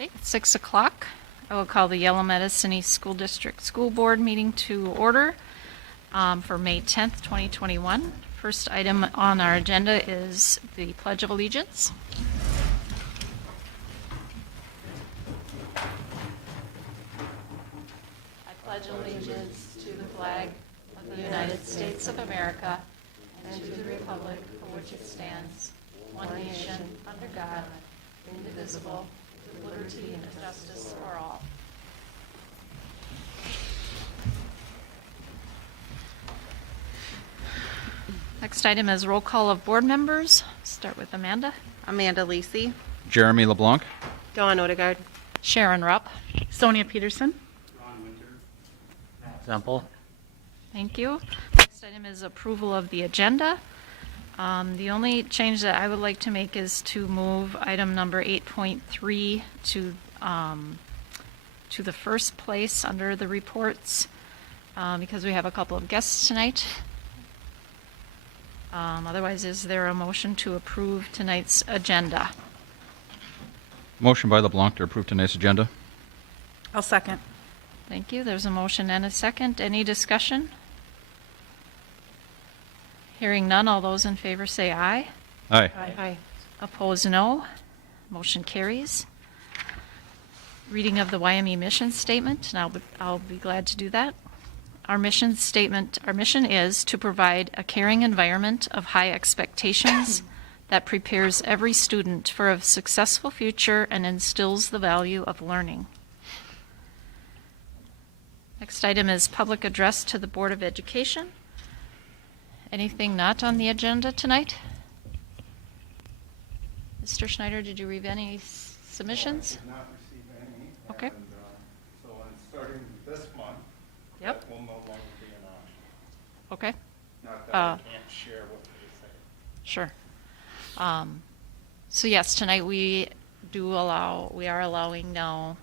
Okay, 6 o'clock. I will call the Yellow Medicine East School District School Board meeting to order for May 10th, 2021. First item on our agenda is the Pledge of Allegiance. I pledge allegiance to the flag of the United States of America and to the republic for which it stands, one nation, under God, indivisible, with liberty and justice for all. Next item is roll call of board members. Start with Amanda. Amanda Lisi. Jeremy LeBlanc. Dawn Odegaard. Sharon Rupp. Sonia Peterson. Semple. Thank you. Next item is approval of the agenda. The only change that I would like to make is to move item number 8.3 to the first place under the reports because we have a couple of guests tonight. Otherwise, is there a motion to approve tonight's agenda? Motion by LeBlanc to approve tonight's agenda. I'll second. Thank you. There's a motion and a second. Any discussion? Hearing none, all those in favor say aye. Aye. Aye. Opposed, no. Motion carries. Reading of the YME mission statement, and I'll be glad to do that. Our mission is to provide a caring environment of high expectations that prepares every student for a successful future and instills the value of learning. Next item is public address to the Board of Education. Anything not on the agenda tonight? Mr. Schneider, did you read any submissions? I did not receive any. Okay. And, so starting this month, Yep. that will no longer be an option. Okay, Not that I can't share what they say. sure. So yes, tonight we are allowing now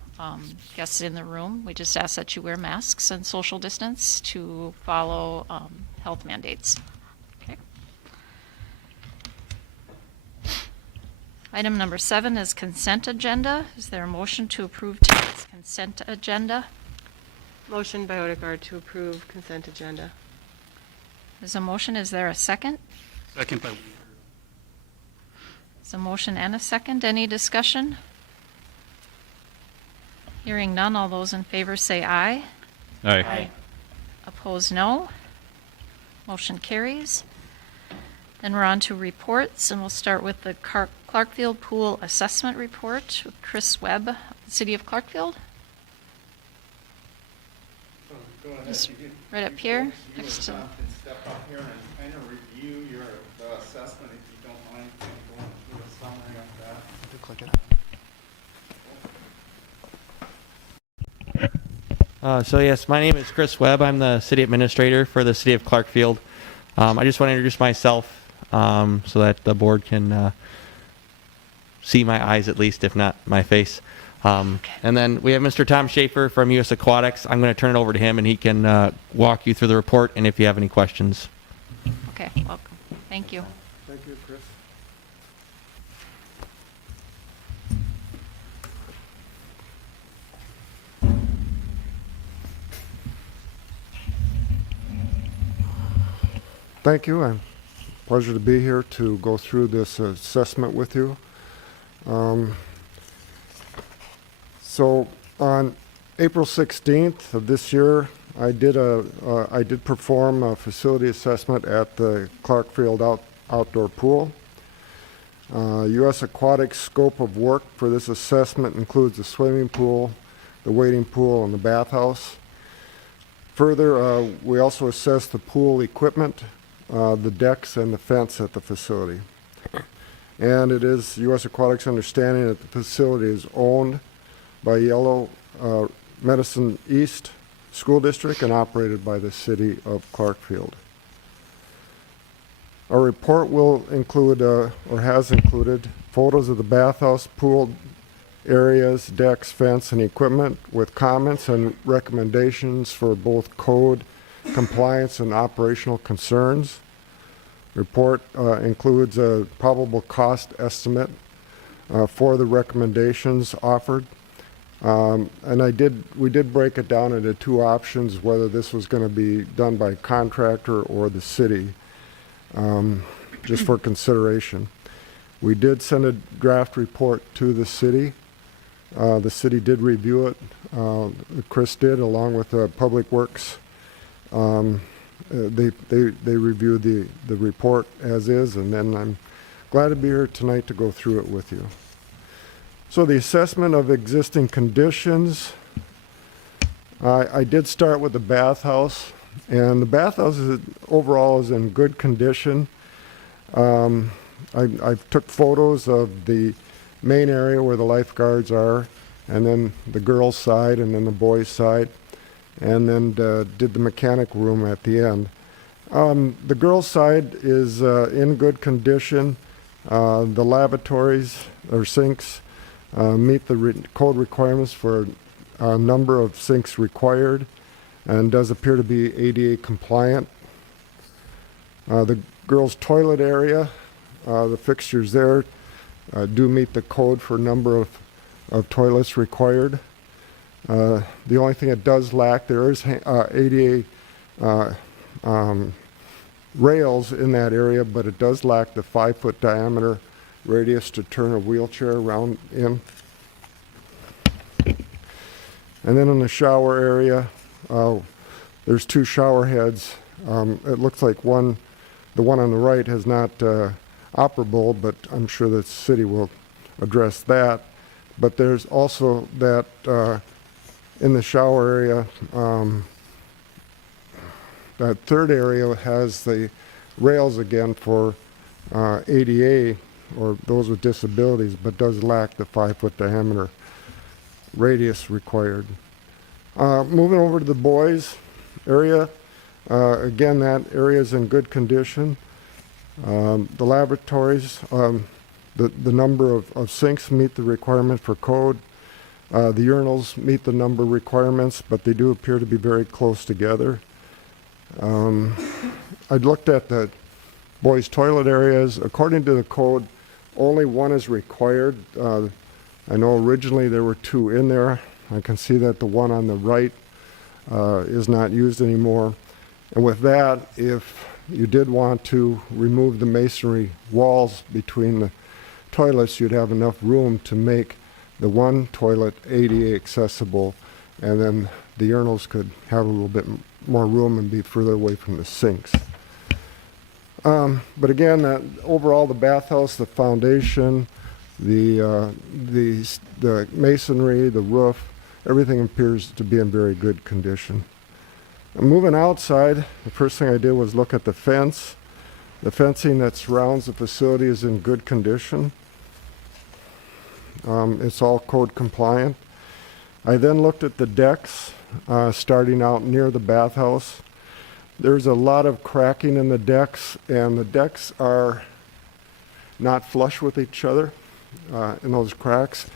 guests in the room. We just ask that you wear masks and social distance to follow health mandates. Okay. Item number 7 is consent agenda. Is there a motion to approve tonight's consent agenda? Motion by Odegaard to approve consent agenda. There's a motion. Is there a second? Second by There's a motion and a second. Any discussion? Hearing none, all those in favor say aye. Aye. Opposed, no. Motion carries. Then we're on to reports, and we'll start with the Clarkfield Pool Assessment Report with Chris Webb, City of Clarkfield. So go ahead. Just You can- right up you here, folks, you next and to- Tom can step up here and kind of review the assessment if you don't mind going through a summary of that. Click it. So yes, my name is Chris Webb. I'm the city administrator for the city of Clarkfield. I just want to introduce myself so that the board can see my eyes at least, if not my face. And then we have Mr. Tom Schaefer from U.S. Aquatics. I'm going to turn it over to him, and he can walk you through the report and if you have any questions. Okay, welcome. Thank you. Thank you, Chris. Thank you, and pleasure to be here to go through this assessment with you. So on April 16th of this year, I did perform a facility assessment at the Clarkfield outdoor pool. U.S. Aquatics scope of work for this assessment includes the swimming pool, the wading pool, and the bathhouse. Further, we also assessed the pool equipment, the decks, and the fence at the facility. And it is U.S. Aquatics' understanding that the facility is owned by Yellow Medicine East School District and operated by the city of Clarkfield. Our report will include, or has included, photos of the bathhouse, pool areas, decks, fence, and equipment with comments and recommendations for both code compliance and operational concerns. Report includes a probable cost estimate for the recommendations offered And we did break it down into two options, whether this was going to be done by contractor or the city, just for consideration. We did send a draft report to the city. The city did review it. Chris did, along with Public Works. They reviewed the report as is, and then I'm glad to be here tonight to go through it with you. So the assessment of existing conditions, I did start with the bathhouse, and the bathhouse overall is in good condition. I took photos of the main area where the lifeguards are, and then the girls' side, and then the boys' side, and then did the mechanic room at the end. The girls' side is in good condition. The lavatories or sinks meet the code requirements for a number of sinks required, and does appear to be ADA compliant. The girls' toilet area, the fixtures there do meet the code for a number of toilets required. The only thing it does lack, there is ADA rails in that area, but it does lack the 5-foot diameter radius to turn a wheelchair around in. And then in the shower area, there's two shower heads. It looks like the one on the right has not operable, but I'm sure the city will address that. But there's also that in the shower area, that third area has the rails again for ADA or those with disabilities, but does lack the 5-foot diameter radius required. Moving over to the boys area, again, that area is in good condition. The lavatories, the number of sinks meet the requirement for code. The urinals meet the number of requirements, but they do appear to be very close together. I looked at the boys' toilet areas. According to the code, only one is required. I know originally there were two in there. I can see that the one on the right is not used anymore. And with that, if you did want to remove the masonry walls between the toilets, you'd have enough room to make the one toilet ADA accessible, and then the urinals could have a little bit more room and be further away from the sinks. But again, overall, the bathhouse, the foundation, the masonry, the roof, everything appears to be in very good condition. Moving outside, the first thing I did was look at the fence. The fencing that surrounds the facility is in good condition. It's all code compliant. I then looked at the decks, starting out near the bathhouse. There's a lot of cracking in the decks, and the decks are not flush with each other in those cracks.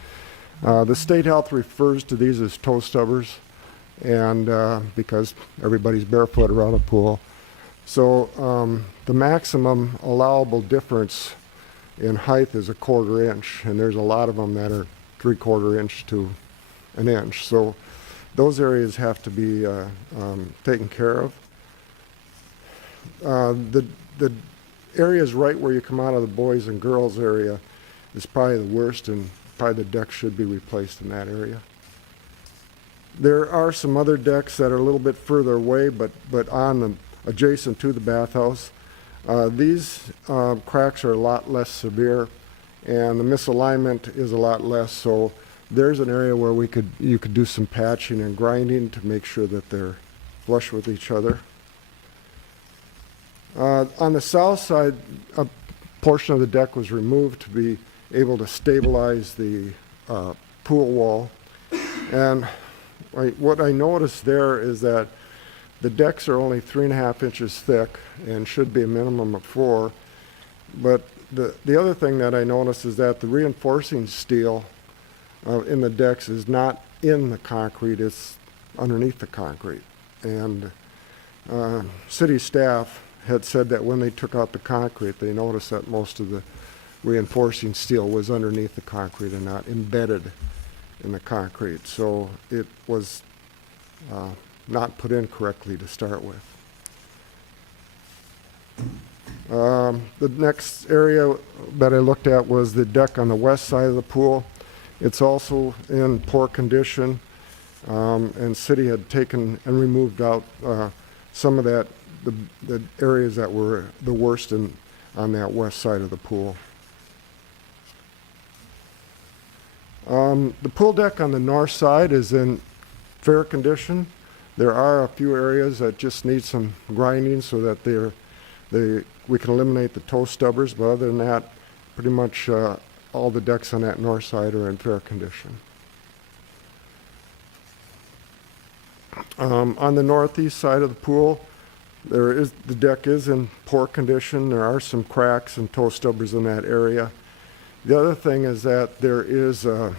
The state health refers to these as toe stubbers, and because everybody's barefoot around a pool. So the maximum allowable difference in height is a 1/4 inch, and there's a lot of them that are 3/4 inch to an inch. So those areas have to be taken care of. The areas right where you come out of the boys and girls area is probably the worst, and probably the deck should be replaced in that area. There are some other decks that are a little bit further away, but adjacent to the bathhouse. These cracks are a lot less severe, and the misalignment is a lot less. So there's an area where you could do some patching and grinding to make sure that they're flush with each other. On the south side, a portion of the deck was removed to be able to stabilize the pool wall. And what I noticed there is that the decks are only 3.5 inches thick and should be a minimum of 4. But the other thing that I noticed is that the reinforcing steel in the decks is not in the concrete, it's underneath the concrete. And city staff had said that when they took out the concrete, they noticed that most of the reinforcing steel was underneath the concrete and not embedded in the concrete. So it was not put in correctly to start with. The next area that I looked at was the deck on the west side of the pool. It's also in poor condition, and city had taken and removed out some of that, the areas that were the worst on that west side of the pool. The pool deck on the north side is in fair condition. There are a few areas that just need some grinding so that we can eliminate the toe stubbers, but other than that, pretty much all the decks on that north side are in fair condition. On the northeast side of the pool, the deck is in poor condition. There are some cracks and toe stubbers in that area. The other thing is that there is an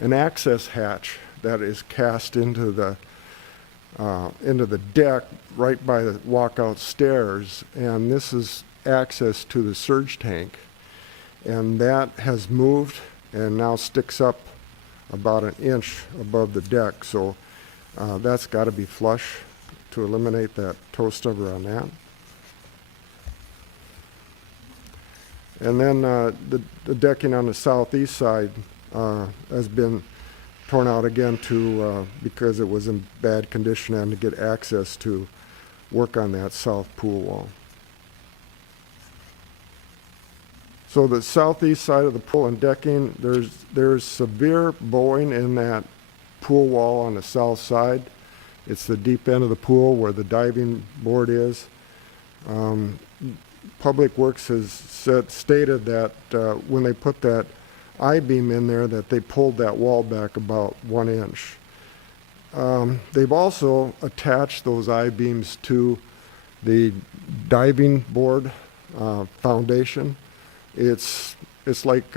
access hatch that is cast into the deck right by the walkout stairs, and this is access to the surge tank, and that has moved and now sticks up about an inch above the deck, so that's got to be flush to eliminate that toe stubber on that. And then the decking on the southeast side has been torn out again because it was in bad condition and to get access to work on that south pool wall. So the southeast side of the pool and decking, there's severe bowing in that pool wall on the south side. It's the deep end of the pool where the diving board is. Public Works has stated that when they put that I-beam in there that they pulled that wall back about 1 inch. They've also attached those I-beams to the diving board foundation. It's like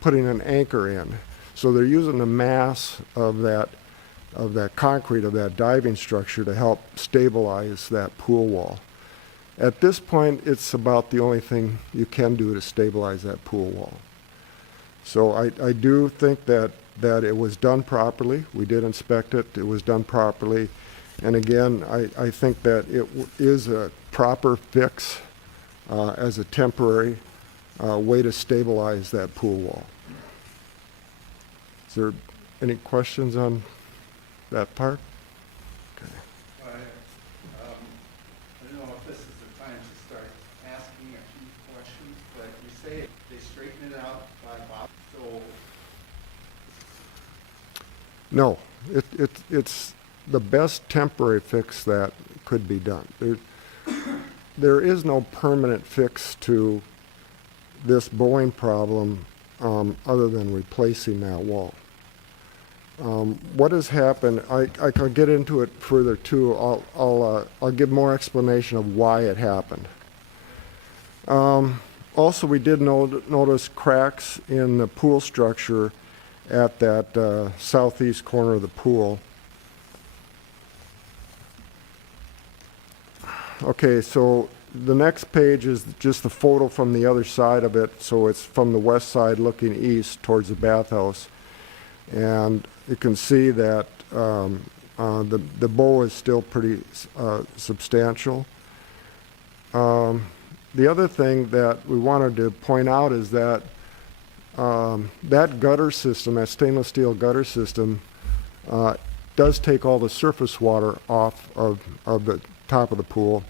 putting an anchor in. So they're using the mass of that concrete of that diving structure to help stabilize that pool wall. At this point, it's about the only thing you can do to stabilize that pool wall. So I do think that it was done properly. We did inspect it. It was done properly. And again, I think that it is a proper fix as a temporary way to stabilize that pool wall. Is there any questions on that part? Okay. I don't know if this is the time to start asking a few questions, but you say they straighten it out by Bob, so No, it's the best temporary fix that could be done. There is no permanent fix to this bowing problem other than replacing that wall. What has happened, I can get into it further too. I'll give more explanation of why it happened. Also, we did notice cracks in the pool structure at that southeast corner of the pool. Okay, so the next page is just the photo from the other side of it. So it's from the west side looking east towards the bathhouse. And you can see that the bow is still pretty substantial. The other thing that we wanted to point out is that that gutter system, that stainless steel gutter system, does take all the surface water off of the top of the pool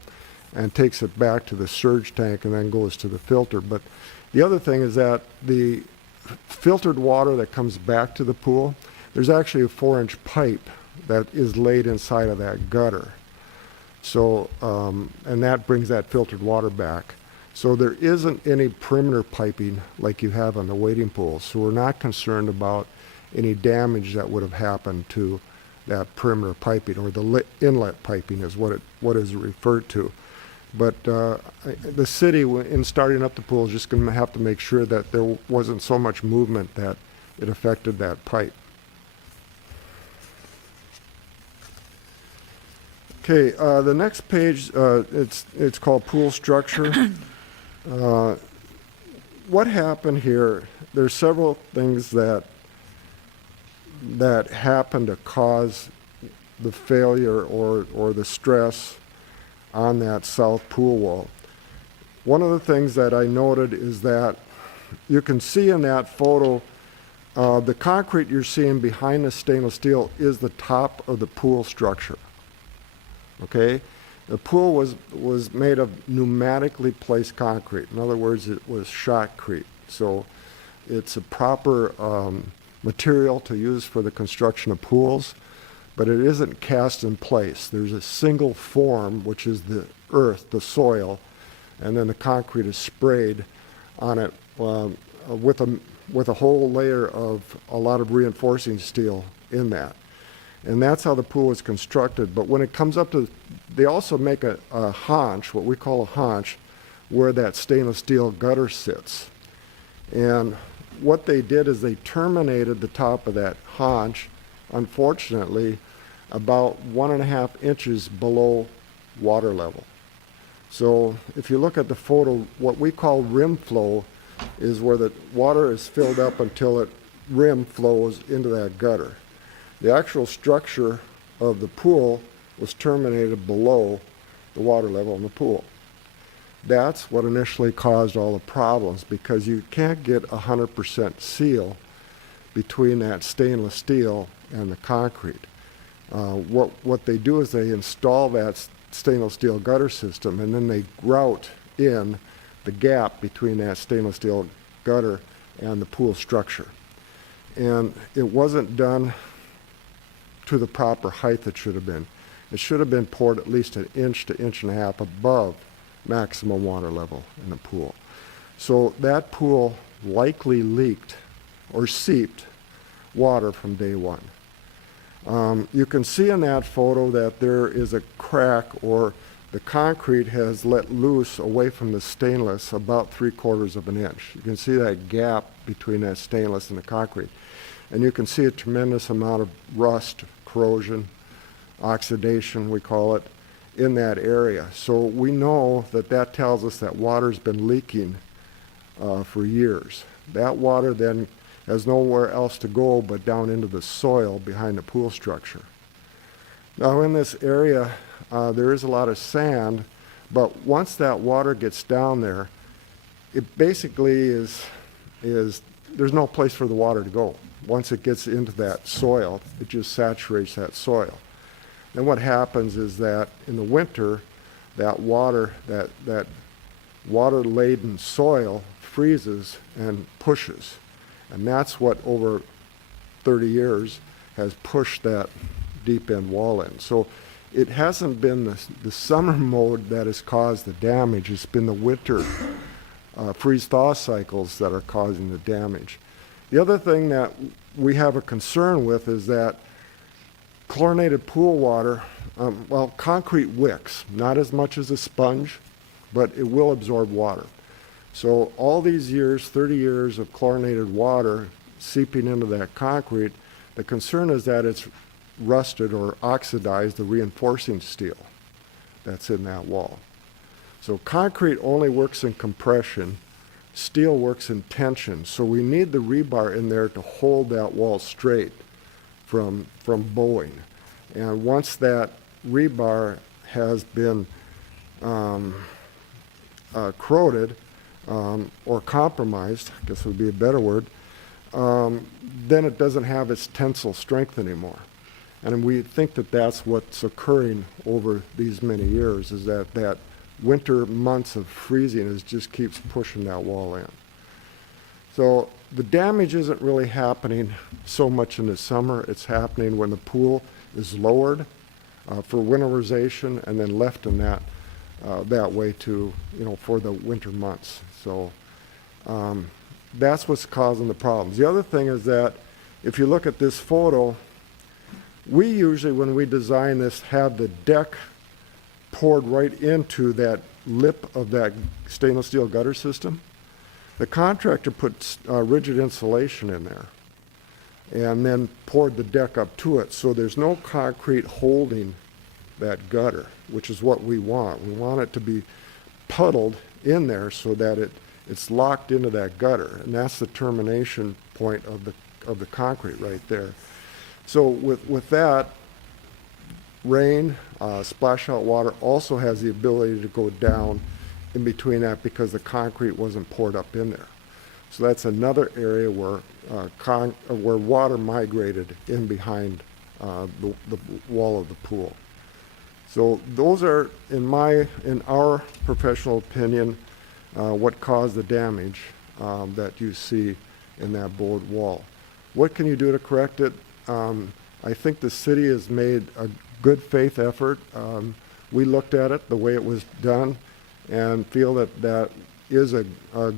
and takes it back to the surge tank and then goes to the filter. But the other thing is that the filtered water that comes back to the pool, there's actually a 4-inch pipe that is laid inside of that gutter. So, and that brings that filtered water back. So there isn't any perimeter piping like you have on the wading pool. So we're not concerned about any damage that would have happened to that perimeter piping, or the inlet piping is what is referred to. But the city, in starting up the pool, is just going to have to make sure that there wasn't so much movement that it affected that pipe. Okay, the next page, it's called pool structure. What happened here, there's several things that that happened to cause the failure or the stress on that south pool wall. One of the things that I noted is that you can see in that photo, the concrete you're seeing behind the stainless steel is the top of the pool structure. Okay? The pool was made of pneumatically placed concrete. In other words, it was shotcrete. So it's a proper material to use for the construction of pools, but it isn't cast in place. There's a single form, which is the earth, the soil, and then the concrete is sprayed on it with a whole layer of a lot of reinforcing steel in that. And that's how the pool is constructed. But when it comes up to, they also make a haunch, what we call a haunch, where that stainless steel gutter sits. And what they did is they terminated the top of that haunch, unfortunately, about 1.5 inches below water level. So if you look at the photo, what we call rim flow is where the water is filled up until it rim flows into that gutter. The actual structure of the pool was terminated below the water level in the pool. That's what initially caused all the problems, because you can't get 100% seal between that stainless steel and the concrete. What they do is they install that stainless steel gutter system, and then they grout in the gap between that stainless steel gutter and the pool structure. And it wasn't done to the proper height it should have been. It should have been poured at least 1 inch to 1.5 inches above maximum water level in the pool. So that pool likely leaked or seeped water from day one. You can see in that photo that there is a crack, or the concrete has let loose away from the stainless about 3/4 of an inch. You can see that gap between that stainless and the concrete. And you can see a tremendous amount of rust, corrosion, oxidation, we call it, in that area. So we know that that tells us that water's been leaking for years. That water then has nowhere else to go but down into the soil behind the pool structure. Now in this area, there is a lot of sand, but once that water gets down there, it basically there's no place for the water to go. Once it gets into that soil, it just saturates that soil. Then what happens is that in the winter, that water-laden soil freezes and pushes. And that's what over 30 years has pushed that deep end wall in. So it hasn't been the summer mode that has caused the damage. It's been the winter freeze-thaw cycles that are causing the damage. The other thing that we have a concern with is that chlorinated pool water, concrete wicks, not as much as a sponge, but it will absorb water. So all these years, 30 years of chlorinated water seeping into that concrete, the concern is that it's rusted or oxidized the reinforcing steel that's in that wall. So concrete only works in compression, steel works in tension, so we need the rebar in there to hold that wall straight from bowing. And once that rebar has been corroded or compromised, I guess would be a better word, then it doesn't have its tensile strength anymore. And we think that that's what's occurring over these many years, is that winter months of freezing just keeps pushing that wall in. So the damage isn't really happening so much in the summer. It's happening when the pool is lowered for winterization and then left in that way to, for the winter months. So that's what's causing the problems. The other thing is that if you look at this photo, we usually, when we design this, have the deck poured right into that lip of that stainless steel gutter system. The contractor put rigid insulation in there and then poured the deck up to it, so there's no concrete holding that gutter, which is what we want. We want it to be puddled in there so that it's locked into that gutter, and that's the termination point of the concrete right there. So with that, rain, splash out water also has the ability to go down in between that because the concrete wasn't poured up in there. So that's another area where where water migrated in behind the wall of the pool. So those are, in our professional opinion, what caused the damage that you see in that bowed wall. What can you do to correct it? I think the city has made a good faith effort. We looked at it, the way it was done, and feel that that is a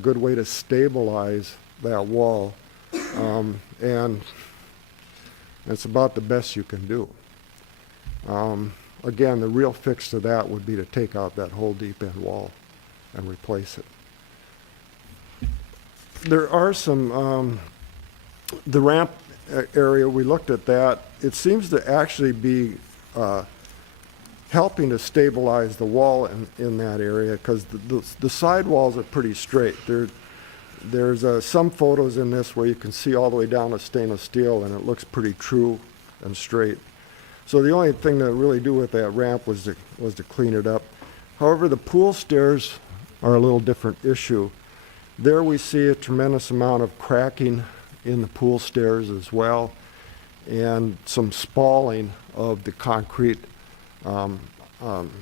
good way to stabilize that wall. And it's about the best you can do. Again, the real fix to that would be to take out that whole deep end wall and replace it. There are some, the ramp area, we looked at that. It seems to actually be helping to stabilize the wall in that area because the side walls are pretty straight. There's some photos in this where you can see all the way down to stainless steel and it looks pretty true and straight. So the only thing to really do with that ramp was to clean it up. However, the pool stairs are a little different issue. There we see a tremendous amount of cracking in the pool stairs as well, and some spalling of the concrete.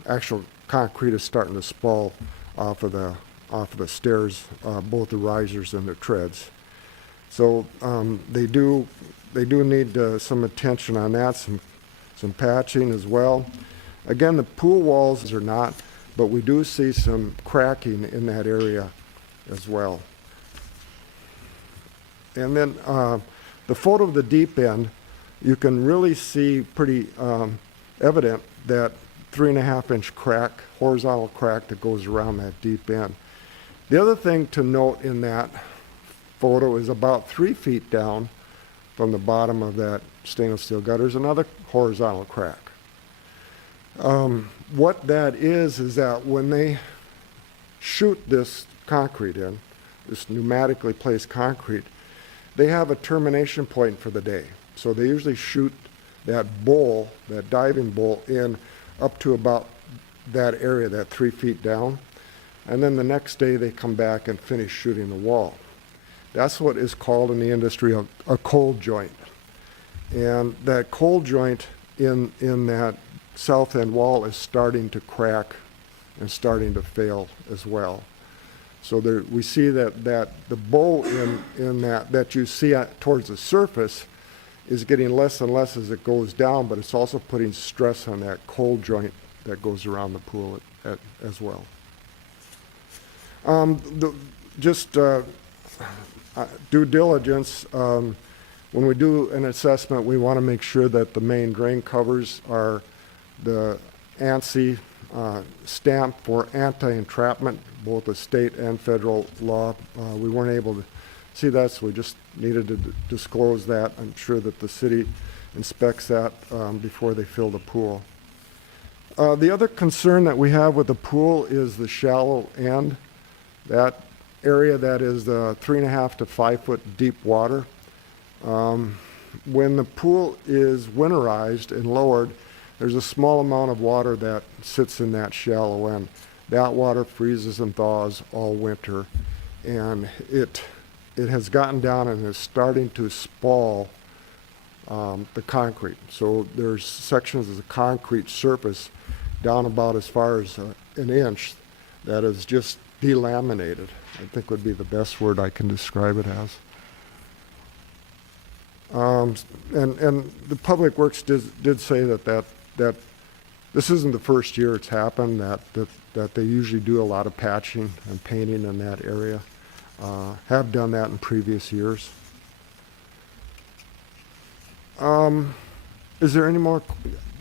Actual concrete is starting to spall off of the stairs, both the risers and the treads. So they do need some attention on that, some patching as well. Again, the pool walls are not, but we do see some cracking in that area as well. And then the photo of the deep end, you can really see pretty evident that 3.5-inch crack, horizontal crack that goes around that deep end. The other thing to note in that photo is about 3 feet down from the bottom of that stainless steel gutter is another horizontal crack. What that is that when they shoot this concrete in, this pneumatically placed concrete, they have a termination point for the day. So they usually shoot that bowl, that diving bowl, in up to about that area, that 3 feet down. And then the next day they come back and finish shooting the wall. That's what is called in the industry a cold joint. And that cold joint in that south end wall is starting to crack and starting to fail as well. So there, we see that the bow in that you see towards the surface is getting less and less as it goes down, but it's also putting stress on that cold joint that goes around the pool as well. Due diligence. When we do an assessment, we want to make sure that the main drain covers are the ANSI stamp for anti-entrapment, both the state and federal law. We weren't able to see that, so we just needed to disclose that. I'm sure that the city inspects that before they fill the pool. The other concern that we have with the pool is the shallow end. That area that is the 3.5 to 5 foot deep water. When the pool is winterized and lowered, there's a small amount of water that sits in that shallow end. That water freezes and thaws all winter, and it has gotten down and is starting to spall the concrete. So there's sections of the concrete surface down about as far as an inch that is just delaminated, I think would be the best word I can describe it as. And the Public Works did say that this isn't the first year it's happened, that they usually do a lot of patching and painting in that area. Have done that in previous years. Is there any more?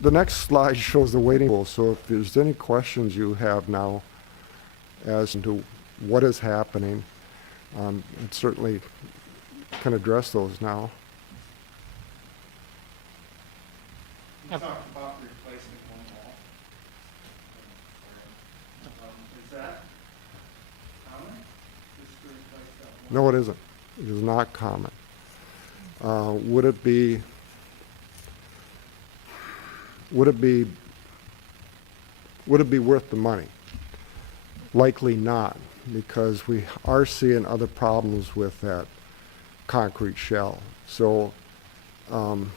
The next slide shows the waiting pool, so if there's any questions you have now as to what is happening, it certainly can address those now. You talked about replacing one wall. Is that common? Just to replace that wall? No, it isn't. It is not common. Would it be would it be worth the money? Likely not, because we are seeing other problems with that concrete shell. So, in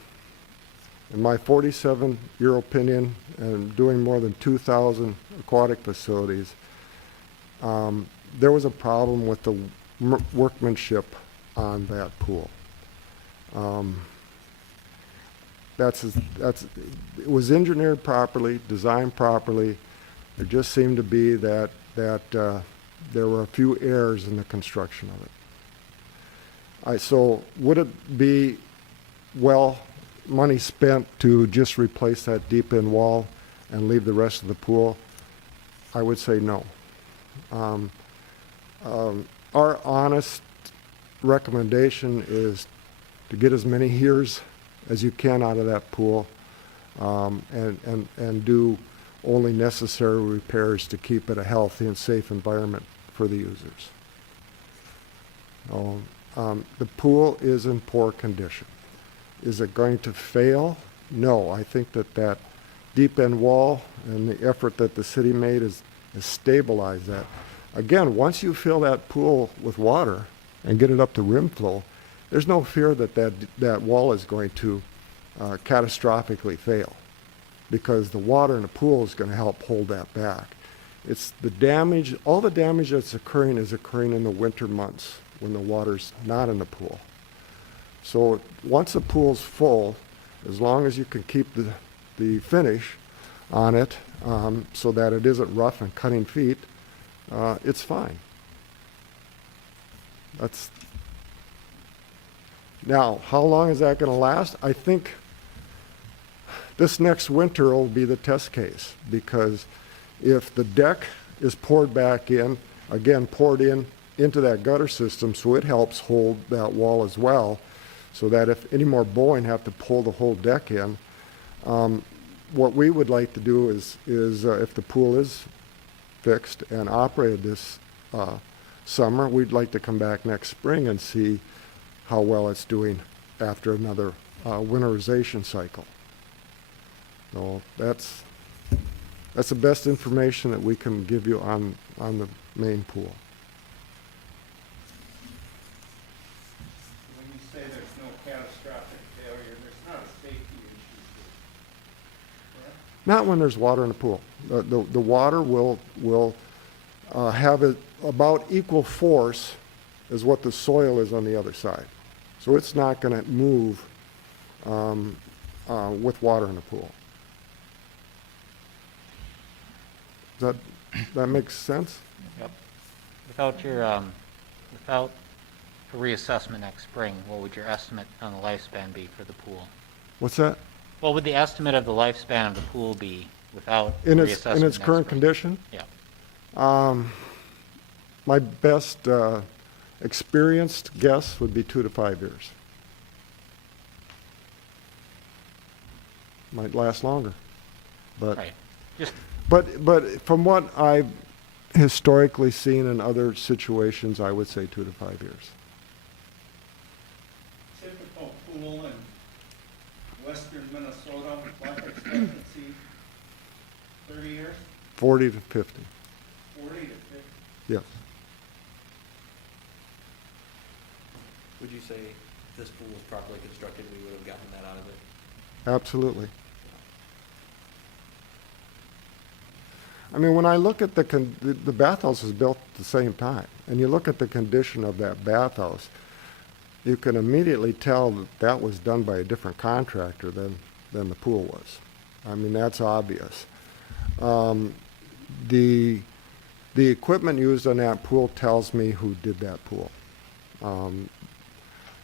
my 47-year opinion, and doing more than 2,000 aquatic facilities, there was a problem with the workmanship on that pool. It was engineered properly, designed properly. There just seemed to be that there were a few errors in the construction of it. So would it be money spent to just replace that deep end wall and leave the rest of the pool? I would say no. Our honest recommendation is to get as many years as you can out of that pool, and do only necessary repairs to keep it a healthy and safe environment for the users. The pool is in poor condition. Is it going to fail? No. I think that deep end wall and the effort that the city made is stabilize that. Again, once you fill that pool with water and get it up to rim flow, there's no fear that wall is going to catastrophically fail, because the water in the pool is going to help hold that back. It's the damage, all the damage that's occurring is occurring in the winter months when the water's not in the pool. So once the pool's full, as long as you can keep the finish on it so that it isn't rough and cutting feet, it's fine. Now, how long is that going to last? I think this next winter will be the test case, because if the deck is poured back in, again, poured into that gutter system, so it helps hold that wall as well, so that if any more bowing have to pull the whole deck in, what we would like to do is if the pool is fixed and operated this summer, we'd like to come back next spring and see how well it's doing after another winterization cycle. So that's the best information that we can give you on the main pool. When you say there's no catastrophic failure, there's not a safety issue, correct? Not when there's water in the pool. The water will have about equal force as what the soil is on the other side. So it's not going to move with water in the pool. Does that makes sense? Yep. Without a reassessment next spring, what would your estimate on the lifespan be for the pool? What's that? What would the estimate of the lifespan of the pool be without In reassessment its next current spring? condition? Yeah. My best experienced guess would be 2 to 5 years. Might last longer, but Right. Just but from what I've historically seen in other situations, I would say 2 to 5 years. Typical pool in western Minnesota, life expectancy, 30 years, 40 to 50. 40 to 50. Yes. Would you say if this pool was properly constructed, we would have gotten that out of it? Absolutely. I mean, when I look at the bathhouse was built at the same time, and you look at the condition of that bathhouse, you can immediately tell that was done by a different contractor than the pool was. I mean, that's obvious. The equipment used on that pool tells me who did that pool.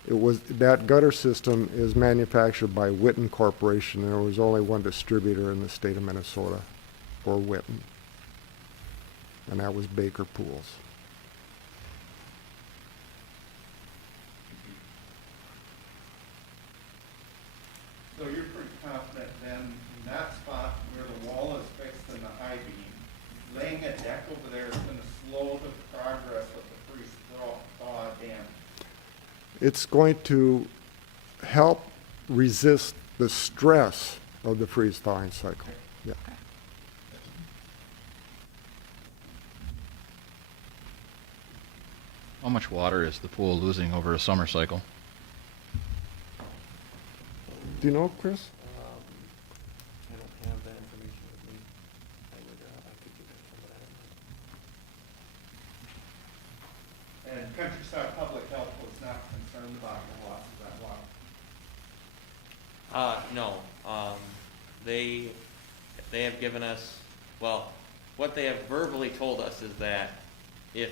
That gutter system is manufactured by Witten Corporation. There was only one distributor in the state of Minnesota for Witten, and that was Baker Pools. So you're pretty confident then in that spot where the wall is fixed in the high beam, laying a deck over there is going to slow the progress of the freeze-thaw dam. It's going to help resist the stress of the freeze thawing cycle. Yeah. How much water is the pool losing over a summer cycle? Do you know, Chris? I don't have that information with me. I could get some of that. And Countryside Public Health was not concerned about the loss of that water. No. They have given us, well, what they have verbally told us is that if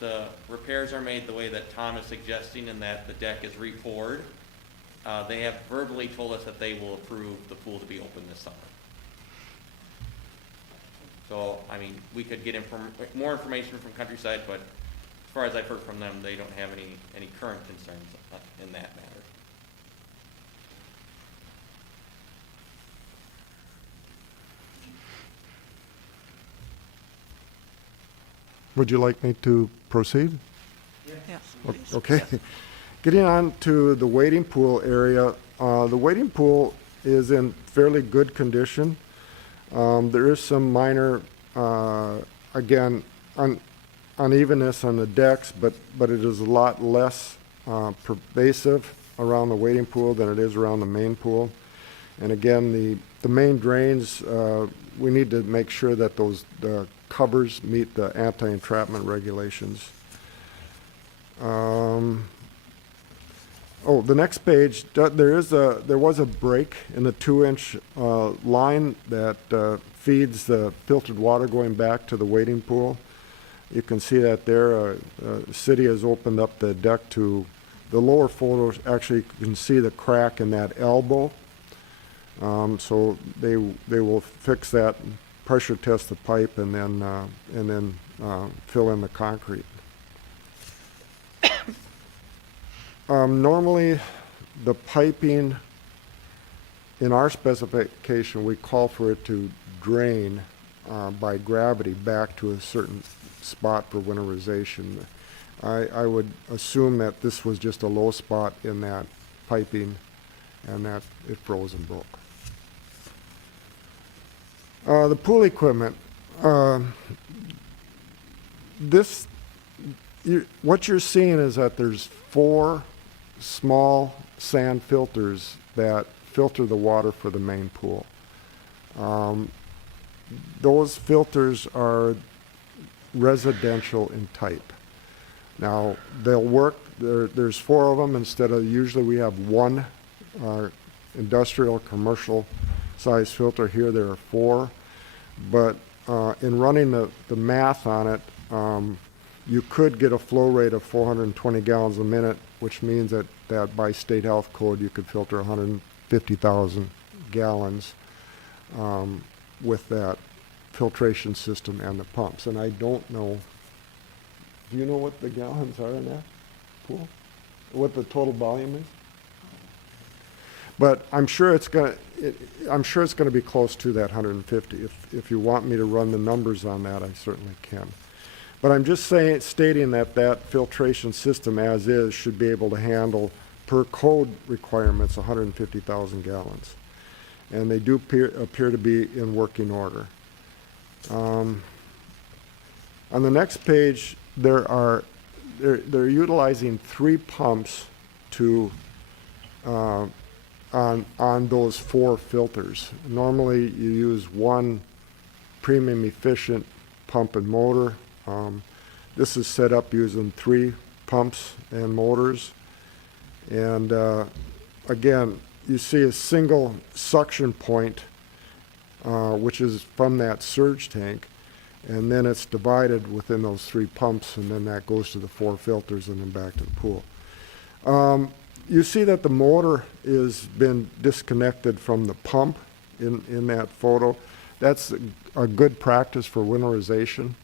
the repairs are made the way that Tom is suggesting and that the deck is re-poured, they have verbally told us that they will approve the pool to be open this summer. So, I mean, we could get more information from Countryside, but as far as I've heard from them, they don't have any current concerns in that matter. Would you like me to proceed? Yes. Okay. Getting on to the wading pool area, the wading pool is in fairly good condition. There is some minor, again, unevenness on the decks, but it is a lot less pervasive around the wading pool than it is around the main pool. And again, the main drains, we need to make sure that those covers meet the anti-entrapment regulations. The next page, there was a break in the 2-inch line that feeds the filtered water going back to the wading pool. You can see that there. The city has opened up the deck to the lower photos. Actually, you can see the crack in that elbow. So they will fix that, pressure test the pipe, and then fill in the concrete. Normally, the piping in our specification, we call for it to drain by gravity back to a certain spot for winterization. I would assume that this was just a low spot in that piping and that it froze and broke. The pool equipment. What you're seeing is that there's 4 small sand filters that filter the water for the main pool. Those filters are residential in type. Now, they'll work, there's 4 of them instead of, usually we have 1 industrial commercial size filter. Here there are 4, but in running the math on it, you could get a flow rate of 420 gallons a minute, which means that by state health code you could filter 150,000 gallons with that filtration system and the pumps. And I don't know, do you know what the gallons are in that pool? What the total volume is? But I'm sure it's going to be close to that 150. If you want me to run the numbers on that, I certainly can. But I'm just stating that filtration system as is should be able to handle, per code requirements, 150,000 gallons. And they do appear to be in working order. On the next page, they're utilizing 3 pumps to on those 4 filters. Normally you use 1 premium efficient pump and motor. This is set up using 3 pumps and motors. And again, you see a single suction point, which is from that surge tank, and then it's divided within those 3 pumps, and then that goes to the 4 filters and then back to the pool. You see that the motor has been disconnected from the pump in that photo. That's a good practice for winterization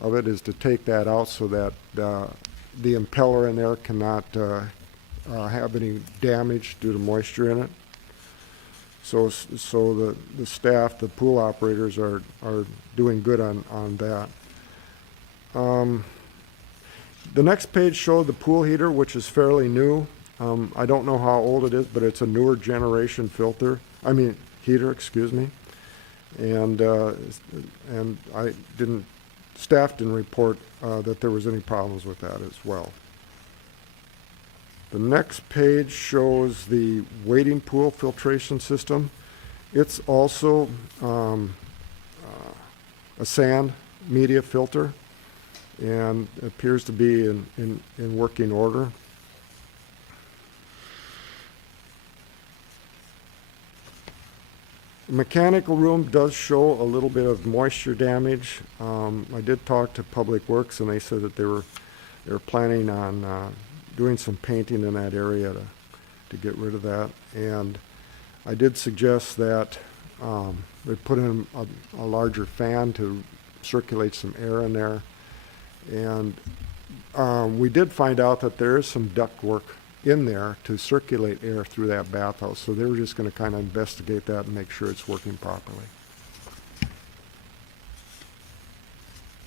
of it, is to take that out so that the impeller in there cannot have any damage due to moisture in it. So the staff, the pool operators are doing good on that. The next page showed the pool heater, which is fairly new. I don't know how old it is, but it's a newer generation filter. I mean, heater, and staff didn't report that there was any problems with that as well. The next page shows the wading pool filtration system. It's also a sand media filter, and appears to be in working order. The mechanical room does show a little bit of moisture damage. I did talk to Public Works, and they said that they were planning on doing some painting in that area to get rid of that. And I did suggest that they put in a larger fan to circulate some air in there. And we did find out that there is some duct work in there to circulate air through that bathhouse. So they were just going to kind of investigate that and make sure it's working properly.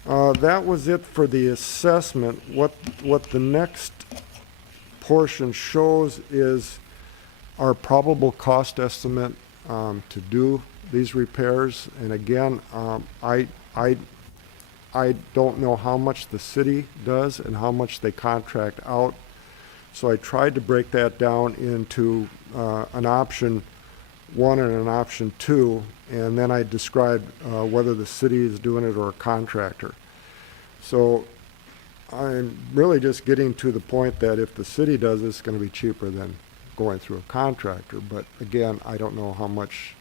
That was it for the assessment. What the next portion shows is our probable cost estimate to do these repairs. And again, I don't know how much the city does and how much they contract out. So I tried to break that down into an option 1 and an option 2, and then I described whether the city is doing it or a contractor. So I'm really just getting to the point that if the city does it, it's going to be cheaper than going through a contractor. But again, I don't know how much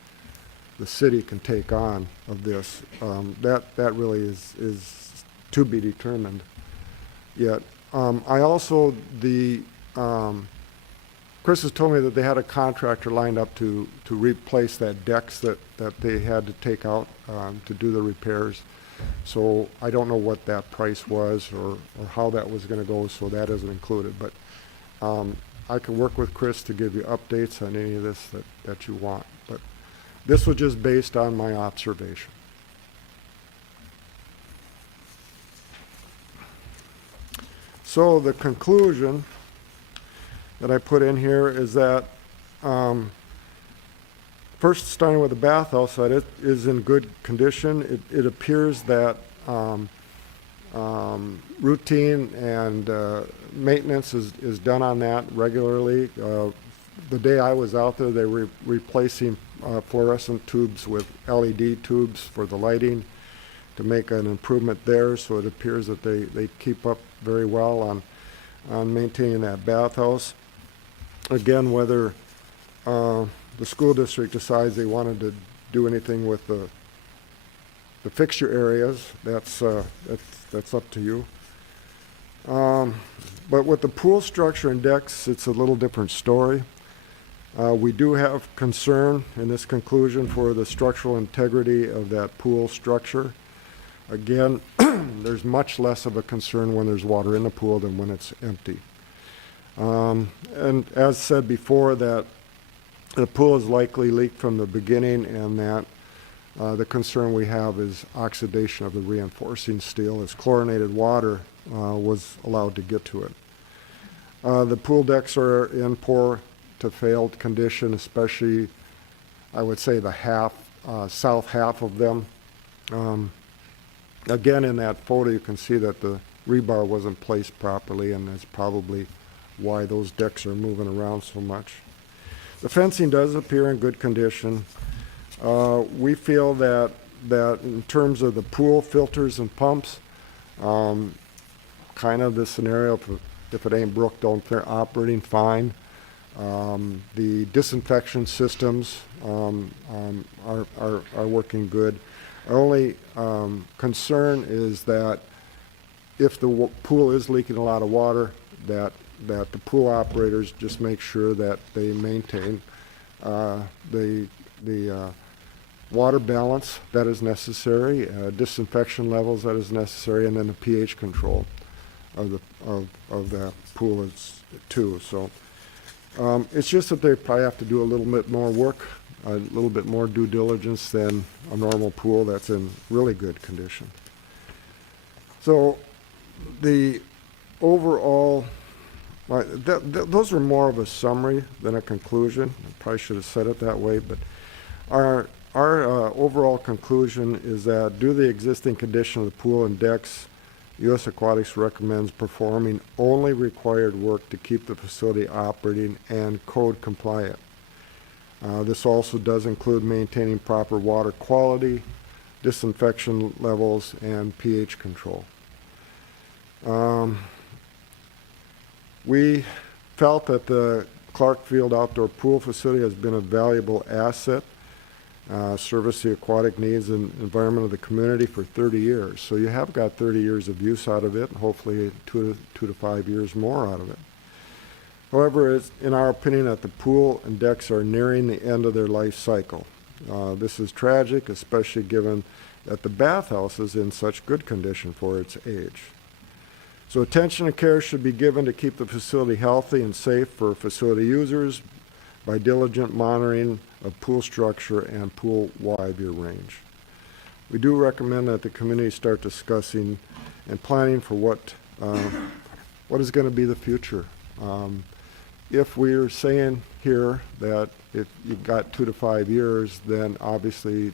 the city can take on of this. That really is to be determined yet. I also, Chris has told me that they had a contractor lined up to replace that decks that they had to take out to do the repairs. So I don't know what that price was or how that was going to go, so that isn't included. But I can work with Chris to give you updates on any of this that you want. But this was just based on my observation. So the conclusion that I put in here is that first, starting with the bathhouse, that it is in good condition. It appears that routine and maintenance is done on that regularly. The day I was out there, they were replacing fluorescent tubes with LED tubes for the lighting to make an improvement there. So it appears that they keep up very well on maintaining that bathhouse. Again, whether the school district decides they wanted to do anything with the fixture areas, that's up to you. But with the pool structure and decks, it's a little different story. We do have concern in this conclusion for the structural integrity of that pool structure. Again, there's much less of a concern when there's water in the pool than when it's empty. And as said before, that the pool is likely leaked from the beginning, and that the concern we have is oxidation of the reinforcing steel as chlorinated water was allowed to get to it. The pool decks are in poor to failed condition, especially, I would say, the south half of them. Again, in that photo, you can see that the rebar wasn't placed properly, and that's probably why those decks are moving around so much. The fencing does appear in good condition. We feel that in terms of the pool filters and pumps, kind of the scenario, if it ain't broke, don't fix, operating fine. The disinfection systems are working good. Our only concern is that if the pool is leaking a lot of water, that the pool operators just make sure that they maintain the water balance that is necessary, disinfection levels that is necessary, and then the pH control of the pool too. So it's just that they probably have to do a little bit more work, a little bit more due diligence than a normal pool that's in really good condition. So the overall, those are more of a summary than a conclusion. I probably should have said it that way, but Our overall conclusion is that due to the existing condition of the pool and decks, U.S. Aquatics recommends performing only required work to keep the facility operating and code compliant. This also does include maintaining proper water quality, disinfection levels, and pH control. We felt that the Clarkfield outdoor pool facility has been a valuable asset, service the aquatic needs and environment of the community for 30 years. So you have got 30 years of use out of it, and hopefully two to 5 years more out of it. However, it's in our opinion that the pool and decks are nearing the end of their life cycle. This is tragic, especially given that the bathhouse is in such good condition for its age. So attention and care should be given to keep the facility healthy and safe for facility users by diligent monitoring of pool structure and pool water range. We do recommend that the community start discussing and planning for what is going to be the future. If we're saying here that if you've got 2 to 5 years, then obviously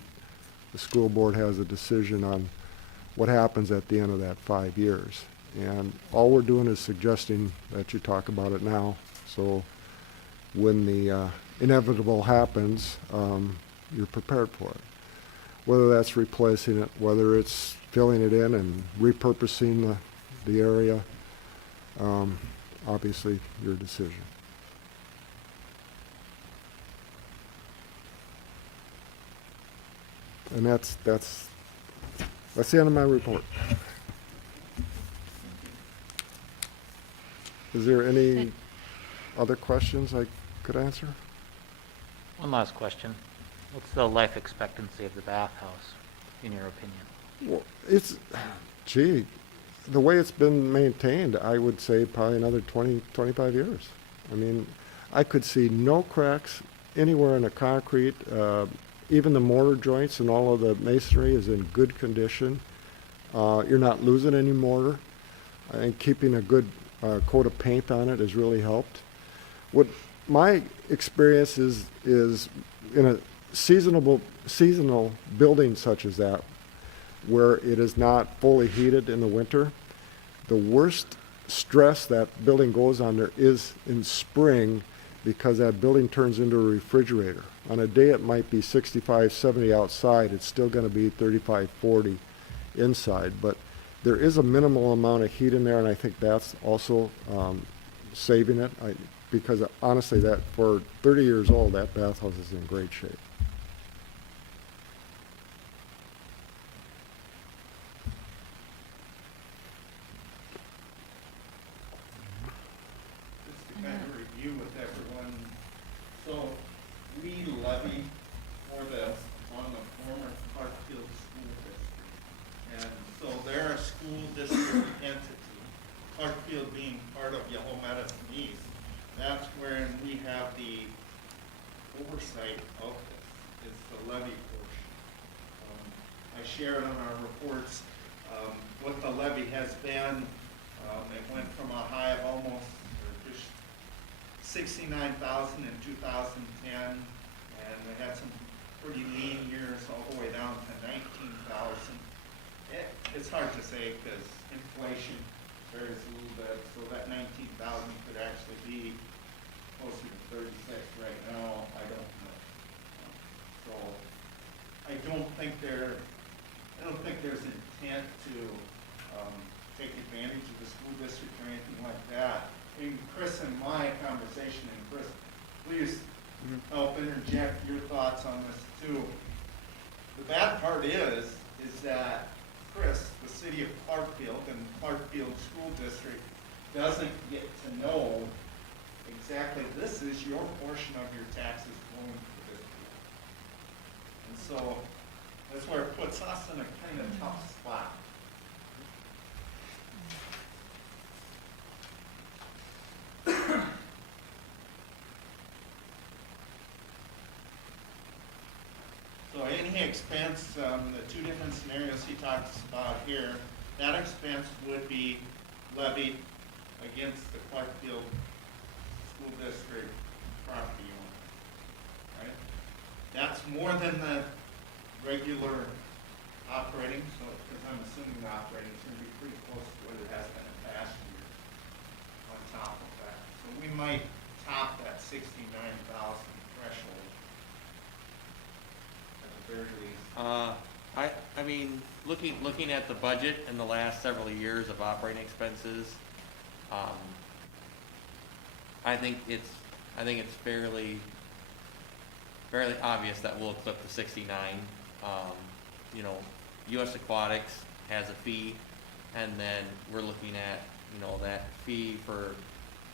the school board has a decision on what happens at the end of that 5 years. And all we're doing is suggesting that you talk about it now, so when the inevitable happens, you're prepared for it. Whether that's replacing it, whether it's filling it in and repurposing the area, obviously your decision. And that's the end of my report. Is there any other questions I could answer? One last question. What's the life expectancy of the bathhouse, in your opinion? Well, the way it's been maintained, I would say probably another 20, 25 years. I mean, I could see no cracks anywhere in the concrete. Even the mortar joints and all of the masonry is in good condition. You're not losing any mortar. I think keeping a good coat of paint on it has really helped. What my experience is in a seasonal building such as that, where it is not fully heated in the winter, the worst stress that building goes under is in spring, because that building turns into a refrigerator. On a day it might be 65, 70 outside, it's still going to be 35, 40 inside. But there is a minimal amount of heat in there, and I think that's also saving it. Because honestly, that for 30 years old, that bathhouse is in great shape. Just to kind of review with everyone, so we levy for this on the former Clarkfield School District. And so they're a school district entity, Clarkfield being part of Yellow Medicine East. That's where we have the oversight of this, is the levy portion. I shared on our reports what the levy has been. It went from a high of almost just 69,000 in 2010, and we had some pretty lean years all the way down to 19,000. It's hard to say because inflation varies a little bit, so that 19,000 could actually be closer to 36 right now. I don't know. So I don't think there's intent to take advantage of the school district or anything like that. In Chris and my conversation, and Chris, please help interject your thoughts on this too. The bad part is that Chris, the city of Clarkfield and Clarkfield School District, doesn't get to know exactly this is your portion of your taxes going to this pool. And so that's where it puts us in a kind of tough spot. So any expense, the two different scenarios he talks about here, that expense would be levied against the Clarkfield School District property owner, right? That's more than the regular operating, so, because I'm assuming the operating is gonna be pretty close to what it has been in past years on top of that. So we might top that 69,000 threshold at the very least. I mean, looking at the budget in the last several years of operating expenses, I think it's fairly obvious that we'll eclipse the 69. You know, U.S. Aquatics has a fee, and then we're looking at, you know, that fee for,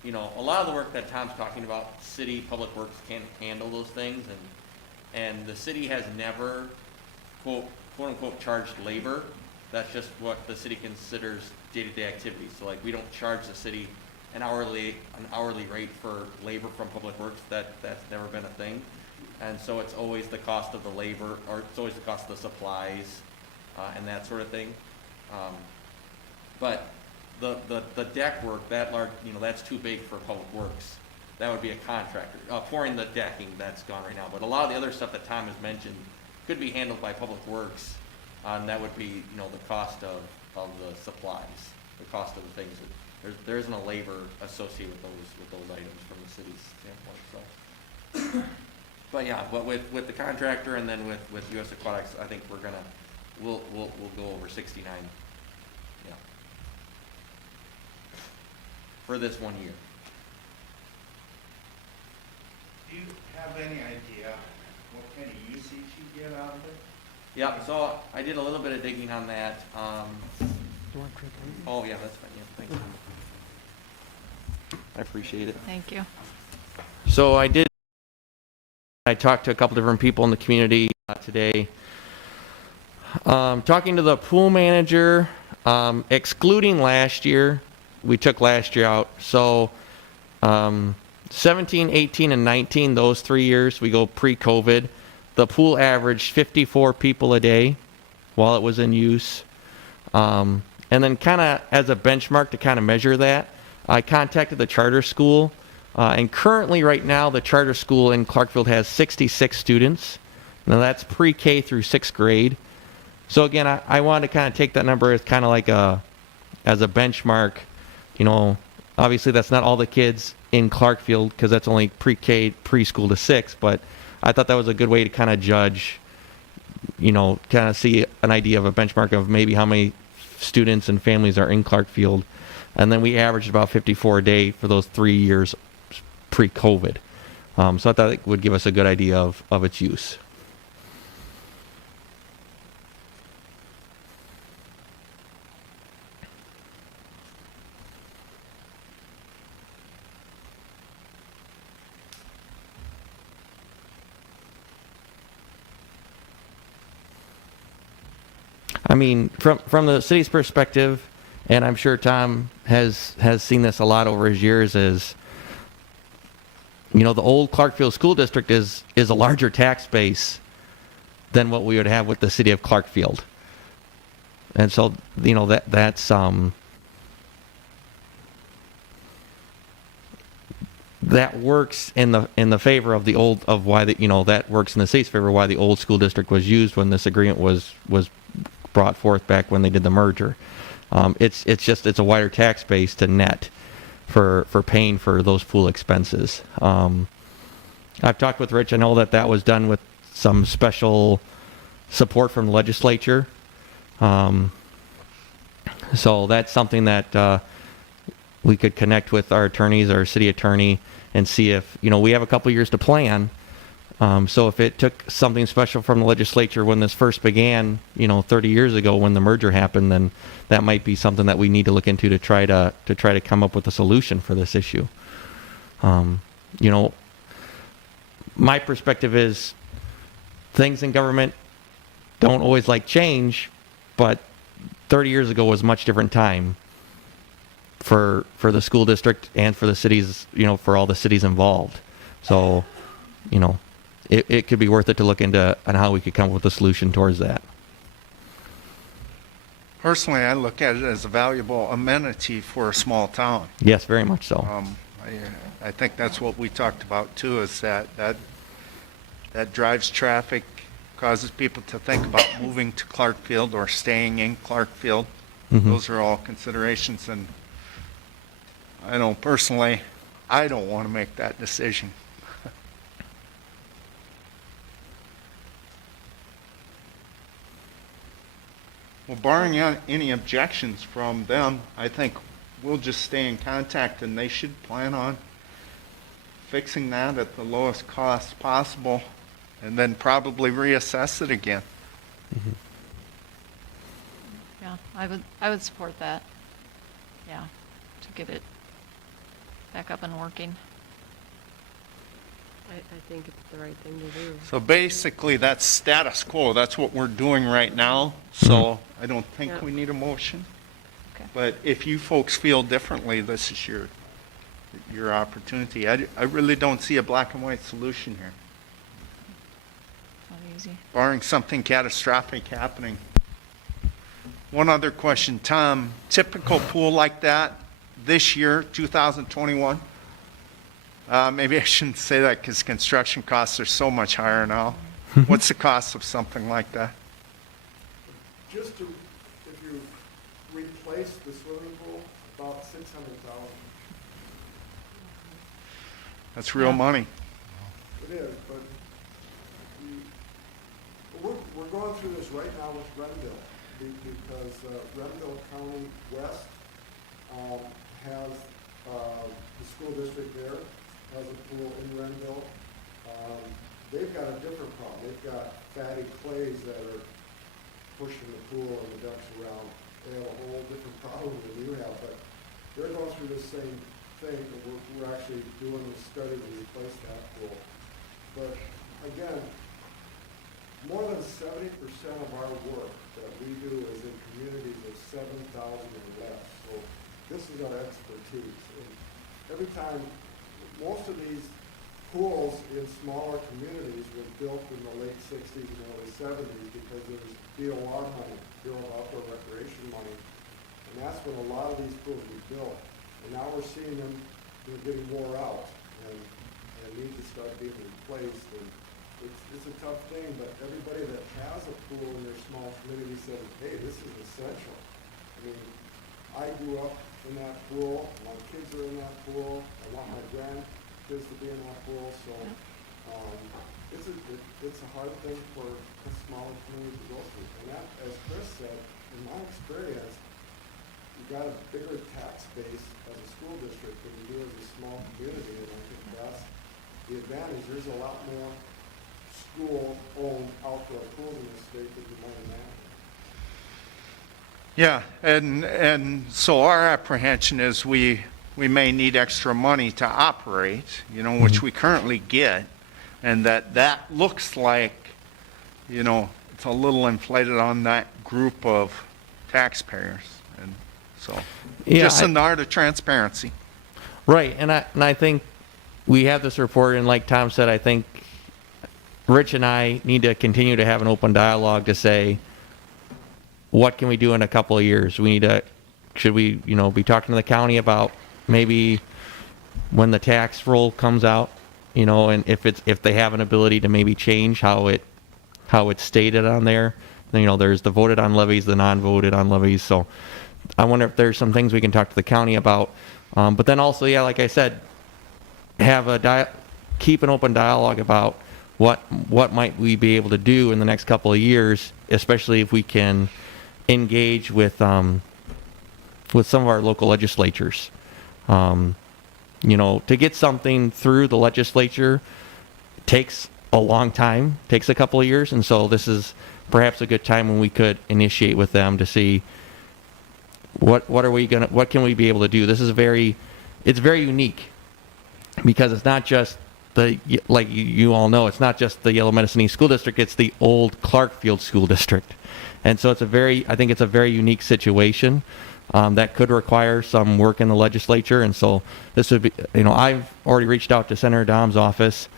you know, a lot of the work that Tom's talking about, city public works can't handle those things, and the city has never, quote unquote, charged labor. That's just what the city considers day-to-day activities. So like, we don't charge the city an hourly rate for labor from public works. That's never been a thing. And so it's always the cost of the labor, or it's always the cost of the supplies, and that sort of thing. But the deck work, that large, you know, that's too big for public works. That would be a contractor. Pouring the decking, that's gone right now. But a lot of the other stuff that Tom has mentioned could be handled by public works, and that would be, you know, the cost of the supplies, the cost of the things. There isn't a labor associated with those items from the city's standpoint. So. But yeah, but with the contractor and then with U.S. Aquatics, I think we'll go over 69. Yeah. For this 1 year. Do you have any idea what kind of usage you get out of it? Yeah, so I did a little bit of digging on that. Oh yeah, that's fine. Yeah, thank you. I appreciate it. Thank you. So I talked to a couple different people in the community today. Talking to the pool manager, excluding last year, we took last year out. So 17, 18, and 19, those 3 years, we go pre-COVID. The pool averaged 54 people a day while it was in use. And then kind of as a benchmark to kind of measure that, I contacted the charter school. And currently right now, the charter school in Clarkfield has 66 students. Now that's pre-K through 6th grade. So again, I wanted to kind of take that number as kind of like as a benchmark. You know, obviously that's not all the kids in Clarkfield because that's only pre-K, preschool to 6, but I thought that was a good way to kind of judge, you know, kind of see an idea of a benchmark of maybe how many students and families are in Clarkfield. And then we averaged about 54 a day for those 3 years pre-COVID. So I thought it would give us a good idea of its use. I mean, from the city's perspective, and I'm sure Tom has seen this a lot over his years, is, you know, the old Clarkfield School District is a larger tax base than what we would have with the city of Clarkfield. And so, you know, that's that works in the favor of the old, of why that, you know, that works in the city's favor why the old school district was used when this agreement was brought forth back when they did the merger. It's a wider tax base to net for paying for those pool expenses. I've talked with Rich. I know that was done with some special support from the legislature. So that's something that we could connect with our attorneys, our city attorney, and see if, you know, we have a couple years to plan. So if it took something special from the legislature when this first began, you know, 30 years ago when the merger happened, then that might be something that we need to look into to try to come up with a solution for this issue. You know, my perspective is things in government don't always like change, but 30 years ago was a much different time for the school district and for the cities, you know, for all the cities involved. So, you know, it could be worth it to look into on how we could come up with a solution towards that. Personally, I look at it as a valuable amenity for a small town. Yes, very much so. I think that's what we talked about too, is that that drives traffic, causes people to think about moving to Clarkfield or staying in Clarkfield. Those are all considerations, and I know personally, I don't want to make that decision. Well, barring any objections from them, I think we'll just stay in contact, and they should plan on fixing that at the lowest cost possible, and then probably reassess it again. Yeah, I would support that. Yeah, to get it back up and working. I think it's the right thing to do. So basically, that's status quo. That's what we're doing right now. So I don't think Yeah. we need a motion. Okay. But if you folks feel differently, this is your opportunity. I really don't see a black and white solution here, Not easy. barring something catastrophic happening. One other question, Tom. Typical pool like that this year, 2021? Maybe I shouldn't say that because construction costs are so much higher now. What's the cost of something like that? Just if you replace the swimming pool, about $600,000. That's real Yeah. money. It is, but we're going through this right now with Renville, because Renville County West has the school district there, has a pool in Renville. They've got a different problem. They've got fatty clays that are pushing the pool and the ducks around. They have a whole different problem than you have, but they're going through the same thing, and we're actually doing a study to replace that pool. But again, more than 70% of our work that we do is in communities of 7,000 or less. So this is our expertise. And every time, most of these pools in smaller communities were built in the late 60s and early 70s because there was DOR money, Bureau of Outdoor Recreation money. And that's when a lot of these pools were built. And now we're seeing them, getting wore out and need to start being replaced. And it's a tough thing, but everybody that has a pool in their small community said, hey, this is essential. I mean, I grew up in that pool, my kids are in that pool, I want my grandkids to be in that pool, so it's a hard thing for a smaller community to go through. And that, as Chris said, in my experience, you got a bigger tax base as a school district than you do as a small community, and I think that's the advantage. There's a lot more school-owned outdoor pools in this state than you might imagine. Yeah, and so our apprehension is we may need extra money to operate, which we currently get, and that looks like, it's a little inflated on that group of taxpayers, and so just an art of transparency. Right, and I think we have this report, and like Tom said, I think Rich and I need to continue to have an open dialogue to say, what can we do in a couple of years? Should we, be talking to the county about maybe when the tax roll comes out, and if they have an ability to maybe change how it's stated on there. There's the voted on levies, the non-voted on levies. So I wonder if there's some things we can talk to the county about. But then also, like I said, keep an open dialogue about what might we be able to do in the next couple of years, especially if we can engage with some of our local legislatures. To get something through the legislature takes a long time, takes a couple of years, and so this is perhaps a good time when we could initiate with them to see what can we be able to do. This is it's very unique because it's not just like you all know, it's not just the Yellow Medicine East School District, it's the old Clarkfield School District. And so I think it's a very unique situation that could require some work in the legislature. And so this would be, I've already reached out to Senator Dom's office.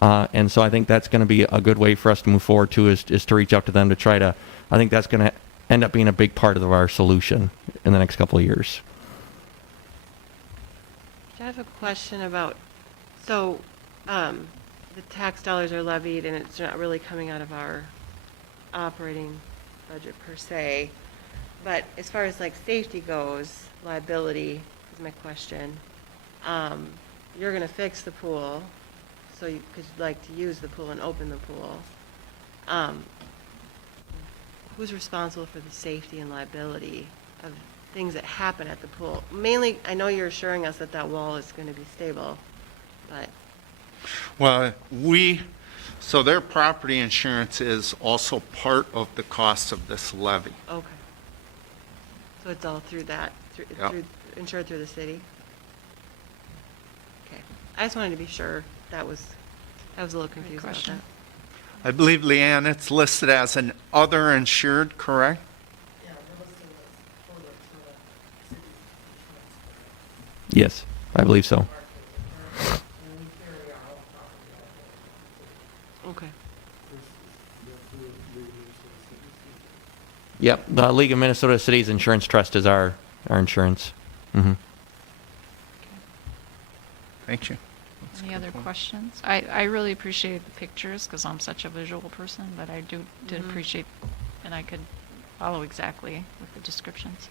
And so I think that's going to be a good way for us to move forward too, is to reach out to them to try to, I think that's going to end up being a big part of our solution in the next couple of years. I have a question about, the tax dollars are levied and it's not really coming out of our operating budget per se. But as far as like safety goes, liability is my question. You're gonna fix the pool, so you, cause you'd like to use the pool and open the pool. Who's responsible for the safety and liability of things that happen at the pool? Mainly, I know you're assuring us that that wall is gonna be stable, but, Well, so their property insurance is also part of the cost of this levy. okay. So it's all through that, Yep. insured through the city? Okay, I just wanted to be sure. I was a little confused about question. that. I believe, Leanne, it's listed as an other insured, correct? Yes, I believe so. Okay. Yep, the League of Minnesota Cities Insurance Trust is our insurance. Hmm. Thank you. Any other questions? I really appreciate the pictures because I'm such a visual person, but I did appreciate, and I could follow exactly with the descriptions.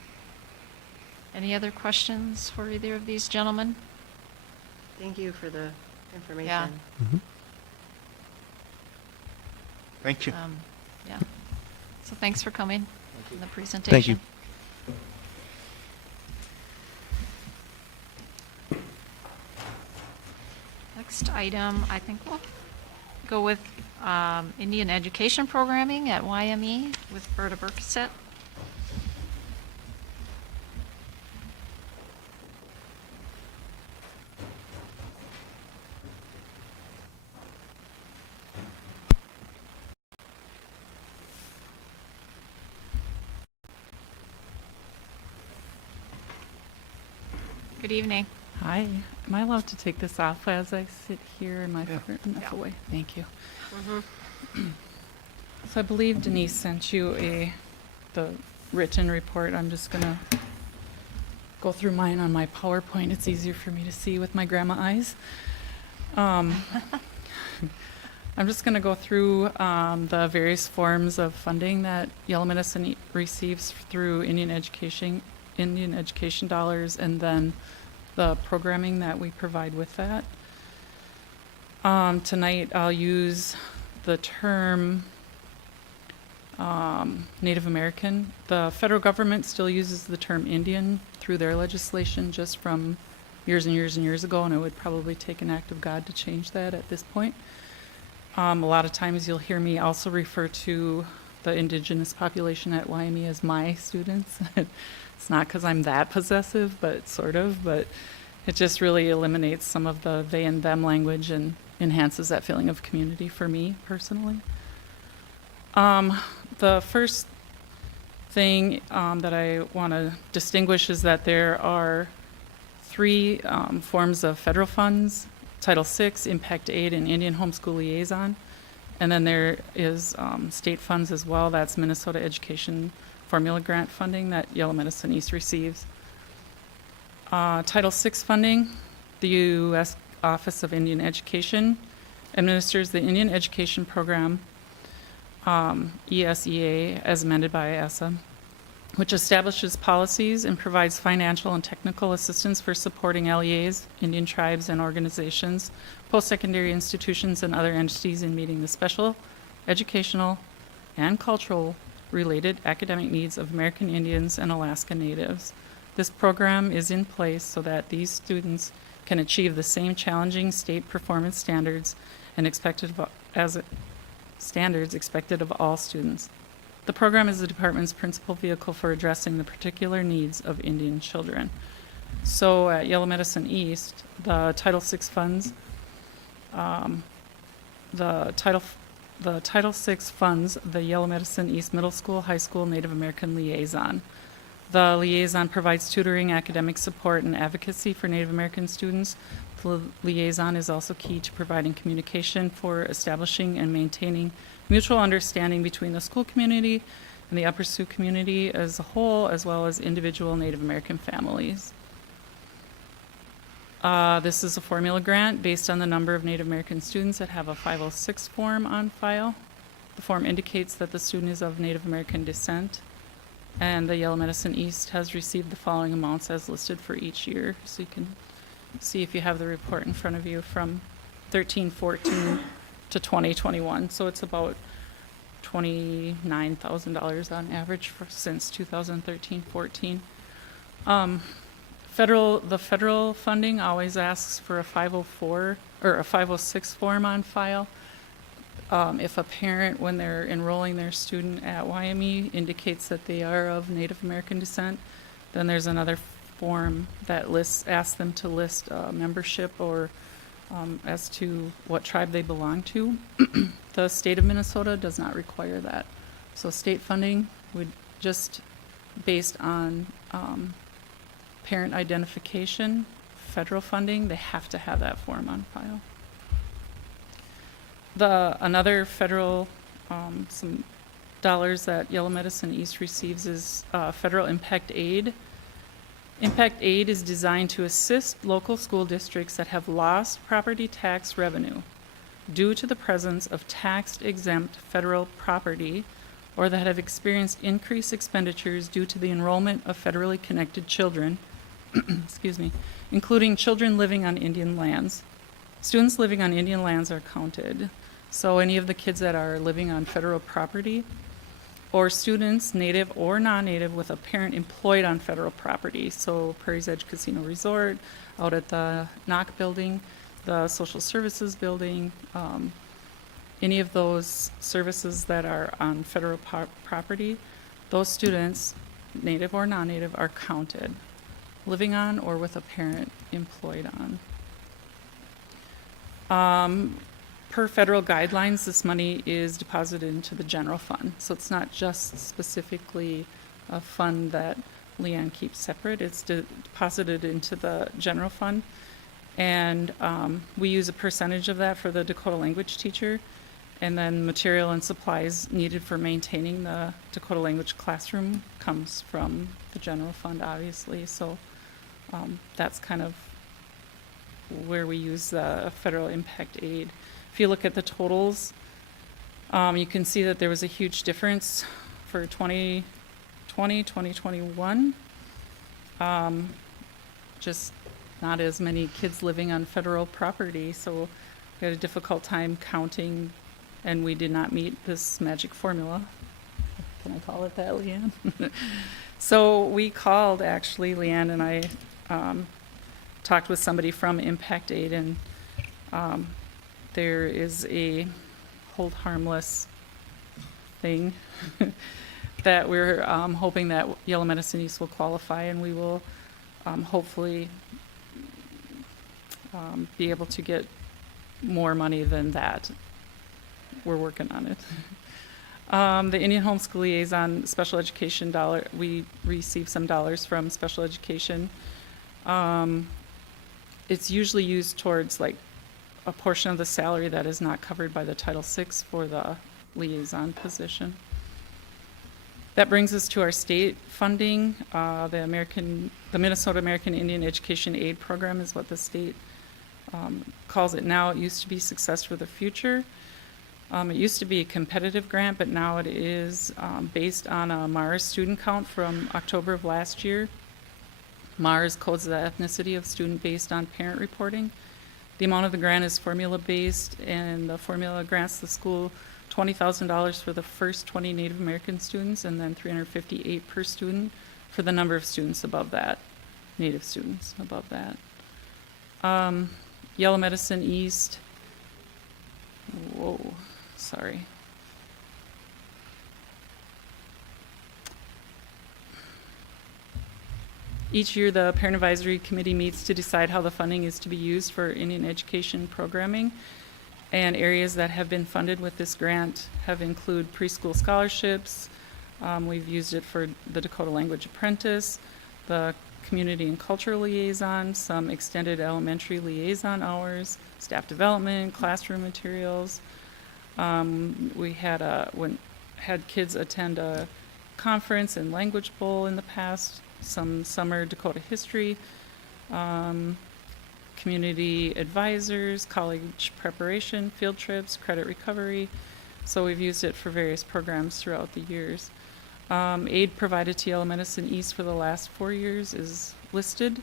Any other questions for either of these gentlemen? Thank you for the information. Thank you. Yeah. So thanks for coming and the presentation. Thank you. Next item, I think we'll go with Indian education programming at YME with Berta Berkset. Good evening. Hi, am I allowed to take this off as I sit here in my Yeah. enough away? Thank you. Mhm. So I believe Denise sent you the written report. I'm just gonna go through mine on my PowerPoint. It's easier for me to see with my grandma eyes. I'm just gonna go through the various forms of funding that Yellow Medicine receives through Indian education dollars, and then the programming that we provide with that. Tonight I'll use the term Native American. The federal government still uses the term Indian through their legislation just from years and years and years ago, and it would probably take an act of God to change that at this point. A lot of times you'll hear me also refer to the indigenous population at YME as my students. It's not because I'm that possessive, but sort of, but it just really eliminates some of the they and them language and enhances that feeling of community for me personally. The first thing that I want to distinguish is that there are three forms of federal funds: Title VI, Impact Aid, and Indian Homeschool Liaison. And then there is state funds as well. That's Minnesota Education Formula Grant funding that Yellow Medicine East receives. Title VI funding, the U.S. Office of Indian Education administers the Indian Education Program, ESEA, as amended by ESSA, which establishes policies and provides financial and technical assistance for supporting LEAs, Indian tribes and organizations, post-secondary institutions, and other entities in meeting the special educational and cultural related academic needs of American Indians and Alaska Natives. This program is in place so that these students can achieve the same challenging state performance standards and expected of all students. The program is the department's principal vehicle for addressing the particular needs of Indian children. So at Yellow Medicine East, the Title VI funds, the Title VI funds the Yellow Medicine East Middle School, High School Native American Liaison. The liaison provides tutoring, academic support, and advocacy for Native American students. The liaison is also key to providing communication for establishing and maintaining mutual understanding between the school community and the Upper Sioux community as a whole, as well as individual Native American families. This is a formula grant based on the number of Native American students that have a 506 form on file. The form indicates that the student is of Native American descent, and the Yellow Medicine East has received the following amounts as listed for each year. So you can see if you have the report in front of you from 13-14 to 2021. So it's about $29,000 on average since 2013-14. The federal funding always asks for a 504 or a 506 form on file. If a parent, when they're enrolling their student at YME, indicates that they are of Native American descent, then there's another form that asks them to list membership or as to what tribe they belong to. The state of Minnesota does not require that. So state funding would just based on parent identification. Federal funding, they have to have that form on file. Another federal, some dollars that Yellow Medicine East receives is federal impact aid. Impact aid is designed to assist local school districts that have lost property tax revenue due to the presence of tax-exempt federal property or that have experienced increased expenditures due to the enrollment of federally connected children, excuse me, including children living on Indian lands. Students living on Indian lands are counted. So any of the kids that are living on federal property, or students, native or non-native, with a parent employed on federal property. So Prairie's Edge Casino Resort, out at the Knock building, the social services building, any of those services that are on federal property, those students, native or non-native, are counted, living on or with a parent employed on. Per federal guidelines, this money is deposited into the general fund. So it's not just specifically a fund that Leanne keeps separate. It's deposited into the general fund. And we use a percentage of that for the Dakota language teacher. And then material and supplies needed for maintaining the Dakota language classroom comes from the general fund, obviously. So that's kind of where we use the federal impact aid. If you look at the totals, you can see that there was a huge difference for 2020, 2021. Just not as many kids living on federal property, so we had a difficult time counting, and we did not meet this magic formula. Can I call it that, Leanne? So we called, actually, Leanne and I talked with somebody from Impact Aid, and there is a hold harmless thing that we're hoping that Yellow Medicine East will qualify, and we will hopefully be able to get more money than that. We're working on it. The Indian Homeschool Liaison Special Education dollar, we received some dollars from special education. It's usually used towards like a portion of the salary that is not covered by the Title VI for the liaison position. That brings us to our state funding. The Minnesota American Indian Education Aid Program is what the state calls it now. It used to be Success for the Future. It used to be a competitive grant, but now it is based on a MARS student count from October of last year. MARS codes the ethnicity of student based on parent reporting. The amount of the grant is formula-based, and the formula grants the school $20,000 for the first 20 Native American students, and then $358 per student for the number of students above that, Native students above that. Yellow Medicine East, sorry. Each year, the Parent Advisory Committee meets to decide how the funding is to be used for Indian education programming. And areas that have been funded with this grant have included preschool scholarships. We've used it for the Dakota Language Apprentice, the Community and Cultural Liaison, some extended elementary liaison hours, staff development, classroom materials. We had kids attend a conference and language bowl in the past, some summer Dakota history. community advisors, college preparation, field trips, credit recovery. So we've used it for various programs throughout the years. Aid provided to Yellow Medicine East for the last 4 years is listed.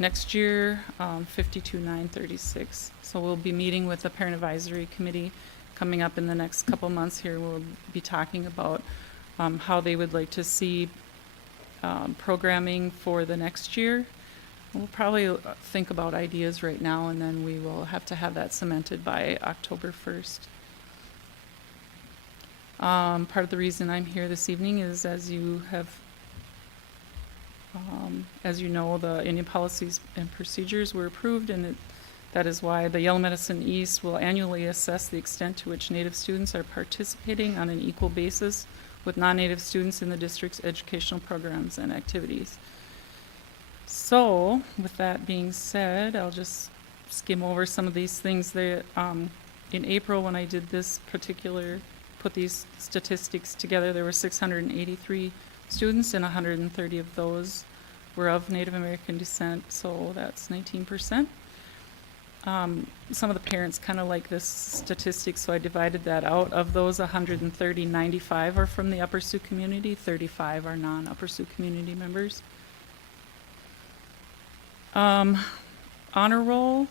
Next year, 52,936. So we'll be meeting with the Parent Advisory Committee coming up in the next couple months here. We'll be talking about how they would like to see programming for the next year. We'll probably think about ideas right now, and then we will have to have that cemented by October 1st. Part of the reason I'm here this evening is, as you know, the Indian policies and procedures were approved, and that is why the Yellow Medicine East will annually assess the extent to which Native students are participating on an equal basis with non-Native students in the district's educational programs and activities. So, with that being said, I'll just skim over some of these things. In April, when I did put these statistics together, there were 683 students, and 130 of those were of Native American descent, so that's 19%. Some of the parents kind of like this statistic, so I divided that out. Of those 130, 95 are from the Upper Sioux community, 35 are non-Upper Sioux community members. Honor roll,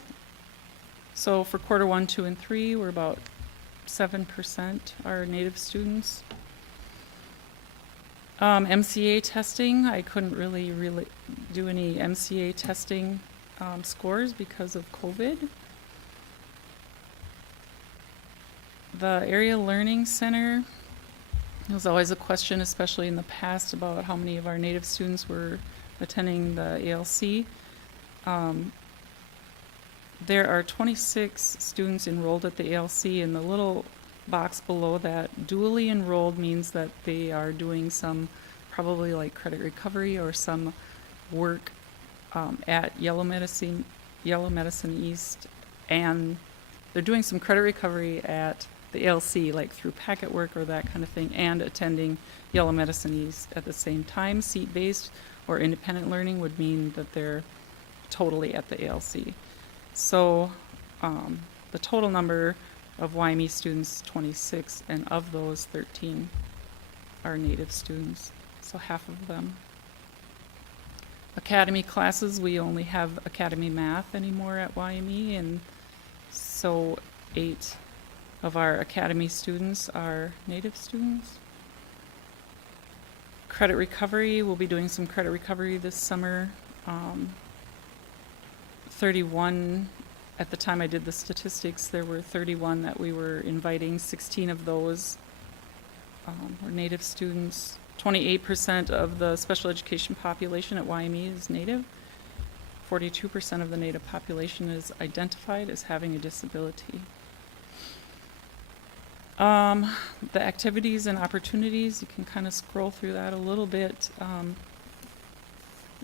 so for quarter 1, 2, and 3, we're about 7% are Native students. MCA testing, I couldn't really do any MCA testing scores because of COVID. The Area Learning Center, there's always a question, especially in the past, about how many of our Native students were attending the ALC. There are 26 students enrolled at the ALC, and the little box below that, dually enrolled, means that they are doing some, probably like credit recovery or some work at Yellow Medicine East, and they're doing some credit recovery at the ALC, like through packet work or that kind of thing, and attending Yellow Medicine East at the same time. Seat-based or independent learning would mean that they're totally at the ALC. So the total number of YME students, 26, and of those, 13 are Native students, so half of them. Academy classes, we only have Academy Math anymore at YME, and so 8 of our Academy students are Native students. Credit recovery, we'll be doing some credit recovery this summer. 31, at the time I did the statistics, there were 31 that we were inviting. 16 of those were Native students. 28% of the special education population at YME is Native. 42% of the Native population is identified as having a disability. The activities and opportunities, you can kind of scroll through that a little bit.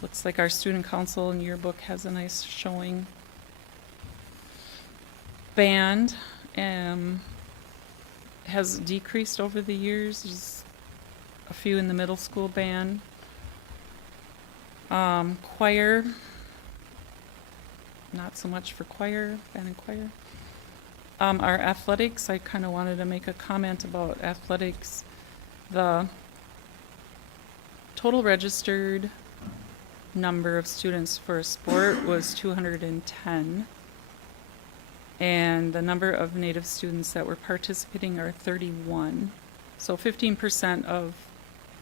Looks like our student council and yearbook has a nice showing. Band has decreased over the years. There's a few in the middle school band. Choir, not so much for choir, band and choir. Our athletics, I kind of wanted to make a comment about athletics. The total registered number of students for a sport was 210, and the number of Native students that were participating are 31. So 15% of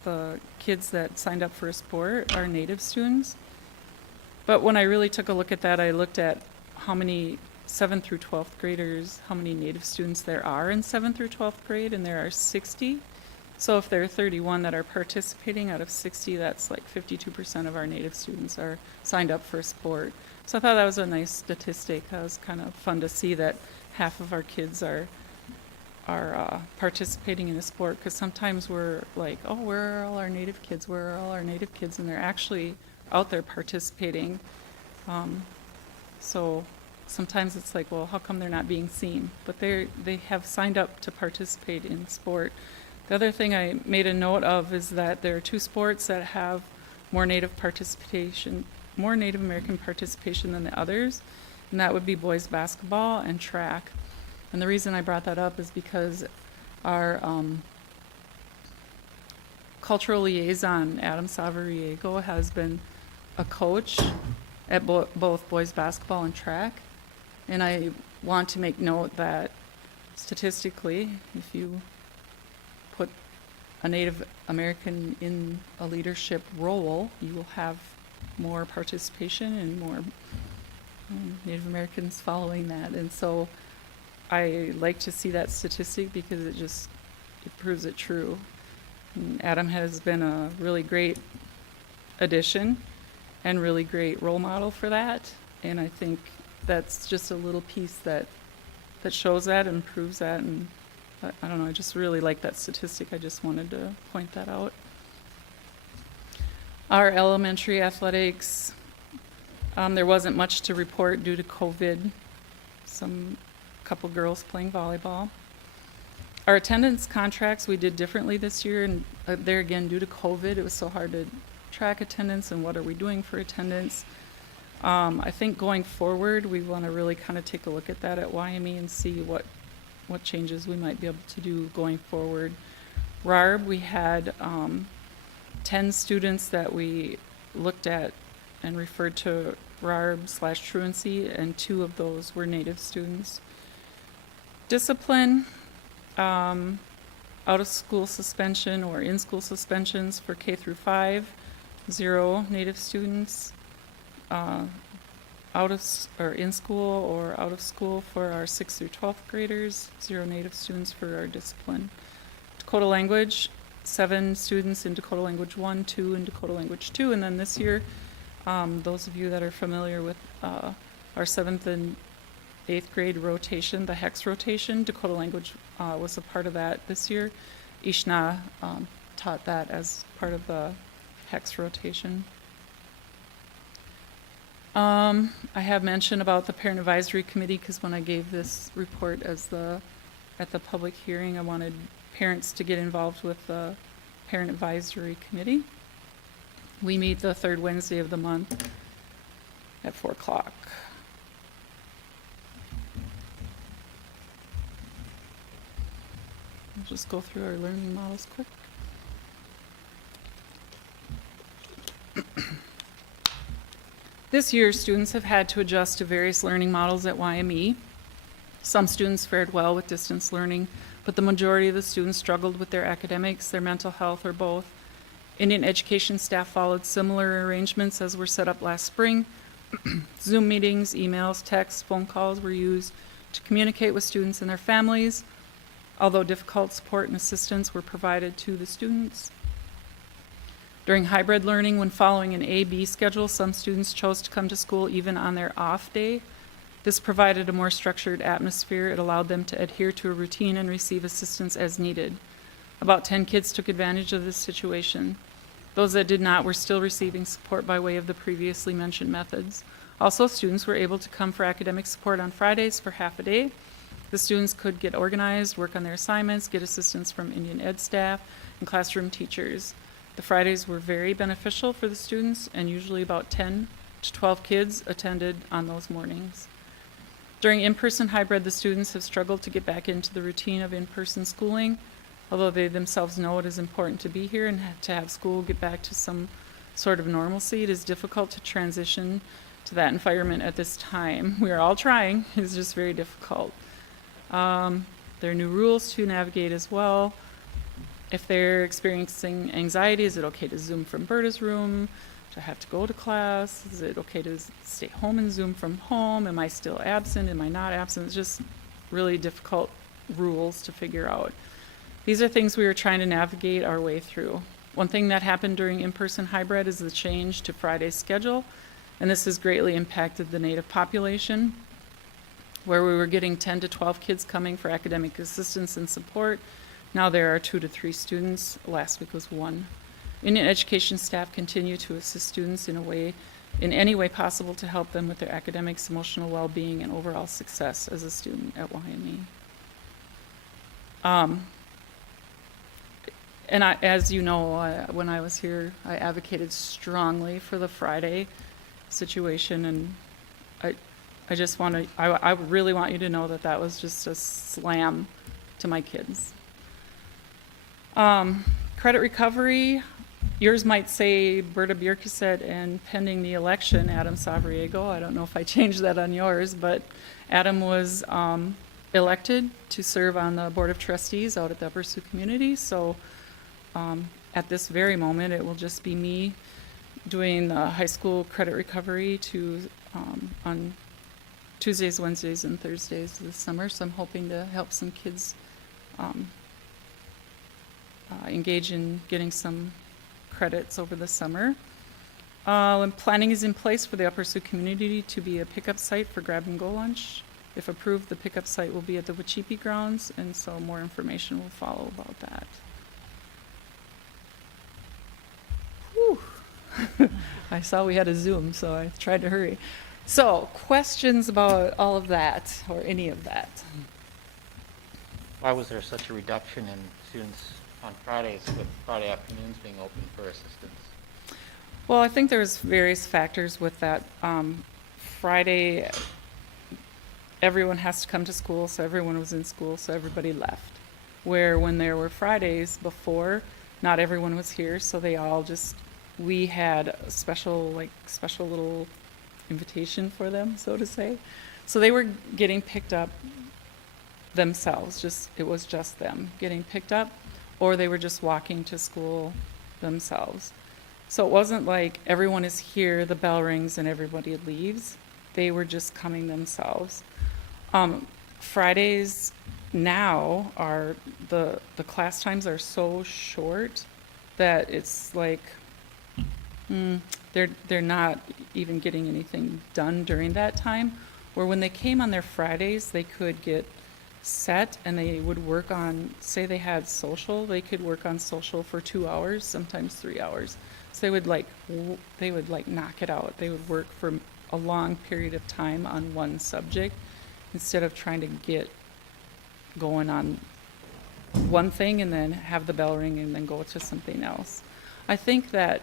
the kids that signed up for a sport are Native students. But when I really took a look at that, I looked at how many 7th through 12th graders, how many Native students there are in 7th through 12th grade, and there are 60. So if there are 31 that are participating out of 60, that's like 52% of our Native students are signed up for a sport. So I thought that was a nice statistic. That was kind of fun to see that half of our kids are participating in a sport, because sometimes we're like, oh, where are all our Native kids? Where are all our Native kids? And they're actually out there participating. So sometimes it's like, well, how come they're not being seen? But they have signed up to participate in sport. The other thing I made a note of is that there are 2 sports that have more Native participation, more Native American participation than the others. and that would be boys basketball and track. And the reason I brought that up is because our cultural liaison, Adam Savariego, has been a coach at both boys basketball and track. And I want to make note that statistically, if you put a Native American in a leadership role, you will have more participation and more Native Americans following that. And so I like to see that statistic because it proves it true. And Adam has been a really great addition and really great role model for that. And I think that's just a little piece that shows that and proves that. And I don't know, I just really like that statistic. I just wanted to point that out. Our elementary athletics, there wasn't much to report due to COVID. Couple girls playing volleyball. Our attendance contracts we did differently this year, and there again, due to COVID, it was so hard to track attendance and what are we doing for attendance. I think going forward, we want to really kind of take a look at that at YME and see what changes we might be able to do going forward. RARB, we had 10 students that we looked at and referred to RARB/truancy, and 2 of those were Native students. Discipline, out of school suspension or in school suspensions for K through 5, 0 Native students. In school or out of school for our 6th through 12th graders, 0 Native students for our discipline. Dakota language, 7 students in Dakota language 1, 2 in Dakota language 2, and then this year, those of you that are familiar with our 7th and 8th grade rotation, the HEX rotation, Dakota language was a part of that this year. Ishna taught that as part of the HEX rotation. I have mentioned about the Parent Advisory Committee because when I gave this report at the public hearing, I wanted parents to get involved with the Parent Advisory Committee. We meet the 3rd Wednesday of the month at 4 o'clock. I'll just go through our learning models quick. This year, students have had to adjust to various learning models at YME. Some students fared well with distance learning, but the majority of the students struggled with their academics, their mental health, or both. Indian education staff followed similar arrangements as were set up last spring. Zoom meetings, emails, texts, phone calls were used to communicate with students and their families, although difficult support and assistance were provided to the students. During hybrid learning, when following an A-B schedule, some students chose to come to school even on their off day. This provided a more structured atmosphere. It allowed them to adhere to a routine and receive assistance as needed. About 10 kids took advantage of this situation. Those that did not were still receiving support by way of the previously mentioned methods. Also, students were able to come for academic support on Fridays for half a day. The students could get organized, work on their assignments, get assistance from Indian Ed staff and classroom teachers. The Fridays were very beneficial for the students, and usually about 10 to 12 kids attended on those mornings. During in-person hybrid, the students have struggled to get back into the routine of in-person schooling. Although they themselves know it is important to be here and to have school get back to some sort of normalcy, it is difficult to transition to that environment at this time. We are all trying. It's just very difficult. There are new rules to navigate as well. If they're experiencing anxiety, is it okay to Zoom from Berta's room? Do I have to go to class? Is it okay to stay home and Zoom from home? Am I still absent? Am I not absent? It's just really difficult rules to figure out. These are things we are trying to navigate our way through. One thing that happened during in-person hybrid is the change to Friday's schedule, and this has greatly impacted the Native population, where we were getting 10 to 12 kids coming for academic assistance and support. Now there are 2 to 3 students. Last week was 1. Indian education staff continue to assist students in any way possible to help them with their academics, emotional well-being, and overall success as a student at YME. And as you know, when I was here, I advocated strongly for the Friday situation, and I just want to, I really want you to know that that was just a slam to my kids. Credit recovery, yours might say Berta Bjerkeset and pending the election, Adam Savriego. I don't know if I changed that on yours, but Adam was elected to serve on the Board of Trustees out at the Upper Sioux community. So at this very moment, it will just be me doing the high school credit recovery on Tuesdays, Wednesdays, and Thursdays this summer. So I'm hoping to help some kids engage in getting some credits over the summer. Planning is in place for the Upper Sioux community to be a pickup site for grab-and-go lunch. If approved, the pickup site will be at the Wachipi grounds, and so more information will follow about that. Whew. I saw we had a Zoom, so I tried to hurry. So, questions about all of that, or any of that? Why was there such a reduction in students on Fridays with Friday afternoons being open for assistance? Well, I think there's various factors with that. Friday, everyone has to come to school, so everyone was in school, so everybody left. Where when there were Fridays before, not everyone was here, so they all just, we had a special little invitation for them, so to say. So they were getting picked up themselves, it was just them getting picked up, or they were just walking to school themselves. So it wasn't like everyone is here, the bell rings, and everybody leaves. They were just coming themselves. Fridays now are, the class times are so short that it's like, they're not even getting anything done during that time. Where when they came on their Fridays, they could get set and they would work on, say they had social, they could work on social for 2 hours, sometimes 3 hours. So they would knock it out. They would work for a long period of time on one subject instead of trying to get going on one thing and then have the bell ring and then go to something else. I think that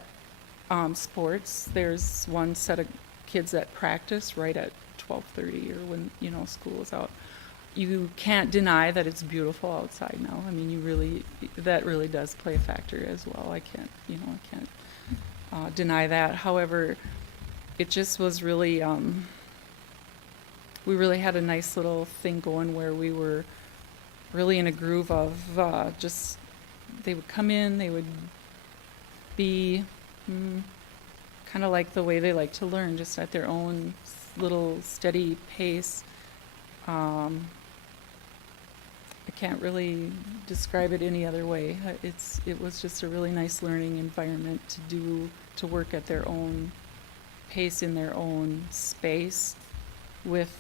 sports, there's one set of kids that practice right at 12:30 or when, school is out. You can't deny that it's beautiful outside now. I mean, that really does play a factor as well. I can't deny that. However, it just was really, we really had a nice little thing going where we were really in a groove of they would come in, they would be kind of like the way they like to learn, just at their own little steady pace. I can't really describe it any other way. It was just a really nice learning environment to work at their own pace in their own space with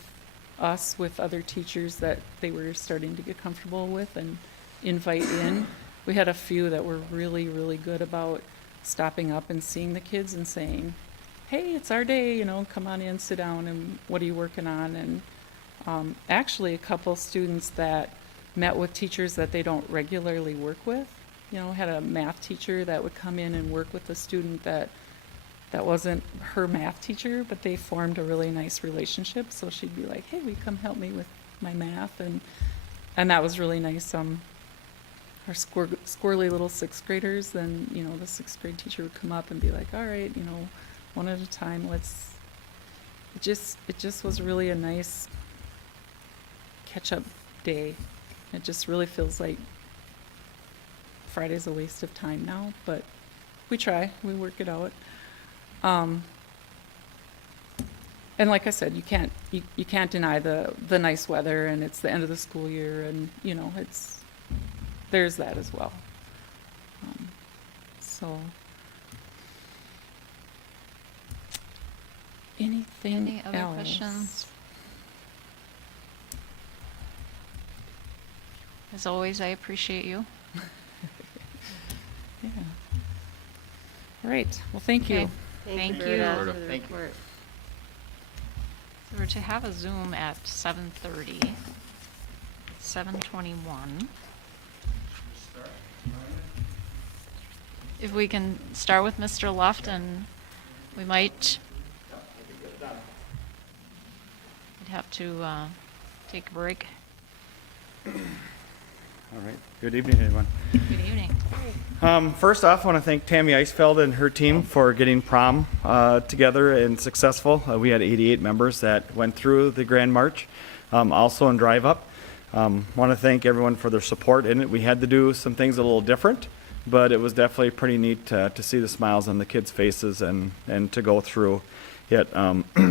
us, with other teachers that they were starting to get comfortable with and invite in. We had a few that were really, really good about stopping up and seeing the kids and saying, hey, it's our day, come on in, sit down, and what are you working on? And actually a couple students that met with teachers that they don't regularly work with, had a math teacher that would come in and work with a student that wasn't her math teacher, but they formed a really nice relationship. So she'd be like, hey, will you come help me with my math? And that was really nice. Our squirrely little sixth graders, then, the sixth grade teacher would come up and be like, all right, one at a time, it just was really a nice catch-up day. It just really feels like Friday's a waste of time now, but we try, we work it out. And like I said, you can't deny the nice weather, and it's the end of the school year, and there's that as well. Anything Any other else? questions? As always, I appreciate you. Yeah. All right. Well, thank Okay. you. Thank you. Berta, for the Thank you. report. So we're to have a Zoom at 7:30, 7:21. If we can start with Mr. Luft, and we might have to take a break. All right. Good evening, everyone. Good evening. First off, I want to thank Tammy Eisfeld and her team for getting prom together and successful. We had 88 members that went through the Grand March, also in Drive Up. Want to thank everyone for their support in it. We had to do some things a little different, but it was definitely pretty neat to see the smiles on the kids' faces and to go through it.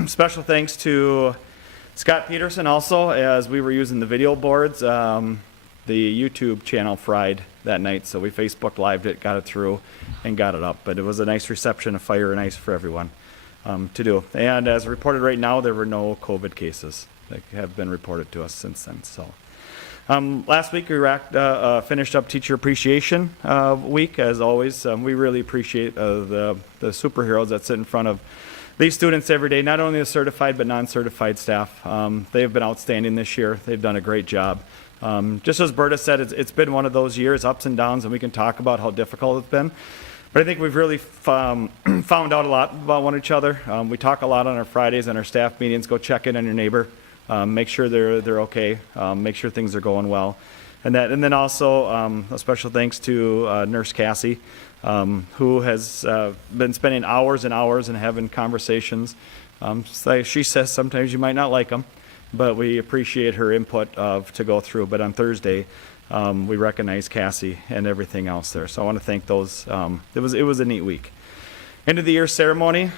Special thanks to Scott Peterson also, as we were using the video boards. The YouTube channel fried that night, so we Facebook Lived it, got it through, and got it up. But it was a nice reception of fire and ice for everyone to do. And as reported right now, there were no COVID cases that have been reported to us since then. So last week we finished up Teacher Appreciation Week. As always, we really appreciate the superheroes that sit in front of these students every day, not only the certified but non-certified staff. They have been outstanding this year. They've done a great job. Just as Berta said, it's been one of those years, ups and downs, and we can talk about how difficult it's been. But I think we've really found out a lot about one each other. We talk a lot on our Fridays and our staff meetings. Go check in on your neighbor, make sure they're okay, make sure things are going well, and then also a special thanks to Nurse Cassie, who has been spending hours and hours and having conversations. She says sometimes you might not like them, but we appreciate her input to go through. But on Thursday, we recognize Cassie and everything else there. So I want to thank those. It was a neat week. End of the year ceremony.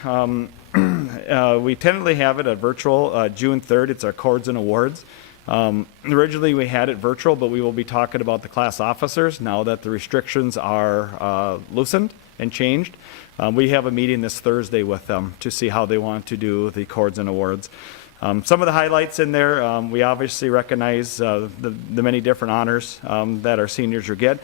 We tentatively have it at virtual June 3rd. It's our Cords and Awards. Originally we had it virtual, but we will be talking about the class officers now that the restrictions are loosened and changed. We have a meeting this Thursday with them to see how they want to do the Cords and Awards. Some of the highlights in there, we obviously recognize the many different honors that our seniors will get.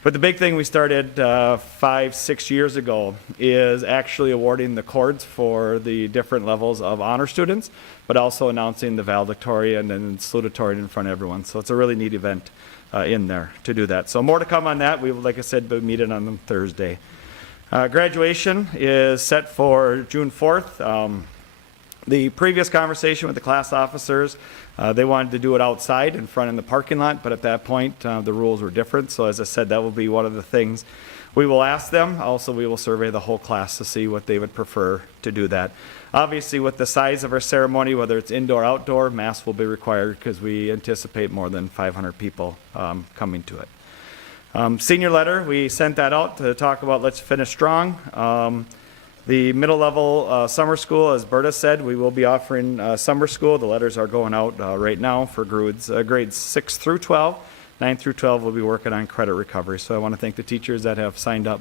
But the big thing we started 5-6 years ago is actually awarding the cords for the different levels of honor students, but also announcing the valedictorian and salutatorian in front of everyone. So it's a really neat event in there to do that. So more to come on that. We will, like I said, be meeting on Thursday. Graduation is set for June 4th. The previous conversation with the class officers, they wanted to do it outside in front in the parking lot, but at that point the rules were different. So as I said, that will be one of the things we will ask them. Also, we will survey the whole class to see what they would prefer to do that. Obviously, with the size of our ceremony, whether it's indoor or outdoor, masks will be required because we anticipate more than 500 people coming to it. Senior letter, we sent that out to talk about Let's Finish Strong. The middle level summer school, as Berta said, we will be offering summer school. The letters are going out right now for grades 6 through 12. 9 through 12 will be working on credit recovery. So I want to thank the teachers that have signed up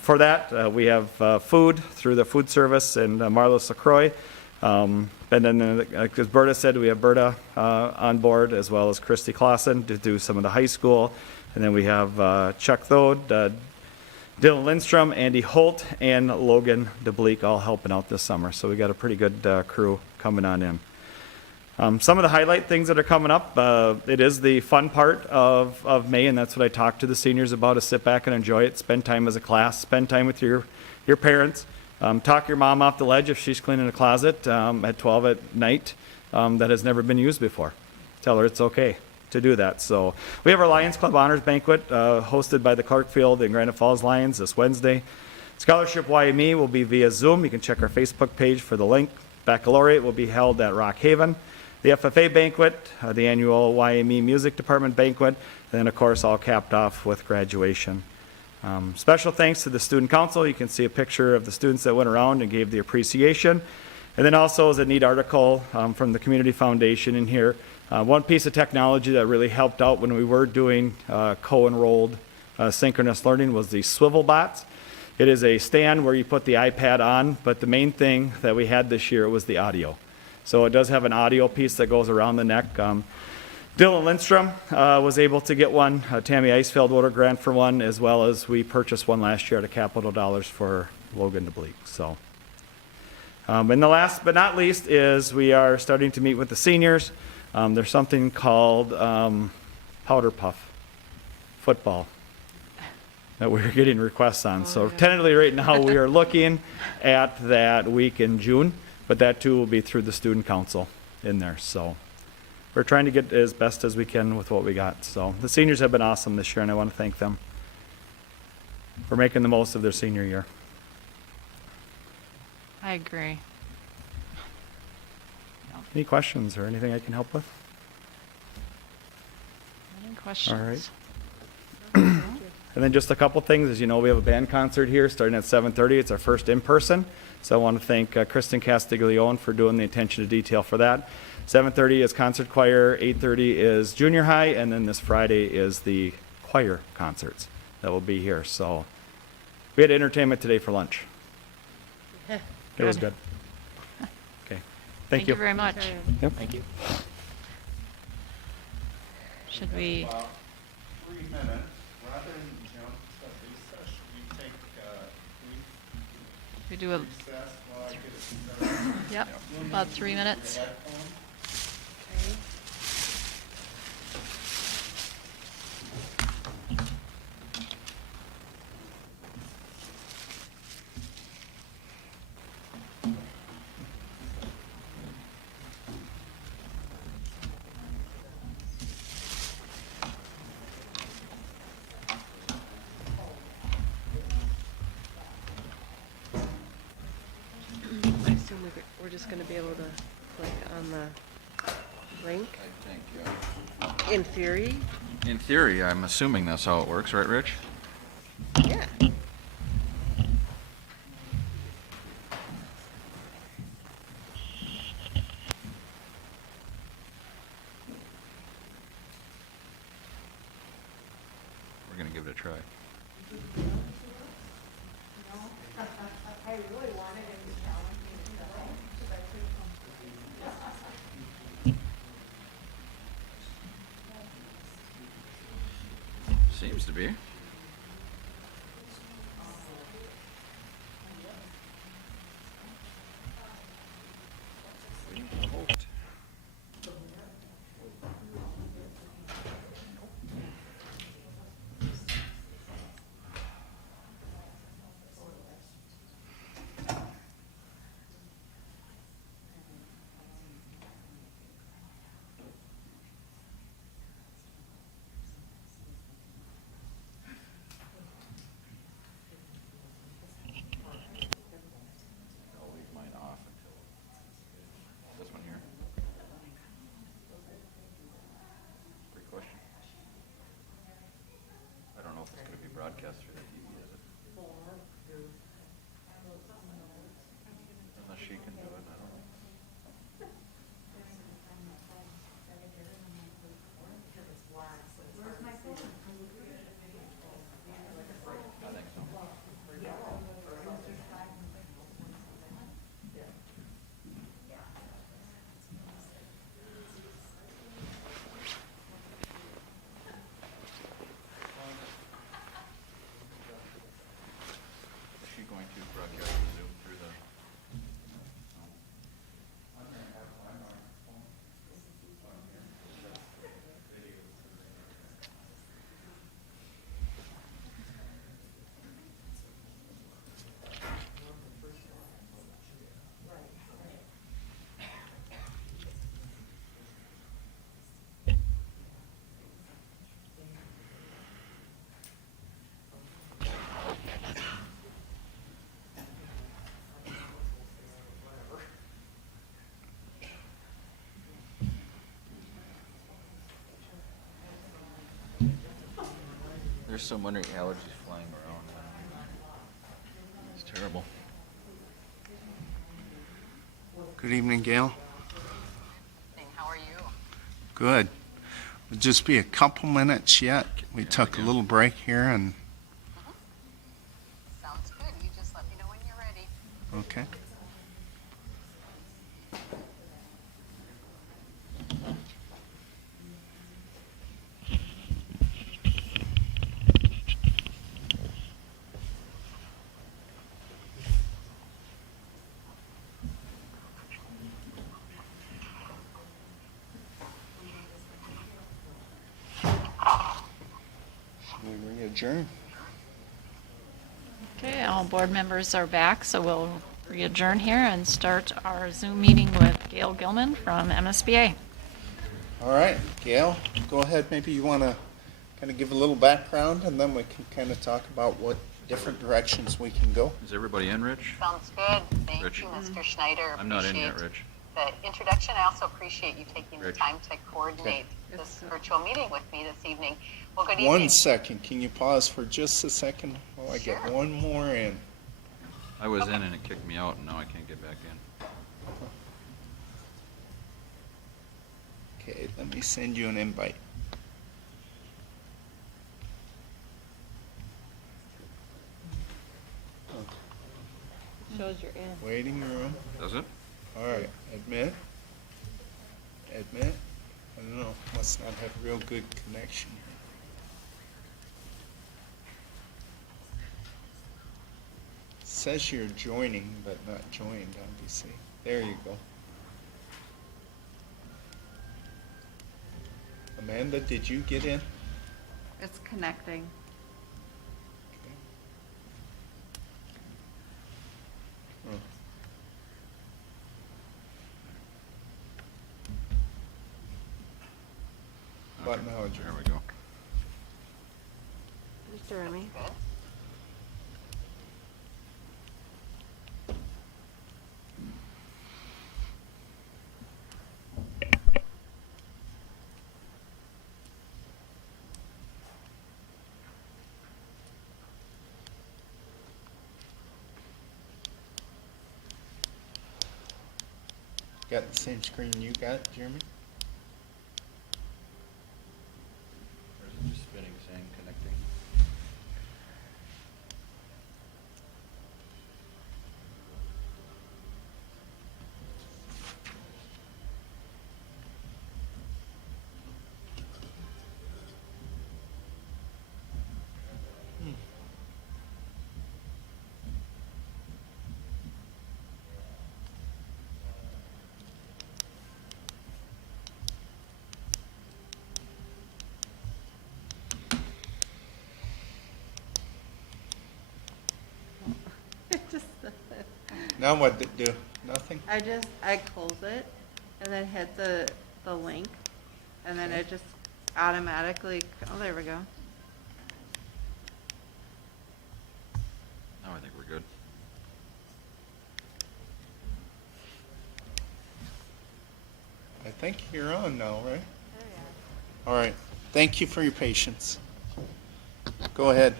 for that. We have food through the food service and Marlos LaCroix. And then, as Berta said, we have Berta on board as well as Christy Clausen to do some of the high school. And then we have Chuck Thode, Dylan Lindstrom, Andy Holt, and Logan DeBleek all helping out this summer. So we got a pretty good crew coming on in. Some of the highlight things that are coming up, it is the fun part of May, and that's what I talk to the seniors about, is sit back and enjoy it, spend time as a class, spend time with your parents, talk your mom off the ledge if she's cleaning a closet at 12 at night that has never been used before. Tell her it's okay to do that. So we have our Lions Club Honors Banquet hosted by the Clarkfield and Granite Falls Lions this Wednesday. Scholarship YME will be via Zoom. You can check our Facebook page for the link. Baccalaureate will be held at Rock Haven. The FFA Banquet, the annual YME Music Department Banquet, and then of course all capped off with graduation. Special thanks to the Student Council. You can see a picture of the students that went around and gave the appreciation. And then also is a neat article from the Community Foundation in here. One piece of technology that really helped out when we were doing co-enrolled synchronous learning was the swivel bots. It is a stand where you put the iPad on, but the main thing that we had this year was the audio. So it does have an audio piece that goes around the neck. Dylan Lindstrom was able to get one. Tammy Eisfeld wrote a grant for one, as well as we purchased one last year at a capital dollars for Logan DeBleek. So, and the last but not least is we are starting to meet with the seniors. There's something called Powder Puff football that we're getting requests on. So tentatively right now we are looking at that week in June, but that too will be through the Student Council in there. So we're trying to get as best as we can with what we got. So the seniors have been awesome this year, and I want to thank them for making the most of their senior year. I agree. Any questions or anything I can help with? Any questions? All right. And then just a couple things. As you know, we have a band concert here starting at 7:30. It's our first in person. So I want to thank Kristen Castiglione for doing the attention to detail for that. 7:30 is concert choir, 8:30 is junior high, and then this Friday is the choir concerts that will be here. So we had entertainment today for lunch. It was good. Okay. Thank you. very much. Yep. Thank you. Should we, About 3 minutes, rather than jump to recess, we take we do a, recess while I get it started. yep, about 3 minutes? Headphones. I assume we're just gonna be able to click on the link, I think, yeah. in theory? In theory, I'm assuming that's how it works, right, Rich? Yeah. We're gonna give it a try. Seems to be. I'll leave mine off until this one here. Great question. I don't know if it's going to be broadcast through the TV, is it? Unless she can do it, I don't know. I think so. Is she going to broadcast the Zoom through the? There's so many allergies flying around. It's terrible. Good evening, Gail. How are you? Good. It'll just be a couple minutes yet. We took a little break here and, Sounds good. You just let me know when you're ready. okay. We adjourn. Okay, all board members are back, so we'll re-adjourn here and start our Zoom meeting with Gail Gilman from MSBA. All right, Gail, go ahead. Maybe you want to kind of give a little background, and then we can kind of talk about what different directions we can go. Is everybody in, Rich? Sounds good. Thank Rich. you, Mr. Schneider. I'm not in yet, Appreciate Rich. the introduction. I also appreciate you taking the Rich. time to coordinate this virtual meeting with me this evening. Well, good evening. 1 second. Can you pause for just a second while I get Sure. one more in? I was in and it kicked me out, and now I can't get back in. Okay, let me send you an invite. Shows you're in. Waiting room. Does it? All right, admit. Admit. I don't know, must not have real good connection here. Says you're joining, but not joined, obviously. There you go. Amanda, did you get in? It's connecting. Okay. Oh. But now, There we go. Mr. Remy? Good. got the same screen you got, Jeremy? Or is it just spinning saying connecting? Now what did it do? Nothing? I close it and then hit the link and then it just automatically, oh, there we go. Now I think we're good. I think you're on now, right? All right. Thank you for your patience. Go ahead.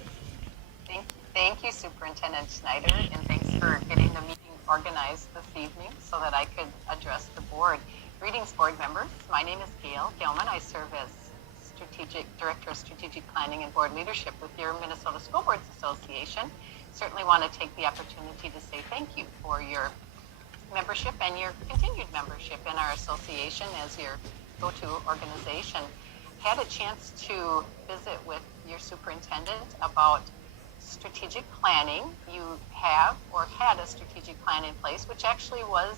Thank you, Superintendent Schneider, and thanks for getting the meeting organized this evening so that I could address the board. Greetings, board members. My name is Gail Gilman. I serve as Director of Strategic Planning and Board Leadership with your Minnesota School Boards Association. Certainly want to take the opportunity to say thank you for your membership and your continued membership in our association as your go-to organization. Had a chance to visit with your superintendent about strategic planning. You have or had a strategic plan in place, which actually was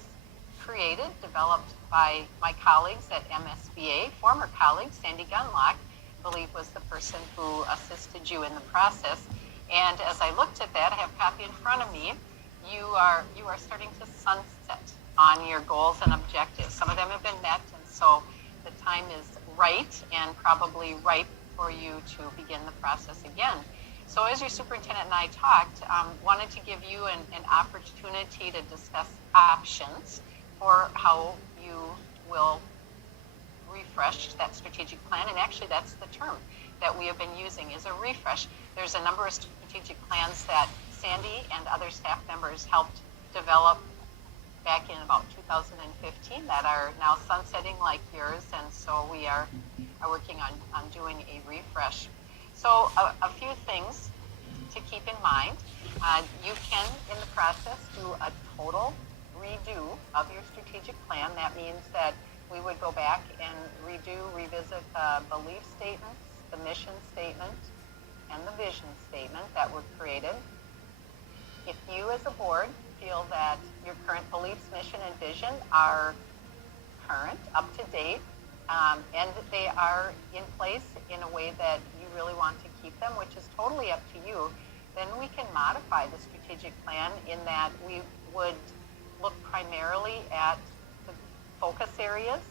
created, developed by my colleagues at MSBA, former colleague Sandy Gunlock, I believe was the person who assisted you in the process. And as I looked at that, I have a copy in front of me. You are starting to sunset on your goals and objectives. Some of them have been met, and so the time is right and probably ripe for you to begin the process again. So as your superintendent and I talked, wanted to give you an opportunity to discuss options for how you will refresh that strategic plan. And actually that's the term that we have been using, is a refresh. There's a number of strategic plans that Sandy and other staff members helped develop back in about 2015 that are now sunsetting like yours. And so we are working on doing a refresh. So a few things to keep in mind. You can, in the process, do a total redo of your strategic plan. That means that we would go back and revisit the belief statements, the mission statement, and the vision statement that were created. If you as a board feel that your current beliefs, mission, and vision are current, up to date, and they are in place in a way that you really want to keep them, which is totally up to you, then we can modify the strategic plan in that we would look primarily at the focus areas,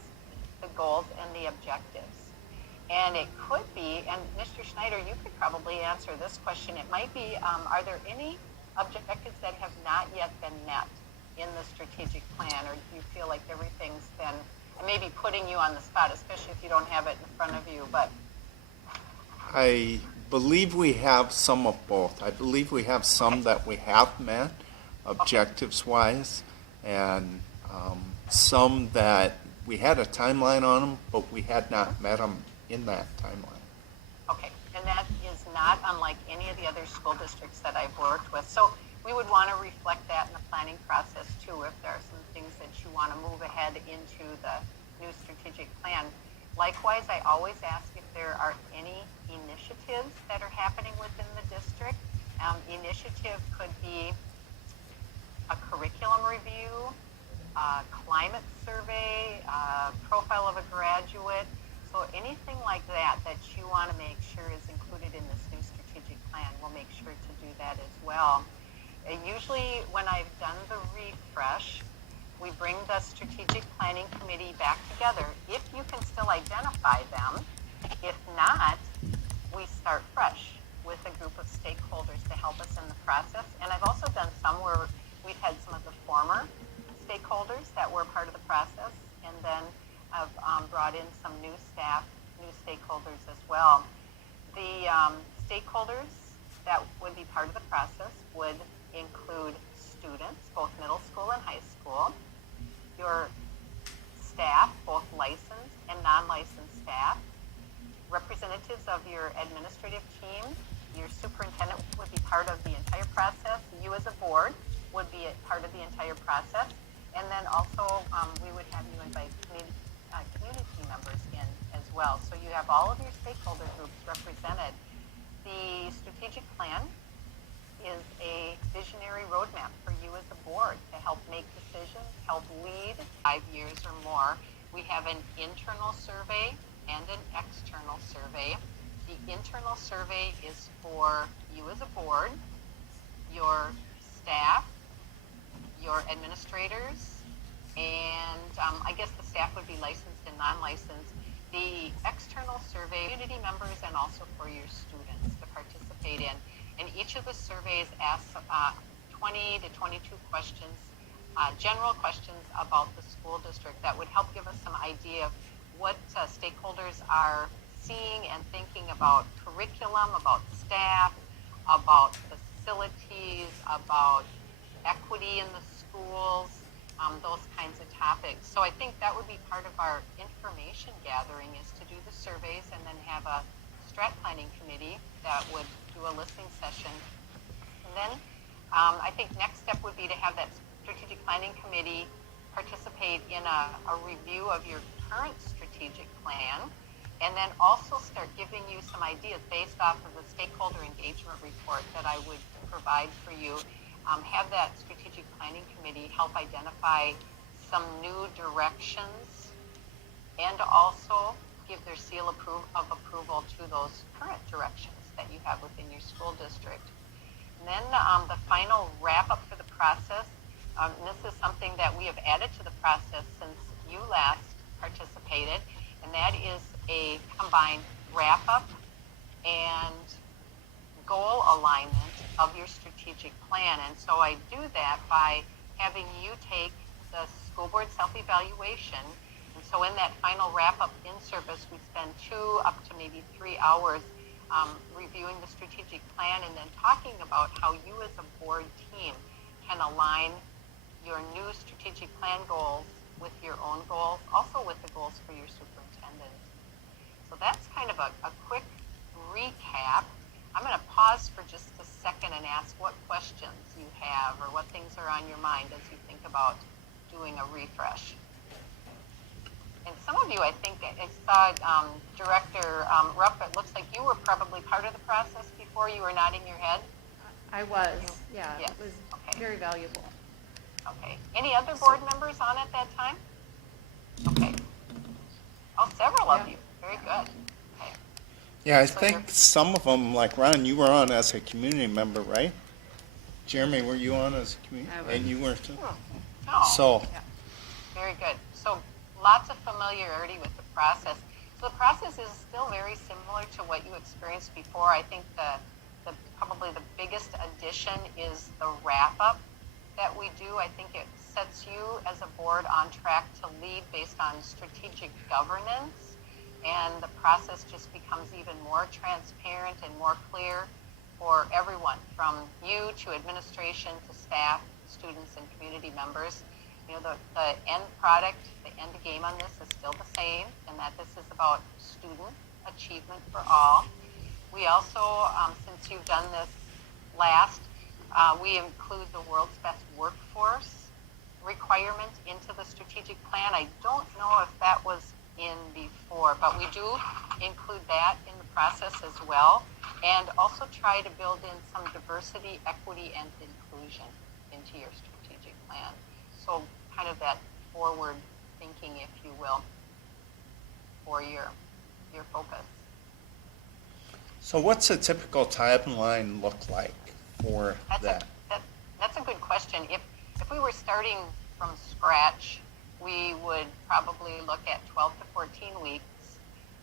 the goals, and the objectives. And it could be, and Mr. Schneider, you could probably answer this question. It might be, are there any objectives that have not yet been met in the strategic plan, or do you feel like everything's been, I may be putting you on the spot, especially if you don't have it in front of you, but I believe we have some of both. I believe we have some that we have met, objectives-wise, and some that we had a timeline on them, but we had not met them in that timeline. okay, and that is not unlike any of the other school districts that I've worked with. So we would want to reflect that in the planning process too, if there are some things that you want to move ahead into the new strategic plan. Likewise, I always ask if there are any initiatives that are happening within the district. Initiative could be a curriculum review, a climate survey, a profile of a graduate. So anything like that that you want to make sure is included in this new strategic plan, we'll make sure to do that as well. Usually when I've done the refresh, we bring the strategic planning committee back together. If you can still identify them, if not, we start fresh with a group of stakeholders to help us in the process. And I've also done some where we've had some of the former stakeholders that were part of the process, and then I've brought in some new staff, new stakeholders as well. The stakeholders that would be part of the process would include students, both middle school and high school, your staff, both licensed and non-licensed staff, representatives of your administrative team, your superintendent would be part of the entire process, you as a board would be a part of the entire process, and then also we would have you invite community members in as well. So you have all of your stakeholder groups represented. The strategic plan is a visionary roadmap for you as a board to help make decisions, help lead 5 years or more. We have an internal survey and an external survey. The internal survey is for you as a board, your staff, your administrators, and I guess the staff would be licensed and non-licensed. The external survey, community members, and also for your students to participate in. And each of the surveys asks 20 to 22 questions, general questions about the school district that would help give us some idea of what stakeholders are seeing and thinking about curriculum, about staff, about facilities, about equity in the schools, those kinds of topics. So I think that would be part of our information gathering, is to do the surveys and then have a strat planning committee that would do a listening session. And then I think next step would be to have that strategic planning committee participate in a review of your current strategic plan, and then also start giving you some ideas based off of the stakeholder engagement report that I would provide for you. Have that strategic planning committee help identify some new directions and also give their seal of approval to those current directions that you have within your school district. And then the final wrap-up for the process, and this is something that we have added to the process since you last participated, and that is a combined wrap-up and goal alignment of your strategic plan. And so I do that by having you take the school board self-evaluation. And so in that final wrap-up in-service, we spend 2 up to maybe 3 hours reviewing the strategic plan and then talking about how you as a board team can align your new strategic plan goals with your own goals, also with the goals for your superintendent. So that's kind of a quick recap. I'm going to pause for just a second and ask what questions you have or what things are on your mind as you think about doing a refresh. And some of you, I think, I saw Director Rupp, it looks like you were probably part of the process before. You were nodding your head. I was, yeah, Yes. it was Okay. very valuable. Okay. Any other board members on at that time? Okay. Oh, several of you. Very good. Okay. Yeah, I So think you're- some of them, like Ron, you were on as a community member, right? Jeremy, were you on as a community? I was. And you were too? Oh, So, yeah. Very good. So lots of familiarity with the process. So the process is still very similar to what you experienced before. I think probably the biggest addition is the wrap-up that we do. I think it sets you as a board on track to lead based on strategic governance, and the process just becomes even more transparent and more clear for everyone, from you to administration to staff, students, and community members. You know, the end product, the end game on this is still the same, and that this is about student achievement for all. We also, since you've done this last, we include the world's best workforce requirement into the strategic plan. I don't know if that was in before, but we do include that in the process as well, and also try to build in some diversity, equity, and inclusion into your strategic plan. So kind of that forward thinking, if you will, for your focus. So what's a typical timeline look like for that? That's a good question. If we were starting from scratch, we would probably look at 12 to 14 weeks.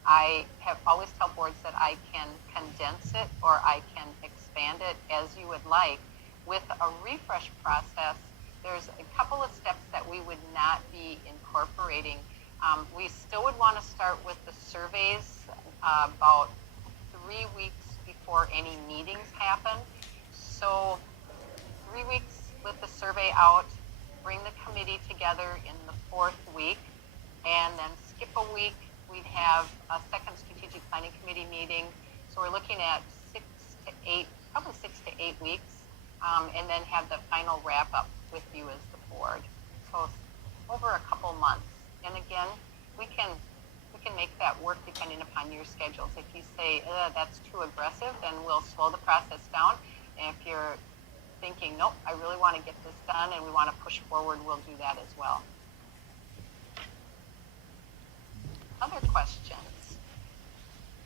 I have always tell boards that I can condense it or I can expand it as you would like. With a refresh process, there's a couple of steps that we would not be incorporating. We still would want to start with the surveys about 3 weeks before any meetings happen. So 3 weeks with the survey out, bring the committee together in the 4th week, and then skip a week. We'd have a second strategic planning committee meeting. So we're looking at 6 to 8, probably 6 to 8 weeks, and then have the final wrap up with you as the board. So over a couple months. And again, we can make that work depending upon your schedules. If you say that's too aggressive, then we'll slow the process down. And if you're thinking, nope, I really want to get this done and we want to push forward, we'll do that as well. Other questions?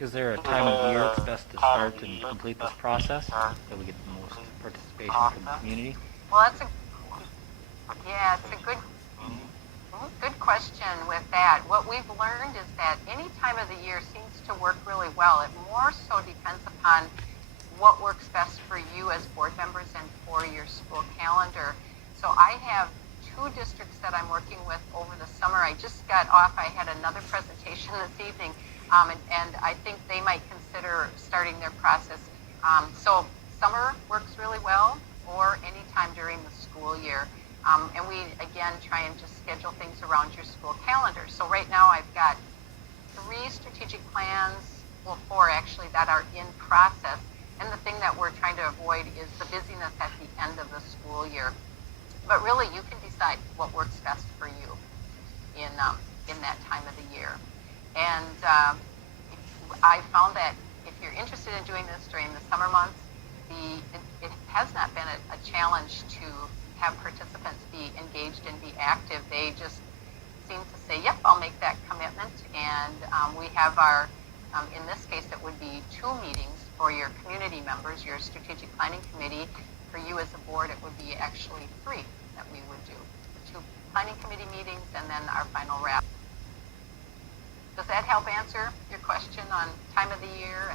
Is there a time of year it's best to start and complete this process that we get the most participation from the community? Well, it's a good question with that. What we've learned is that any time of the year seems to work really well. It more so depends upon what works best for you as board members and for your school calendar. So I have 2 districts that I'm working with over the summer. I just got off. I had another presentation this evening, and I think they might consider starting their process. So summer works really well, or anytime during the school year. And we, again, try and just schedule things around your school calendar. So right now I've got 3 strategic plans, well, 4 actually, that are in process. And the thing that we're trying to avoid is the busyness at the end of the school year. But really, you can decide what works best for you in that time of the year. And I found that if you're interested in doing this during the summer months, it has not been a challenge to have participants be engaged and be active. They just seem to say, yep, I'll make that commitment. And we have our, in this case, it would be 2 meetings for your community members, your strategic planning committee. For you as a board, it would be actually 3 that we would do. 2 planning committee meetings and then our final wrap. Does that help answer your question on time of the year?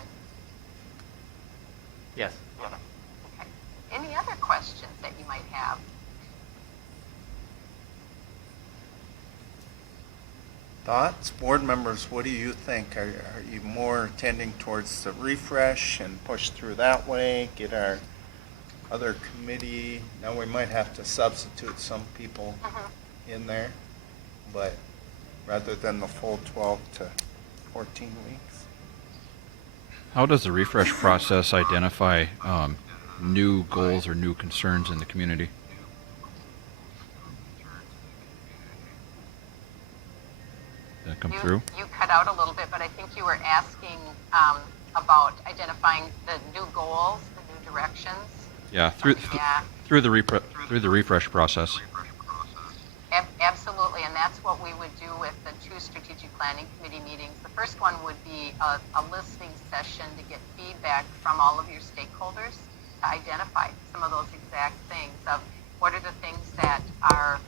Yes. Okay. Any other questions that you might have? Thoughts? Board members, what do you think? Are you more tending towards the refresh and push through that way, get our other committee? Now we might have to substitute some people in there, but rather than the full 12 to 14 weeks. How does the refresh process identify new goals or new concerns in the community? Did that come through? You cut out a little bit, but I think you were asking about identifying the new goals, the new directions. Yeah, through the refresh process. Absolutely, and that's what we would do with the 2 strategic planning committee meetings. The first one would be a listening session to get feedback from all of your stakeholders to identify some of those exact things of what are the things that are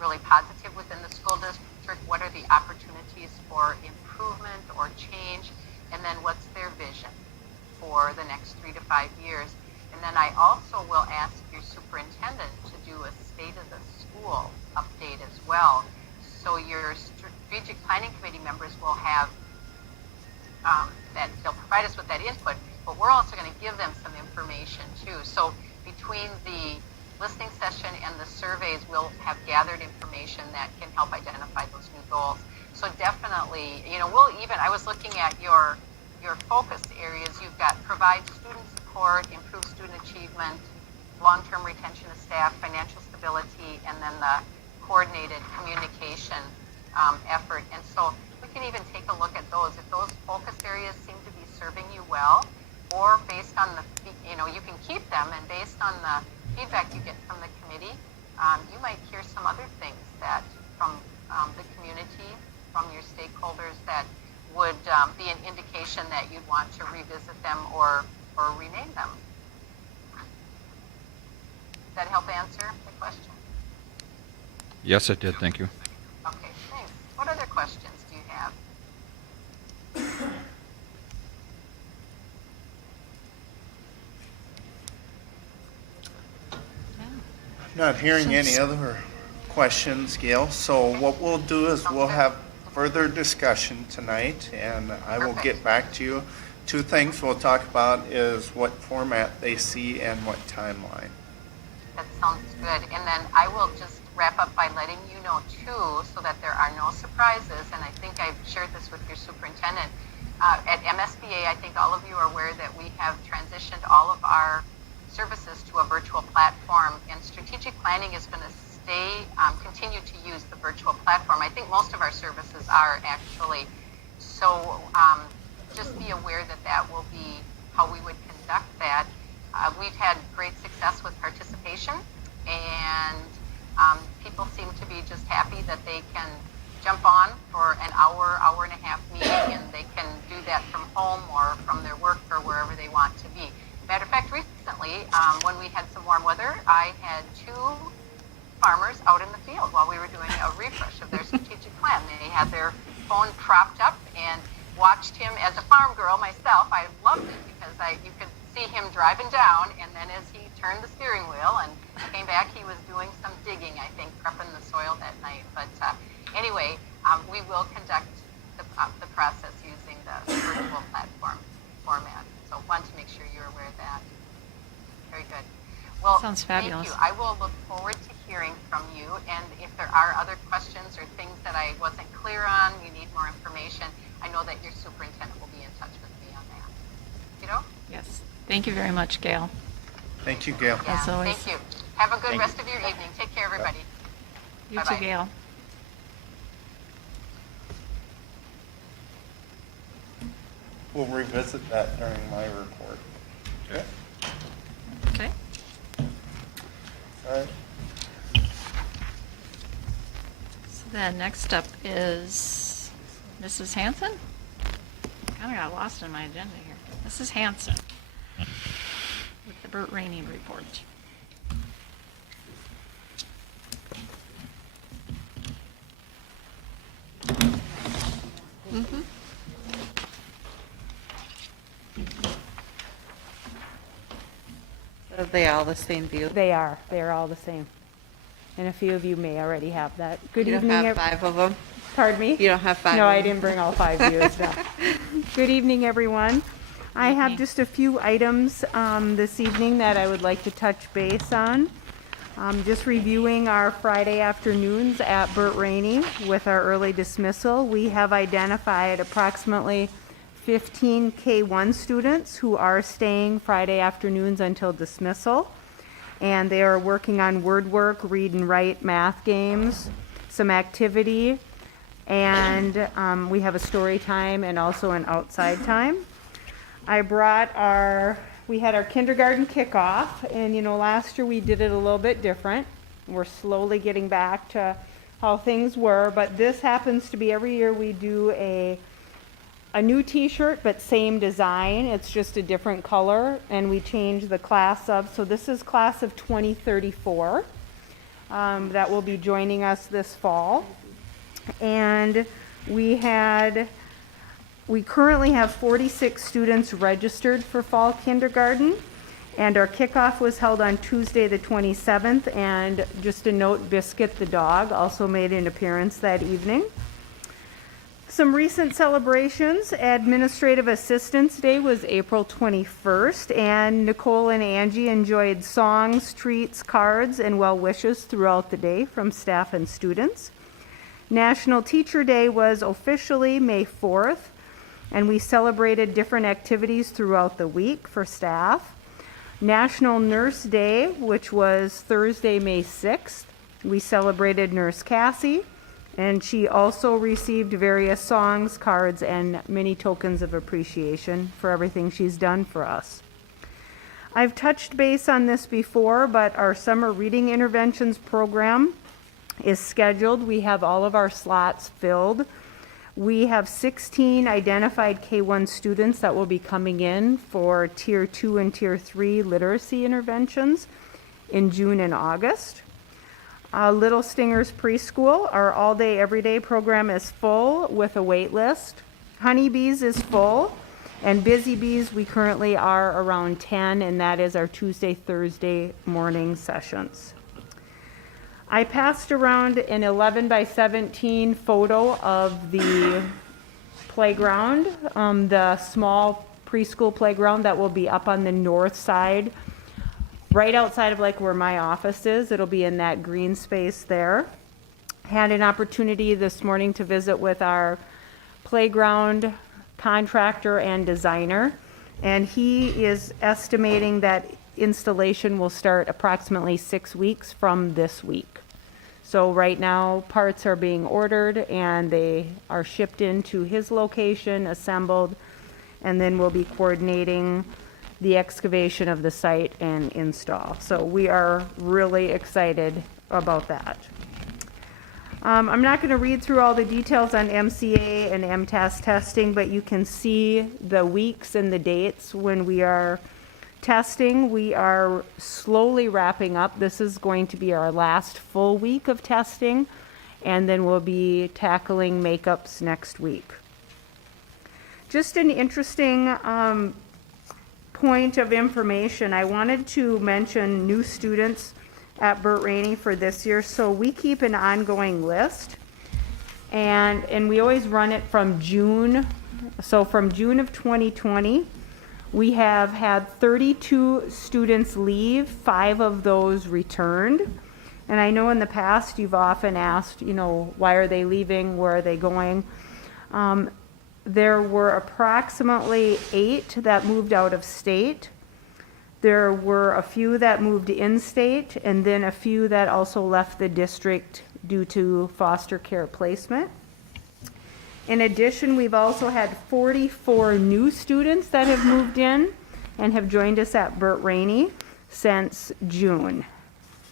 really positive within the school district, district, what are the opportunities for improvement or change, and then what's their vision for the next 3 to 5 years. And then I also will ask your superintendent to do a state of the school update as well. So your strategic planning committee members will have that they'll provide us with that input, but we're also going to give them some information too. So between the listening session and the surveys, we'll have gathered information that can help identify those new goals. So definitely, I was looking at your focus areas. You've got provide student support, improve student achievement, long-term retention of staff, financial stability, and then the coordinated communication effort. And so we can even take a look at those. If those focus areas seem to be serving you well, or based on you can keep them, and based on the feedback you get from the committee, you might hear some other things that from the community, from your stakeholders, that would be an indication that you'd want to revisit them or rename them. Does that help answer the question? Yes, it did. Thank you. Okay, thanks. What other questions do you have? Not hearing any other questions, Gail. So what we'll do is we'll have further discussion tonight, and I will get back to you. Two things we'll talk about is what format they see and what timeline. That sounds good. And then I will just wrap up by letting you know too, so that there are no surprises, and I think I've shared this with your superintendent. At MSBA, I think all of you are aware that we have transitioned all of our services to a virtual platform, and strategic planning is going to continue to use the virtual platform. I think most of our services are actually. So just be aware that that will be how we would conduct that. We've had great success with participation, and people seem to be just happy that they can jump on for an hour and a half meeting, and they can do that from home or from their work or wherever they want to be. Matter of fact, recently, when we had some warm weather, I had 2 farmers out in the field while we were doing a refresh of their strategic plan. They had their phone propped up and watched him. As a farm girl myself, I loved it because you could see him driving down, and then as he turned the steering wheel and came back, he was doing some digging, I think, prepping the soil that night. But anyway, we will conduct the process using the virtual platform format. So want to make sure you're aware of that. Very good. Well, Sounds fabulous. Thank you. I will look forward to hearing from you. And if there are other questions or things that I wasn't clear on, you need more information, I know that your superintendent will be in touch with me on that. Yes. Thank you very much, Gail. Thank you, Gail. As always. Thank you. Have a good rest of your evening. Take care, everybody. You Bye-bye. too, Gail. We'll revisit that during my report. Okay. Okay. All right. So then next up is Mrs. Hanson. Kind of got lost in my agenda here. Mrs. Hanson with the Burt Rainey report. Mm-hmm. Are they all the same view? They are. They're all the same. And a few of you may already have that. Good You evening. don't have 5 of them? Pardon me? You don't have 5 No, of I them? didn't bring all 5 views. No. Good evening, everyone. I have just a few items this evening that I would like to touch base on. Just reviewing our Friday afternoons at Burt Rainey with our early dismissal. We have identified approximately 15 K1 students who are staying Friday afternoons until dismissal. And they are working on word work, read and write, math games, some activity, and we have a story time and also an outside time. I brought we had our kindergarten kickoff, and last year we did it a little bit different. We're slowly getting back to how things were, but this happens to be every year we do a new t-shirt, but same design. It's just a different color, and we change the class up. So this is class of 2034 that will be joining us this fall. And we currently have 46 students registered for fall kindergarten. And our kickoff was held on Tuesday, the 27th. And just a note, Biscuit the dog also made an appearance that evening. Some recent celebrations. Administrative Assistance Day was April 21st, and Nicole and Angie enjoyed songs, treats, cards, and well wishes throughout the day from staff and students. National Teacher Day was officially May 4th, and we celebrated different activities throughout the week for staff. National Nurse Day, which was Thursday, May 6th, we celebrated Nurse Cassie. And she also received various songs, cards, and many tokens of appreciation for everything she's done for us. I've touched base on this before, but our summer reading interventions program is scheduled. We have all of our slots filled. We have 16 identified K-1 students that will be coming in for Tier 2 and Tier 3 literacy interventions in June and August. Little Stingers Preschool, our all-day, everyday program is full with a wait list. Honeybees is full, and Busy Bees, we currently are around 10, and that is our Tuesday, Thursday morning sessions. I passed around an 11 by 17 photo of the playground, the small preschool playground that will be up on the north side, right outside of like where my office is. It'll be in that green space there. Had an opportunity this morning to visit with our playground contractor and designer, and he is estimating that installation will start approximately 6 weeks from this week. So right now parts are being ordered and they are shipped into his location, assembled, and then we'll be coordinating the excavation of the site and install. So we are really excited about that. I'm not going to read through all the details on MCA and MTAS testing, but you can see the weeks and the dates when we are testing. We are slowly wrapping up. This is going to be our last full week of testing, and then we'll be tackling makeups next week. Just an interesting point of information. I wanted to mention new students at Burt Rainey for this year. So we keep an ongoing list, and we always run it from June. So from June of 2020, we have had 32 students leave, 5 of those returned. And I know in the past you've often asked, why are they leaving? Where are they going? There were approximately 8 that moved out of state. There were a few that moved in-state, and then a few that also left the district due to foster care placement. In addition, we've also had 44 new students that have moved in and have joined us at Burt Rainey since June.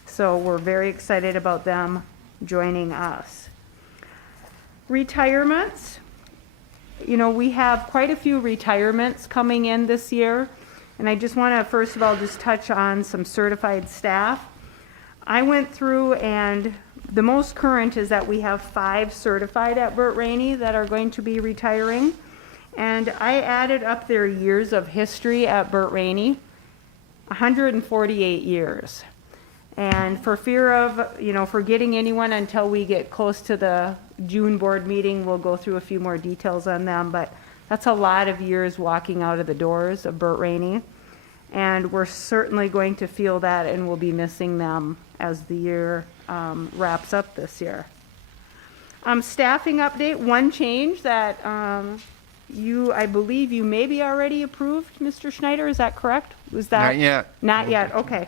So we're very excited about them joining us. Retirements. We have quite a few retirements coming in this year, and I just want to first of all just touch on some certified staff. I went through, and the most current is that we have 5 certified at Burt Rainey that are going to be retiring, and I added up their years of history at Burt Rainey, 148 years. And for fear of, forgetting anyone until we get close to the June board meeting, we'll go through a few more details on them, but that's a lot of years walking out of the doors of Burt Rainey. And we're certainly going to feel that, and we'll be missing them as the year wraps up this year. Staffing update, one change that I believe you maybe already approved, Mr. Schneider, is that correct? Was that? Not yet. Not yet, okay.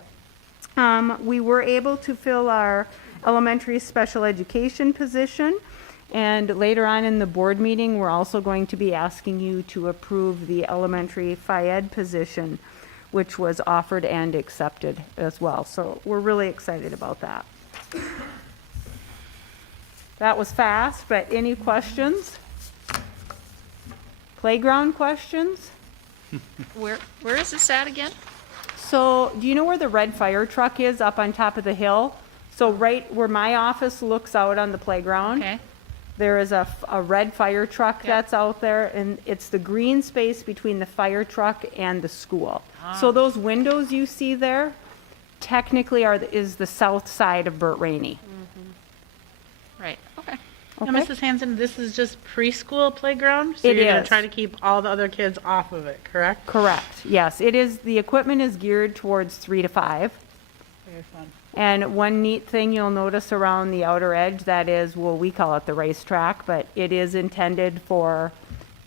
We were able to fill our elementary special education position, and later on in the board meeting, we're also going to be asking you to approve the elementary Phy-Ed position, which was offered and accepted as well. So we're really excited about that. That was fast, but any questions? Playground questions? Where is this at again? So do you know where the red fire truck is up on top of the hill? So right where my office looks out on the playground, Okay. There is a red fire truck that's out there, and it's the green space between the fire truck and the school. So those windows you see there technically is the south side of Burt Rainey. Right, okay. Now, Okay. Mrs. Hanson, this is just preschool playground? So It you're going is. to try to keep all the other kids off of it, correct? Correct, yes. It is, the equipment is geared towards 3 to 5. Very fun. And one neat thing you'll notice around the outer edge, that is, well, we call it the racetrack, but it is intended for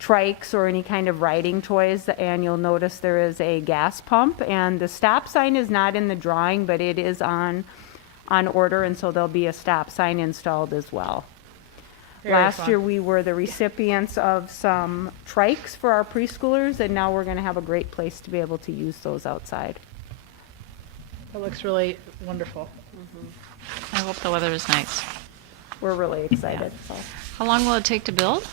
trikes or any kind of riding toys. And you'll notice there is a gas pump, and the stop sign is not in the drawing, but it is on order, and so there'll be a stop sign installed as well. Very Last fun. year, we were the recipients of some trikes for our preschoolers, and now we're going to have a great place to be able to use those outside. That looks really wonderful. I hope the weather is nice. We're really excited, so. How long will it take to build?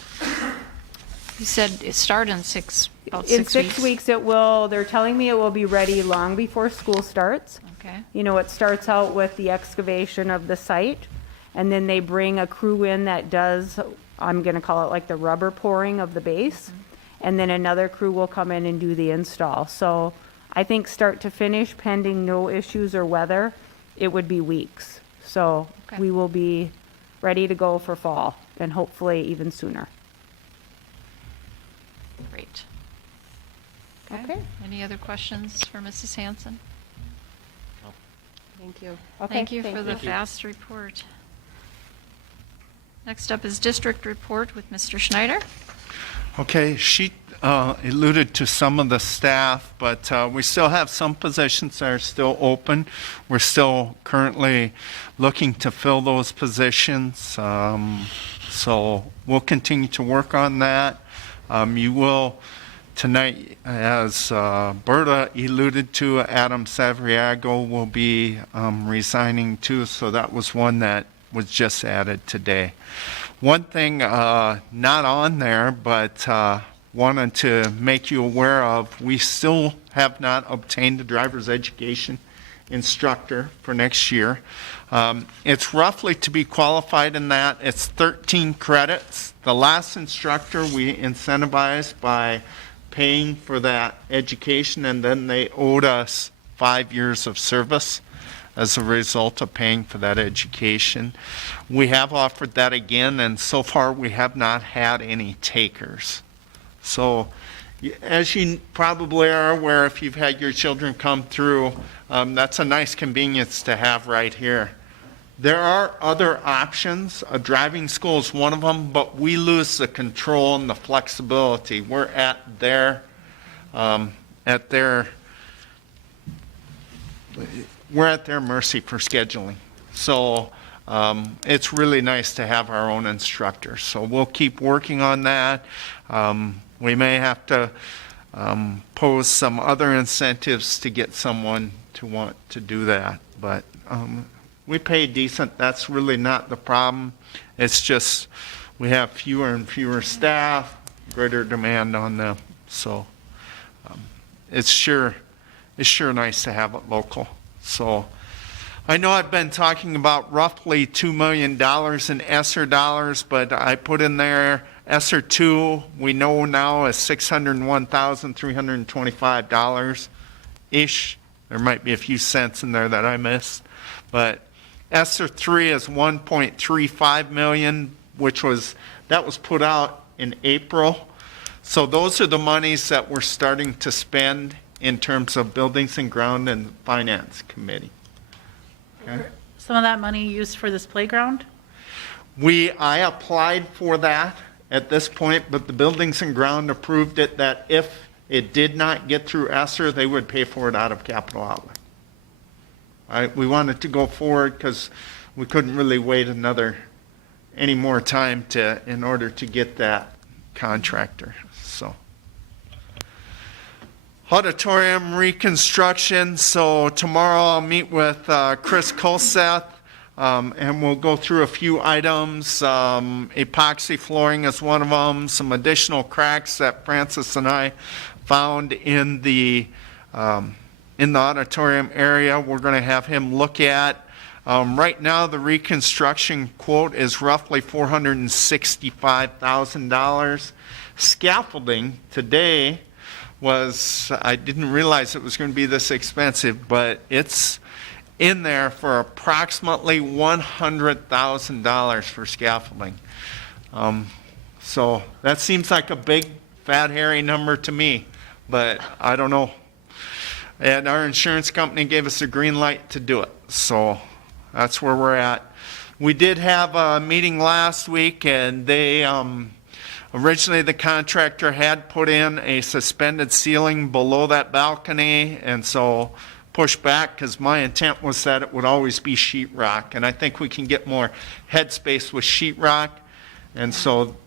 You said it start in about In 6 6 weeks? weeks, they're telling me it will be ready long before school starts. Okay. You know, it starts out with the excavation of the site, and then they bring a crew in that does, I'm gonna call it like the rubber pouring of the base, and then another crew will come in and do the install. So I think start to finish, pending no issues or weather, it would be weeks. So Okay. we will be ready to go for fall, and hopefully even sooner. Great. Okay. Any other questions for Mrs. Hanson? Thank you. Okay, Thank you for the fast report. Next up is district report with Mr. Schneider. Okay, she alluded to some of the staff, but we still have some positions that are still open. We're still currently looking to fill those positions, so we'll continue to work on that. You will tonight, as Berta alluded to, Adam Savriago will be resigning too, so that was one that was just added today. One thing not on there, but wanted to make you aware of, we still have not obtained a driver's education instructor for next year. It's roughly, to be qualified in that, it's 13 credits. The last instructor we incentivized by paying for that education, and then they owed us 5 years of service as a result of paying for that education. We have offered that again, and so far we have not had any takers. So, as you probably are aware, if you've had your children come through, that's a nice convenience to have right here. There are other options. A driving school is one of them, but we lose the control and the flexibility. We're at their mercy for scheduling. So it's really nice to have our own instructor. So we'll keep working on that. We may have to pose some other incentives to get someone to want to do that. But we pay decent. That's really not the problem. It's just we have fewer and fewer staff, greater demand on them. So it's sure nice to have it local. So I know I've been talking about roughly $2 million in ESSER dollars, but I put in there ESSER 2, we know now is $601,325-ish. There might be a few cents in there that I missed. But ESSER 3 is $1.35 million, that was put out in April. So those are the monies that we're starting to spend in terms of buildings and ground and finance committee. Okay. Some of that money used for this playground? I applied for that at this point, but the buildings and ground approved it that if it did not get through ESSER, they would pay for it out of capital outlay. We wanted to go forward because we couldn't really wait any more time in order to get that contractor. So, Auditorium Reconstruction. So tomorrow I'll meet with Chris Kolseth, and we'll go through a few items. Epoxy flooring is one of them. Some additional cracks that Francis and I found in the auditorium area. We're going to have him look at. Right now, the reconstruction quote is roughly $465,000. Scaffolding today was, I didn't realize it was going to be this expensive, but it's in there for approximately $100,000 for scaffolding. So that seems like a big, fat, hairy number to me, but I don't know. And our insurance company gave us a green light to do it, so that's where we're at. We did have a meeting last week, and they originally the contractor had put in a suspended ceiling below that balcony, and so pushed back because my intent was that it would always be sheetrock, and I think we can get more headspace with sheetrock, and so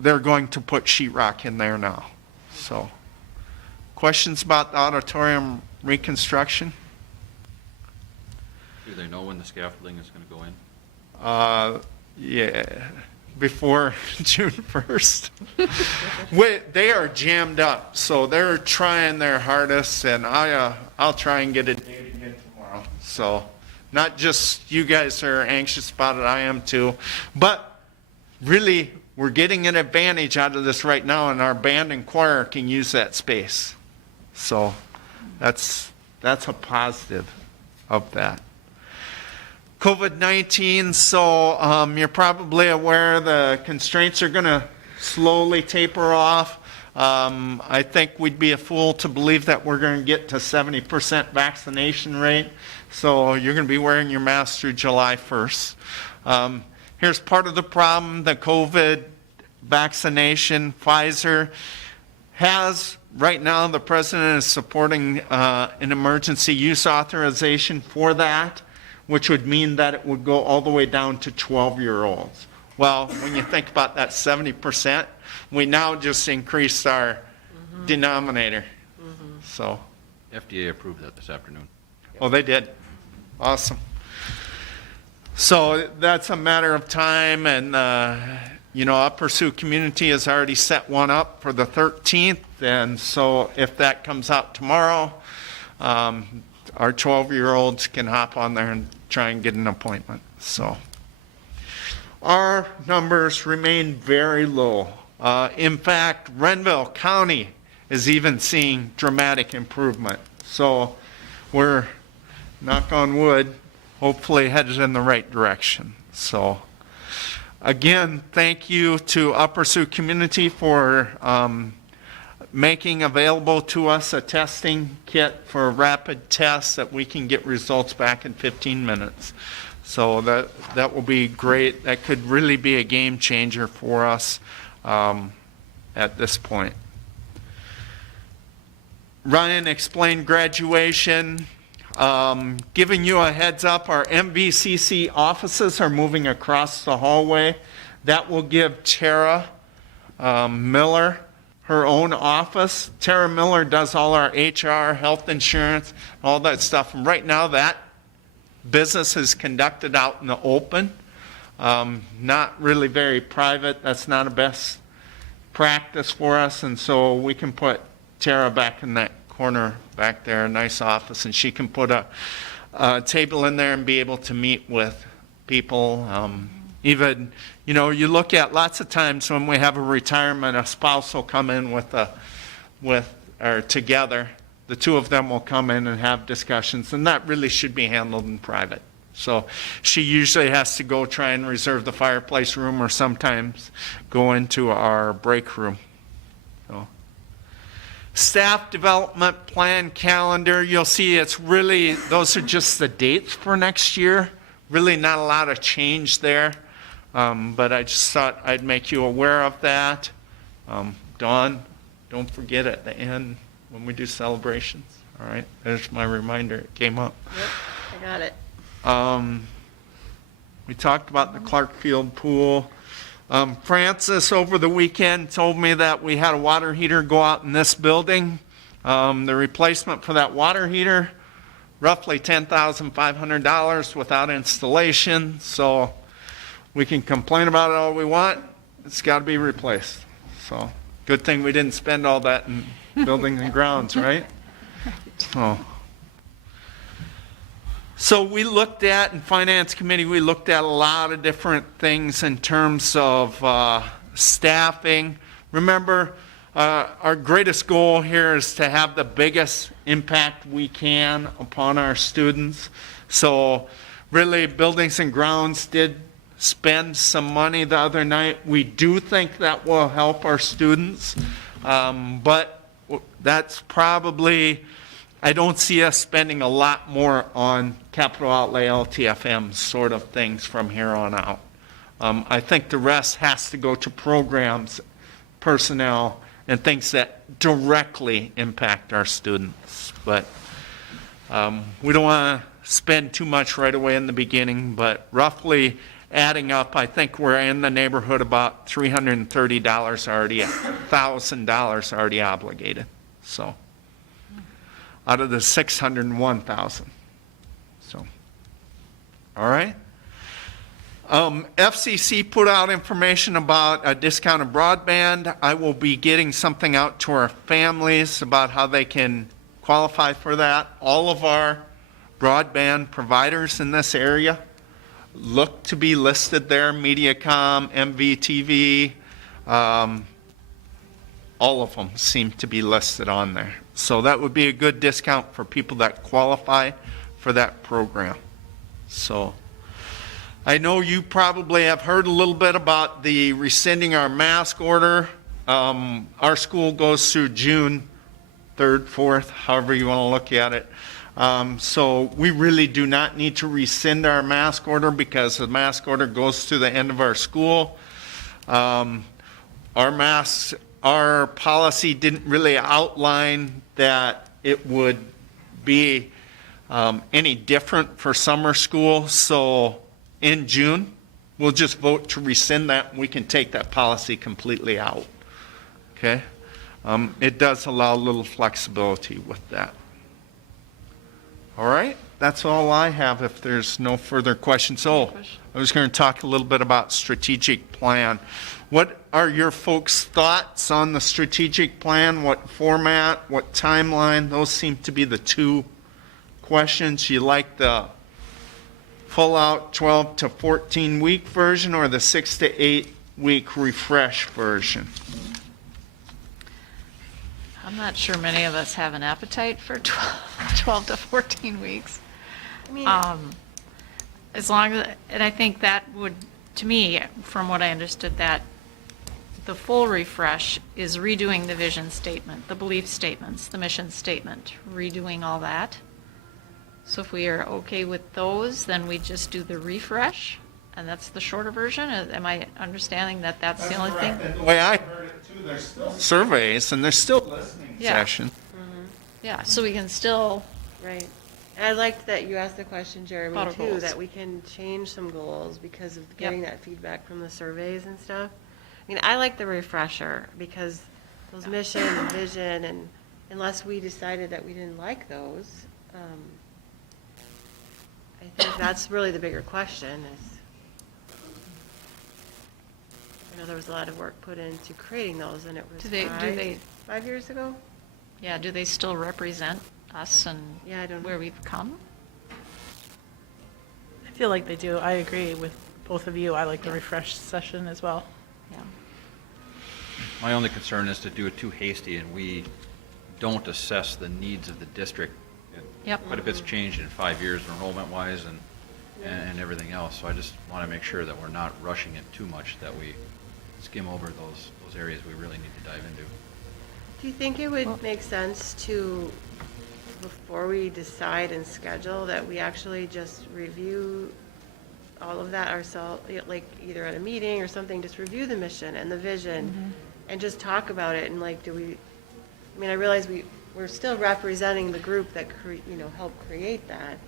they're going to put sheetrock in there now. So, questions about the auditorium reconstruction? Do they know when the scaffolding is going to go in? Yeah, before June 1st. They are jammed up, so they're trying their hardest, and I'll try and get a date again tomorrow. So, not just you guys are anxious about it, I am too. But really, we're getting an advantage out of this right now, and our band and choir can use that space. So, that's a positive of that. COVID-19, so you're probably aware the constraints are going to slowly taper off. I think we'd be a fool to believe that we're going to get to 70% vaccination rate. So you're going to be wearing your mask through July 1st. Here's part of the problem. The COVID vaccination, Pfizer has, right now the president is supporting an emergency use authorization for that, which would mean that it would go all the way down to 12-year-olds. Well, when you think about that 70%, we now just increased our denominator. So, FDA approved that this afternoon. oh, they did. Awesome. So that's a matter of time, and Upper Sioux Community has already set one up for the 13th, and so if that comes out tomorrow, our 12-year-olds can hop on there and try and get an appointment. So our numbers remain very low. In fact, Renville County is even seeing dramatic improvement. So we're, knock on wood, hopefully headed in the right direction. So again, thank you to Upper Sioux Community for making available to us a testing kit for a rapid test that we can get results back in 15 minutes. So that will be great. That could really be a game changer for us at this point. Ryan explained graduation. Giving you a heads up, our MVCC offices are moving across the hallway. That will give Tara Miller her own office. Tara Miller does all our HR, health insurance, all that stuff. And right now that business is conducted out in the open. Not really very private. That's not a best practice for us. And so we can put Tara back in that corner back there, a nice office, and she can put a table in there and be able to meet with people. Even, you look at lots of times when we have a retirement, a spouse will come in or together. The two of them will come in and have discussions, and that really should be handled in private. So she usually has to go try and reserve the fireplace room or sometimes go into our break room. So. Staff development plan calendar, you'll see it's really, those are just the dates for next year. Really not a lot of change there, but I just thought I'd make you aware of that. Dawn, don't forget at the end when we do celebrations. All right, there's my reminder. It came up. Yep, I got it. We talked about the Clarkfield pool. Francis over the weekend told me that we had a water heater go out in this building. The replacement for that water heater, roughly $10,500 without installation. So we can complain about it all we want. It's got to be replaced. So good thing we didn't spend all that in building and grounds, right? So So we looked at, in Finance Committee, we looked at a lot of different things in terms of staffing. Remember, our greatest goal here is to have the biggest impact we can upon our students. So really, Buildings and Grounds did spend some money the other night. We do think that will help our students, but that's probably, I don't see us spending a lot more on capital outlay LTFM sort of things from here on out. I think the rest has to go to programs, personnel, and things that directly impact our students. But we don't want to spend too much right away in the beginning, but roughly adding up, I think we're in the neighborhood about $330 already, $1,000 already obligated. So out of the 601,000. So, all right. FCC put out information about a discounted broadband. I will be getting something out to our families about how they can qualify for that. All of our broadband providers in this area look to be listed there. MediaCom, MVTV, all of them seem to be listed on there. So that would be a good discount for people that qualify for that program. So I know you probably have heard a little bit about the rescinding our mask order. Our school goes through June 3rd, 4th, however you want to look at it. So we really do not need to rescind our mask order because the mask order goes to the end of our school. Our policy didn't really outline that it would be any different for summer school. So in June, we'll just vote to rescind that and we can take that policy completely out. Okay? It does allow a little flexibility with that. All right, that's all I have if there's no further questions. Oh, I was going to talk a little bit about strategic plan. What are your folks' thoughts on the strategic plan? What format, what timeline? Those seem to be the two questions. You like the full out 12 to 14 week version or the 6 to 8 week refresh version? I'm not sure many of us have an appetite for 12 to 14 weeks. I mean, As long as, and I think that would, to me, from what I understood, that the full refresh is redoing the vision statement, the belief statements, the mission statement, redoing all that. So if we are okay with those, then we just do the refresh, and that's the shorter version? Am I understanding that that's the only thing? And the way I heard it too, there's still surveys and there's still listening sessions. Yeah, so we can still, right. And I liked that you asked the question, Jeremy, About our too, goals. that we can change some goals because of getting that feedback from the surveys and stuff. I mean, I like the refresher because those mission and vision, and unless we decided that we didn't like those, I think that's really the bigger question is, I know there was a lot of work put into creating those, and it was Do they- 5 years ago? yeah, do they still represent us and Yeah, I don't know. where we've come? I feel like they do. I agree with both of you. I like the refresh session as well. Yeah. My only concern is to do it too hasty and we don't assess the needs of the district. Yep. Quite a bit's changed in 5 years enrollment-wise and everything else. So I just want to make sure that we're not rushing it too much, that we skim over those areas we really need to dive into. Do you think it would make sense to, before we decide and schedule, that we actually just review all of that ourselves, like either at a meeting or something, just review the mission and the vision and just talk about it and like, I mean, I realize we're still representing the group that, helped create that.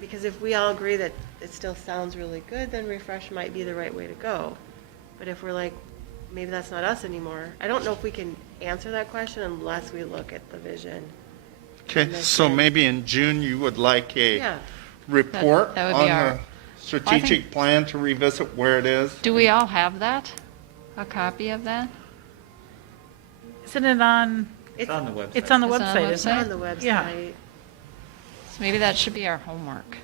Because if we all agree that it still sounds really good, then refresh might be the right way to go. But if we're like, maybe that's not us anymore, I don't know if we can answer that question unless we look at the vision. Okay, so maybe in June you would like a Yeah. report That would be on the strategic plan to revisit where it is? Do we all have that? A copy of that? Isn't it on? It's on the website. It's on the It's on the website, It's isn't on it? the website. Yeah. So maybe that should be our homework,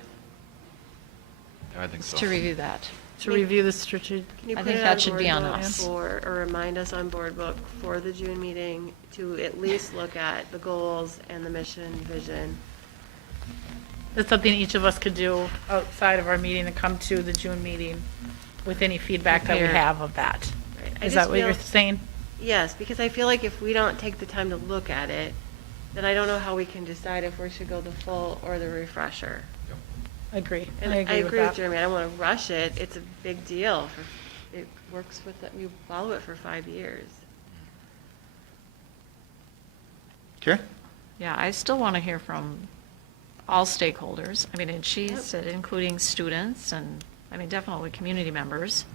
I think is so. to review that. To review the strategic. Can you I put think it that on should board be on book us. or remind us on board book for the June meeting to at least look at the goals and the mission, vision. That's something each of us could do outside of our meeting and come to the June meeting with any feedback that we Prepare. have of that. Right. I Is just that what you're feel- saying? Yes, because I feel like if we don't take the time to look at it, then I don't know how we can decide if we should go the full or the refresher. Agree. And I agree with that. Jeremy. I don't want to rush it. It's a big deal. It works with, we follow it for 5 years. Okay. Yeah, I still want to hear from all stakeholders. I mean, and she said including students and, I mean, definitely community members.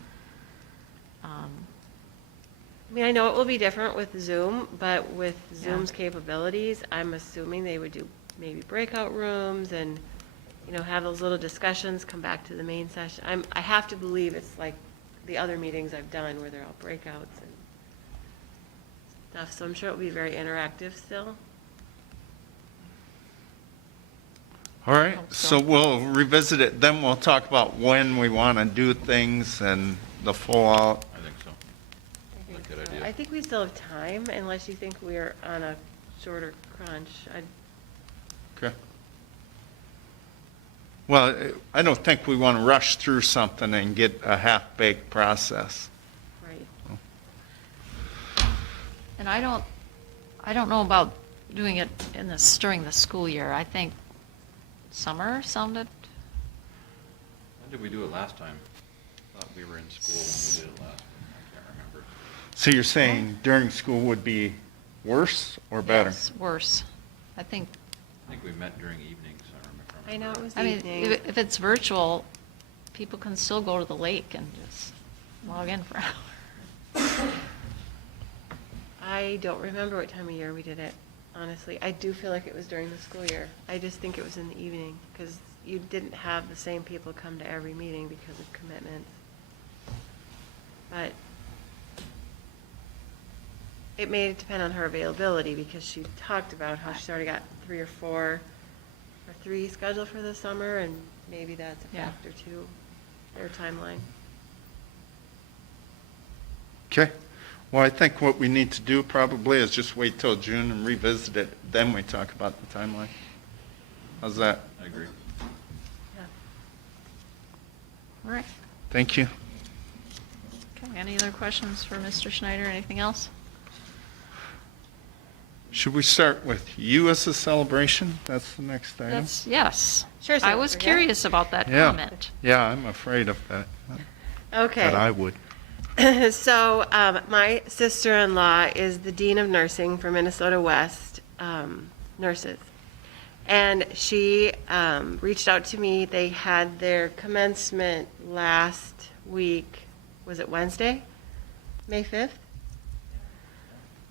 I mean, I know it will be different with Zoom, but with Zoom's capabilities, I'm assuming they would do maybe breakout rooms and, have those little discussions, come back to the main session. I have to believe it's like the other meetings I've done where they're all breakouts and stuff, so I'm sure it'll be very interactive still. All right, Hope so so. we'll revisit it, then we'll talk about when we want to do things and the full out. I think so. I think Good so. idea. I think we still have time unless you think we're on a shorter crunch. Okay. Well, I don't think we want to rush through something and get a half-baked process. Right. And I don't know about doing it during the school year. I think summer sounded, When did we do it last time? I thought we were in school when we did it last time. I can't remember. So you're saying during school would be worse or better? yes, worse. I think, I think we met during evenings, I remember. I know it was I mean, evening. if it's virtual, people can still go to the lake and just log in for hours. I don't remember what time of year we did it, honestly. I do feel like it was during the school year. I just think it was in the evening, because you didn't have the same people come to every meeting because of commitments. But it may depend on her availability, because she talked about how she's already got 3 or 4, or 3 scheduled for the summer, and maybe that's a Yeah. factor too, their timeline. Okay. Well, I think what we need to do probably is just wait till June and revisit it, then we talk about the timeline. How's that? I agree. Yeah. All right. Thank you. Okay, any other questions for Mr. Schneider? Anything else? Should we start with you as a celebration? That's the next item. Yes. Sure, I was Senator, yeah. curious about that Yeah. comment. Yeah, I'm afraid of that. Okay. But I would. So, my sister-in-law is the Dean of Nursing for Minnesota West Nurses. And she reached out to me. They had their commencement last week. Was it Wednesday? May 5th?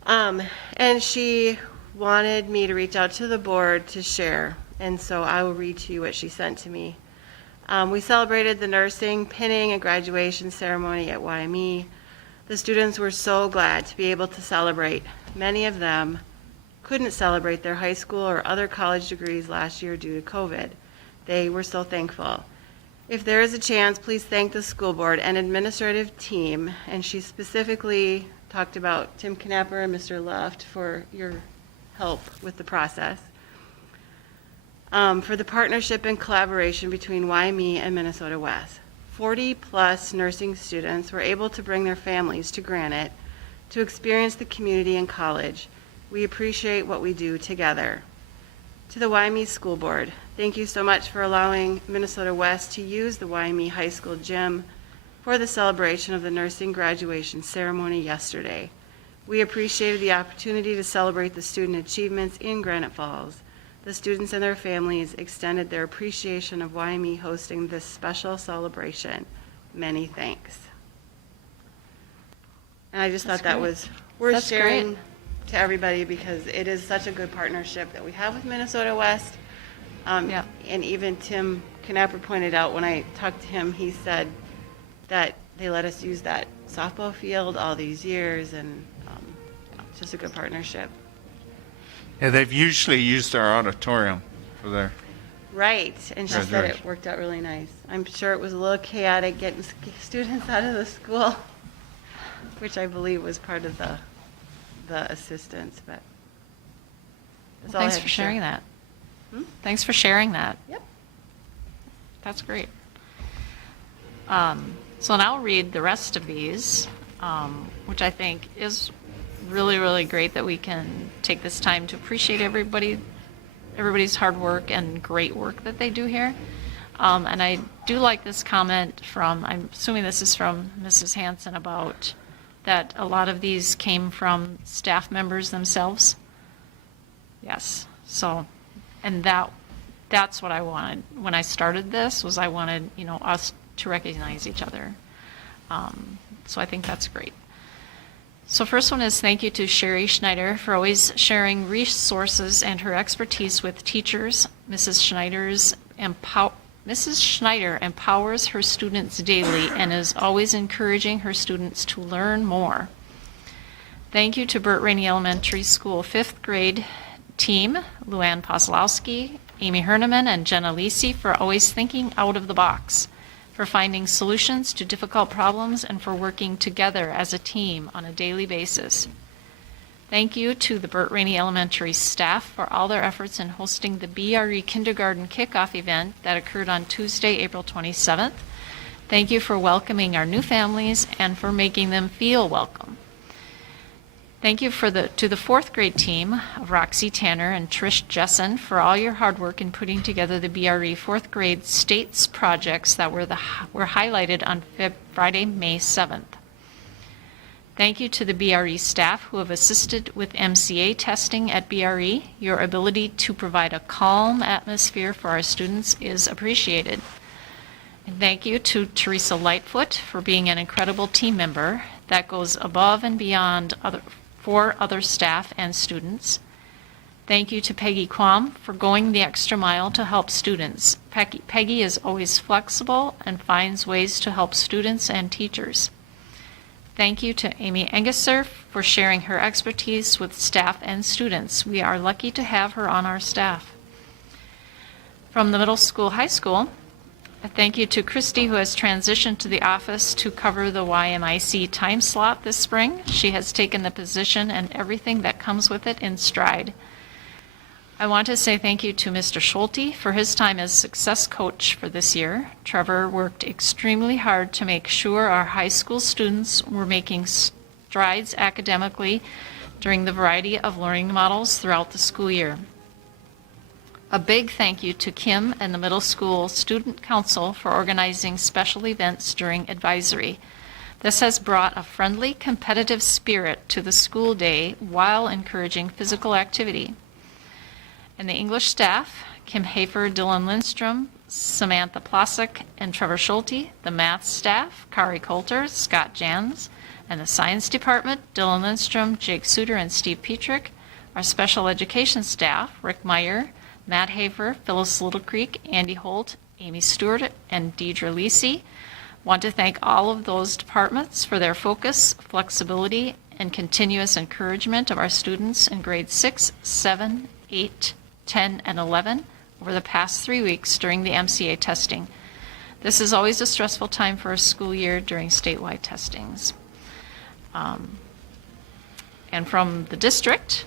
And she wanted me to reach out to the board to share. And so I will read to you what she sent to me. We celebrated the nursing, pinning, and graduation ceremony at YME. The students were so glad to be able to celebrate. Many of them couldn't celebrate their high school or other college degrees last year due to COVID. They were so thankful. If there is a chance, please thank the school board and administrative team. And she specifically talked about Tim Knapper and Mr. Luft for your help with the process. For the partnership and collaboration between YME and Minnesota West. 40-plus nursing students were able to bring their families to Granite to experience the community and college. We appreciate what we do together. To the YME School Board, thank you so much for allowing Minnesota West to use the YME High School gym for the celebration of the nursing graduation ceremony yesterday. We appreciated the opportunity to celebrate the student achievements in Granite Falls. The students and their families extended their appreciation of YME hosting this special celebration. Many thanks. And I just thought that was worth That's sharing great. to everybody, because it is such a good partnership that we have with Minnesota West. Yeah. And even Tim Knapper pointed out, when I talked to him, he said that they let us use that softball field all these years, and it's just a good partnership. Yeah, they've usually used our auditorium for their Right, and she said it Congratulations. worked out really nice. I'm sure it was a little chaotic getting students out of the school, which I believe was part of the assistance, but. that's all I Thanks had for to share. sharing that. Hmm? Thanks for sharing that. Yep. That's great. So now I'll read the rest of these, which I think is really, really great that we can take this time to appreciate everybody's hard work and great work that they do here. And I do like this comment from, I'm assuming this is from Mrs. Hanson, about that a lot of these came from staff members themselves. Yes. So, and that's what I wanted when I started this, was I wanted, us to recognize each other. So I think that's great. So first one is thank you to Sherry Schneider for always sharing resources and her expertise with teachers. Mrs. Schneider empowers her students daily and is always encouraging her students to learn more. Thank you to Burt Rainey Elementary School 5th grade team, Luann Pozlowski, Amy Herneman, and Jenna Lisi, for always thinking out of the box, for finding solutions to difficult problems, and for working together as a team on a daily basis. Thank you to the Burt Rainey Elementary staff for all their efforts in hosting the BRE Kindergarten Kickoff event that occurred on Tuesday, April 27th. Thank you for welcoming our new families and for making them feel welcome. Thank you to the 4th grade team of Roxy Tanner and Trish Jessen for all your hard work in putting together the BRE 4th grade states projects that were highlighted on Friday, May 7th. Thank you to the BRE staff who have assisted with MCA testing at BRE. Your ability to provide a calm atmosphere for our students is appreciated. And thank you to Teresa Lightfoot for being an incredible team member that goes above and beyond for other staff and students. Thank you to Peggy Quam for going the extra mile to help students. Peggy is always flexible and finds ways to help students and teachers. Thank you to Amy Engesser for sharing her expertise with staff and students. We are lucky to have her on our staff. From the middle school, high school, a thank you to Christy, who has transitioned to the office to cover the YMIC time slot this spring. She has taken the position and everything that comes with it in stride. I want to say thank you to Mr. Schulte for his time as success coach for this year. Trevor worked extremely hard to make sure our high school students were making strides academically during the variety of learning models throughout the school year. A big thank you to Kim and the middle school student council for organizing special events during advisory. This has brought a friendly, competitive spirit to the school day while encouraging physical activity. And the English staff, Kim Hafer, Dylan Lindstrom, Samantha Plosick, and Trevor Schulte. The math staff, Kari Coulter, Scott Jans, and the science department, Dylan Lindstrom, Jake Suter, and Steve Petrick. Our special education staff, Rick Meyer, Matt Hafer, Phyllis Little Creek, Andy Holt, Amy Stewart, and Deidre Lisi. Want to thank all of those departments for their focus, flexibility, and continuous encouragement of our students in grades 6, 7, 8, 10, and 11 over the past 3 weeks during the MCA testing. This is always a stressful time for a school year during statewide testings. And from the district,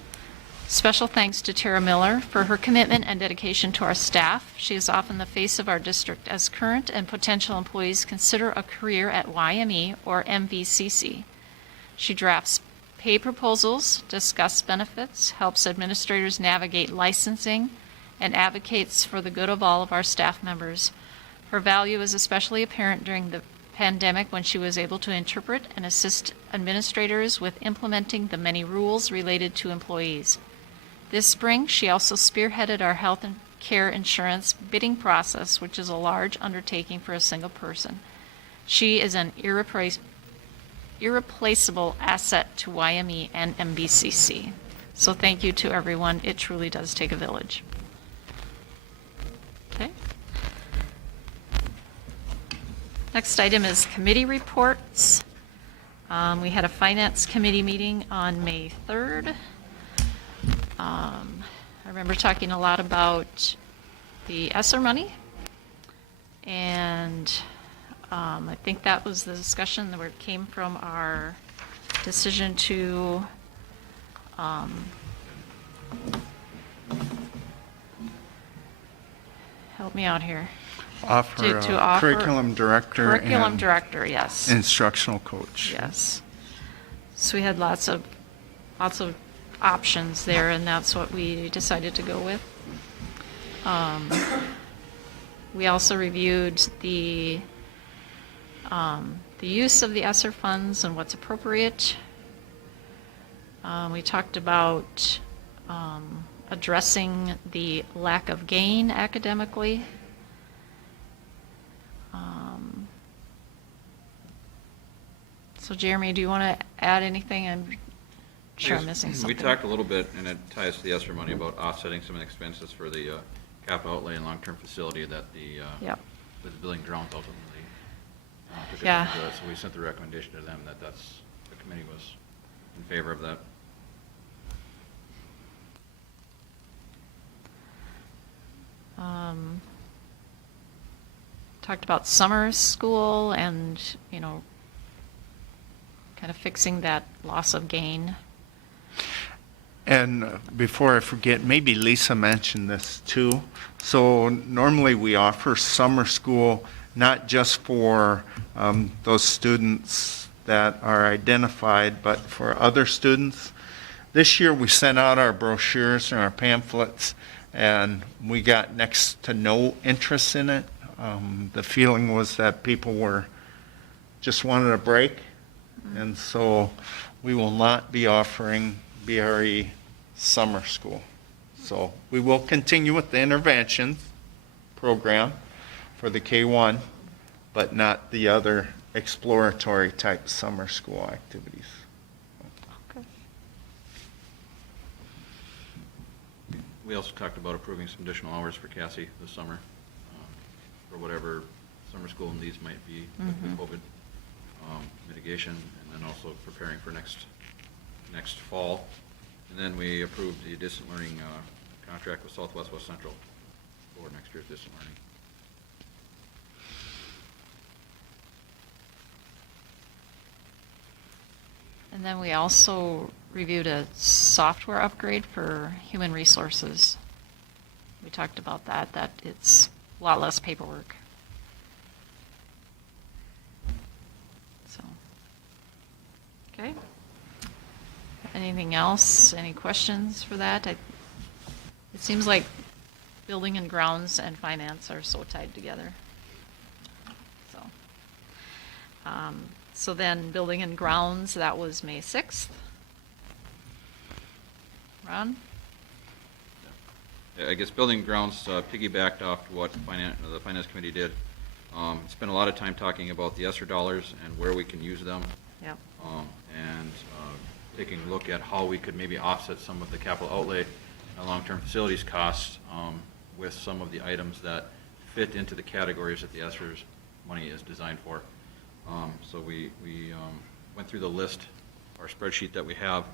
special thanks to Tara Miller for her commitment and dedication to our staff. She is often the face of our district as current and potential employees consider a career at YME or MVCC. She drafts pay proposals, discusses benefits, helps administrators navigate licensing, and advocates for the good of all of our staff members. Her value is especially apparent during the pandemic when she was able to interpret and assist administrators with implementing the many rules related to employees. This spring, she also spearheaded our health and care insurance bidding process, which is a large undertaking for a single person. She is an irreplaceable asset to YME and MBCC. So thank you to everyone. It truly does take a village. Okay. Next item is committee reports. We had a finance committee meeting on May 3rd. I remember talking a lot about the ESSER money. And I think that was the discussion where it came from our decision to help me out here. Offer To a offer curriculum director Curriculum and director, yes. instructional coach. Yes. So we had lots of options there, and that's what we decided to go with. We also reviewed the use of the ESSER funds and what's appropriate. We talked about addressing the lack of gain academically. So Jeremy, do you want to add anything? I'm sure I'm missing something. We talked a little bit, and it ties to the ESSER money, about offsetting some of the expenses for the capital outlay and long-term facility that the building grounds ultimately took Yeah. advantage of that. So we sent the recommendation to them that the committee was in favor of that. Talked about summer school and, kind of fixing that loss of gain. And before I forget, maybe Lisa mentioned this too. So normally we offer summer school not just for those students that are identified, but for other students. This year we sent out our brochures and our pamphlets, and we got next to no interest in it. The feeling was that people just wanted a break, and so we will not be offering BRE summer school. So we will continue with the interventions program for the K-1, but not the other exploratory type summer school activities. Okay. We also talked about approving some additional hours for Cassie this summer, for whatever summer school needs might be with the COVID mitigation, and then also preparing for next fall. And then we approved the distant learning contract with Southwest West Central for next year's distant learning. And then we also reviewed a software upgrade for human resources. We talked about that it's a lot less paperwork. So, okay. Anything else? Any questions for that? It seems like building and grounds and finance are so tied together. So then building and grounds, that was May 6th. Ron? I guess building grounds piggybacked off what the finance committee did. Spent a lot of time talking about the ESSER dollars and where we can use them. Yep. And taking a look at how we could maybe offset some of the capital outlay and long-term facilities costs with some of the items that fit into the categories that the ESSER's money is designed for. So we went through the list, our spreadsheet that we have,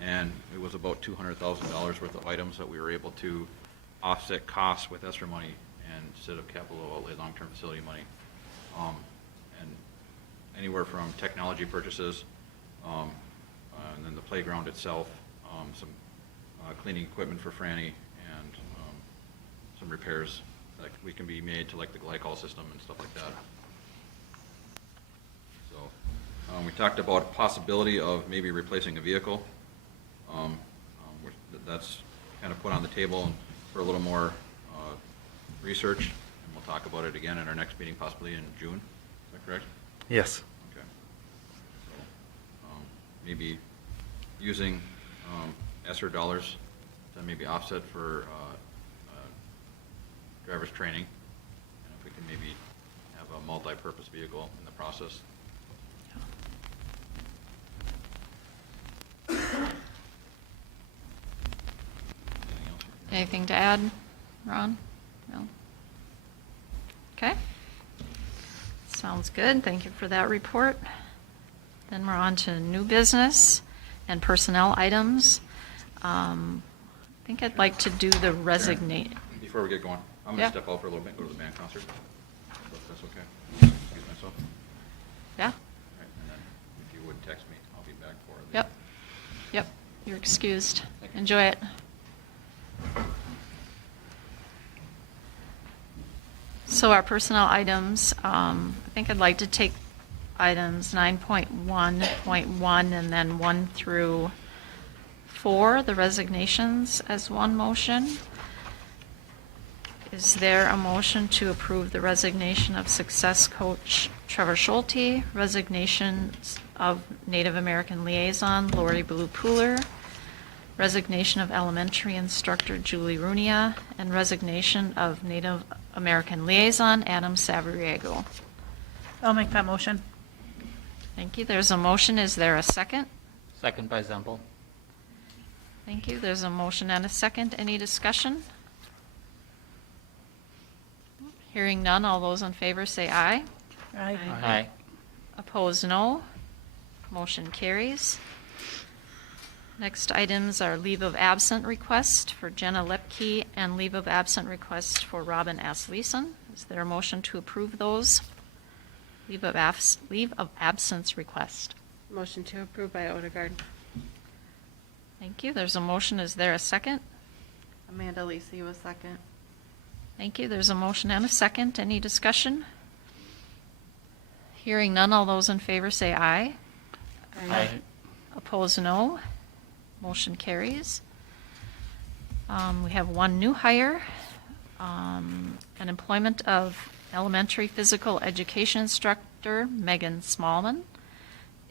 and it was about $200,000 worth of items that we were able to offset costs with ESSER money and instead of capital outlay long-term facility money. And anywhere from technology purchases, and then the playground itself, some cleaning equipment for Franny, and some repairs that we can be made to like the glycol system and stuff like that. So we talked about a possibility of maybe replacing a vehicle. That's kind of put on the table for a little more research, and we'll talk about it again in our next meeting, possibly in June. Is that correct? Yes. Okay. So maybe using ESSER dollars to maybe offset for driver's training, and if we can maybe have a multi-purpose vehicle in the process. Anything to add, Ron? No? Okay. Sounds good. Thank you for that report. Then we're on to new business and personnel items. I think I'd like to do the resignate. Before we get going, I'm Yeah. gonna step out for a little bit, go to the band concert. If that's okay. Excuse myself. Yeah, All right, and then if you would text me, I'll be back for the. yep, yep, you're excused. Enjoy it. So our personnel items, I think I'd like to take items 9.1.1 and then 1 through 4, the resignations, as one motion. Is there a motion to approve the resignation of success coach Trevor Schulte, resignation of Native American liaison Lori Blue Pooler, resignation of elementary instructor Julie Runia, and resignation of Native American liaison Adam Savariego? I'll make that motion. Thank you. There's a motion. Is there a second? Second by Zempel. Thank you. There's a motion and a second. Any discussion? Hearing none, all those in favor say aye. Aye. Aye. Opposed, no. Motion carries. Next items are leave of absent request for Jenna Lepke and leave of absent request for Robin S. Leeson. Is there a motion to approve those? Leave of absence request. Motion to approve by Odegaard. Thank you. There's a motion. Is there a second? Amanda Lisi was second. Thank you. There's a motion and a second. Any discussion? Hearing none, all those in favor say aye. Aye. Opposed, no. Motion carries. We have one new hire, an employment of elementary physical education instructor Megan Smallman.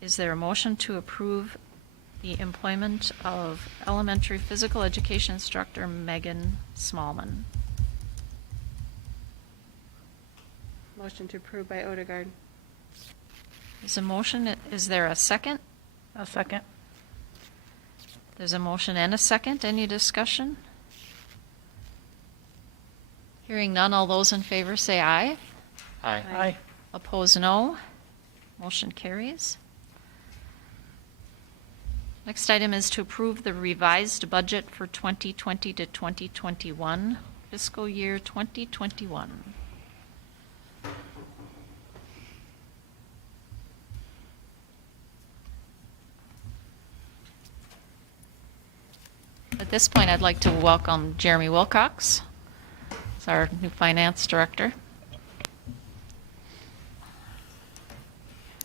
Is there a motion to approve the employment of elementary physical education instructor Megan Smallman? Motion to approve by Odegaard. There's a motion. Is there a second? I'll second. There's a motion and a second. Any discussion? Hearing none, all those in favor say aye. Aye. Aye. Opposed, no. Motion carries. Next item is to approve the revised budget for 2020 to 2021, fiscal year 2021. At this point, I'd like to welcome Jeremy Wilcox. He's our new finance director.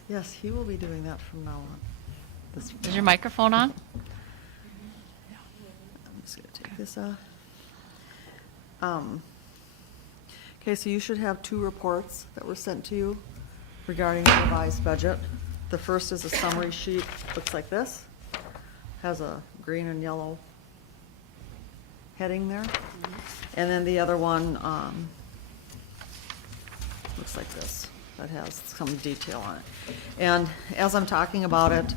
Yes, he will be doing that from now on. Is your microphone on? I'm just going to take this off. Okay, so you should have 2 reports that were sent to you regarding the revised budget. The first is a summary sheet, looks like this. Has a green and yellow heading there. And then the other one looks like this. That has some detail on it. And as I'm talking about it,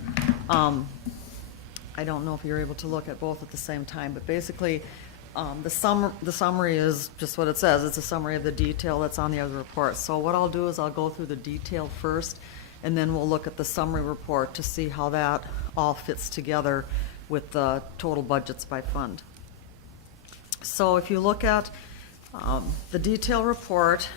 I don't know if you're able to look at both at the same time, but basically, the summary is just what it says. It's a summary of the detail that's on the other report. So what I'll do is I'll go through the detail first, and then we'll look at the summary report to see how that all fits together with the total budgets by fund. So if you look at the detail report,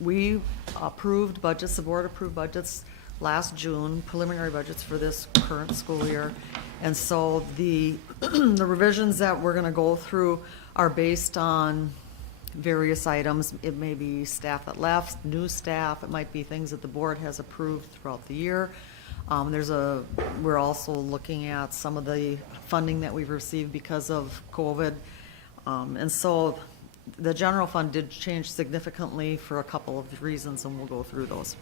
we approved budgets, the board approved budgets last June, preliminary budgets for this current school year. And so the revisions that we're going to go through are based on various items. It may be staff that left, new staff, it might be things that the board has approved throughout the year. We're also looking at some of the funding that we've received because of COVID. And so the general fund did change significantly for a couple of reasons, and we'll go through those.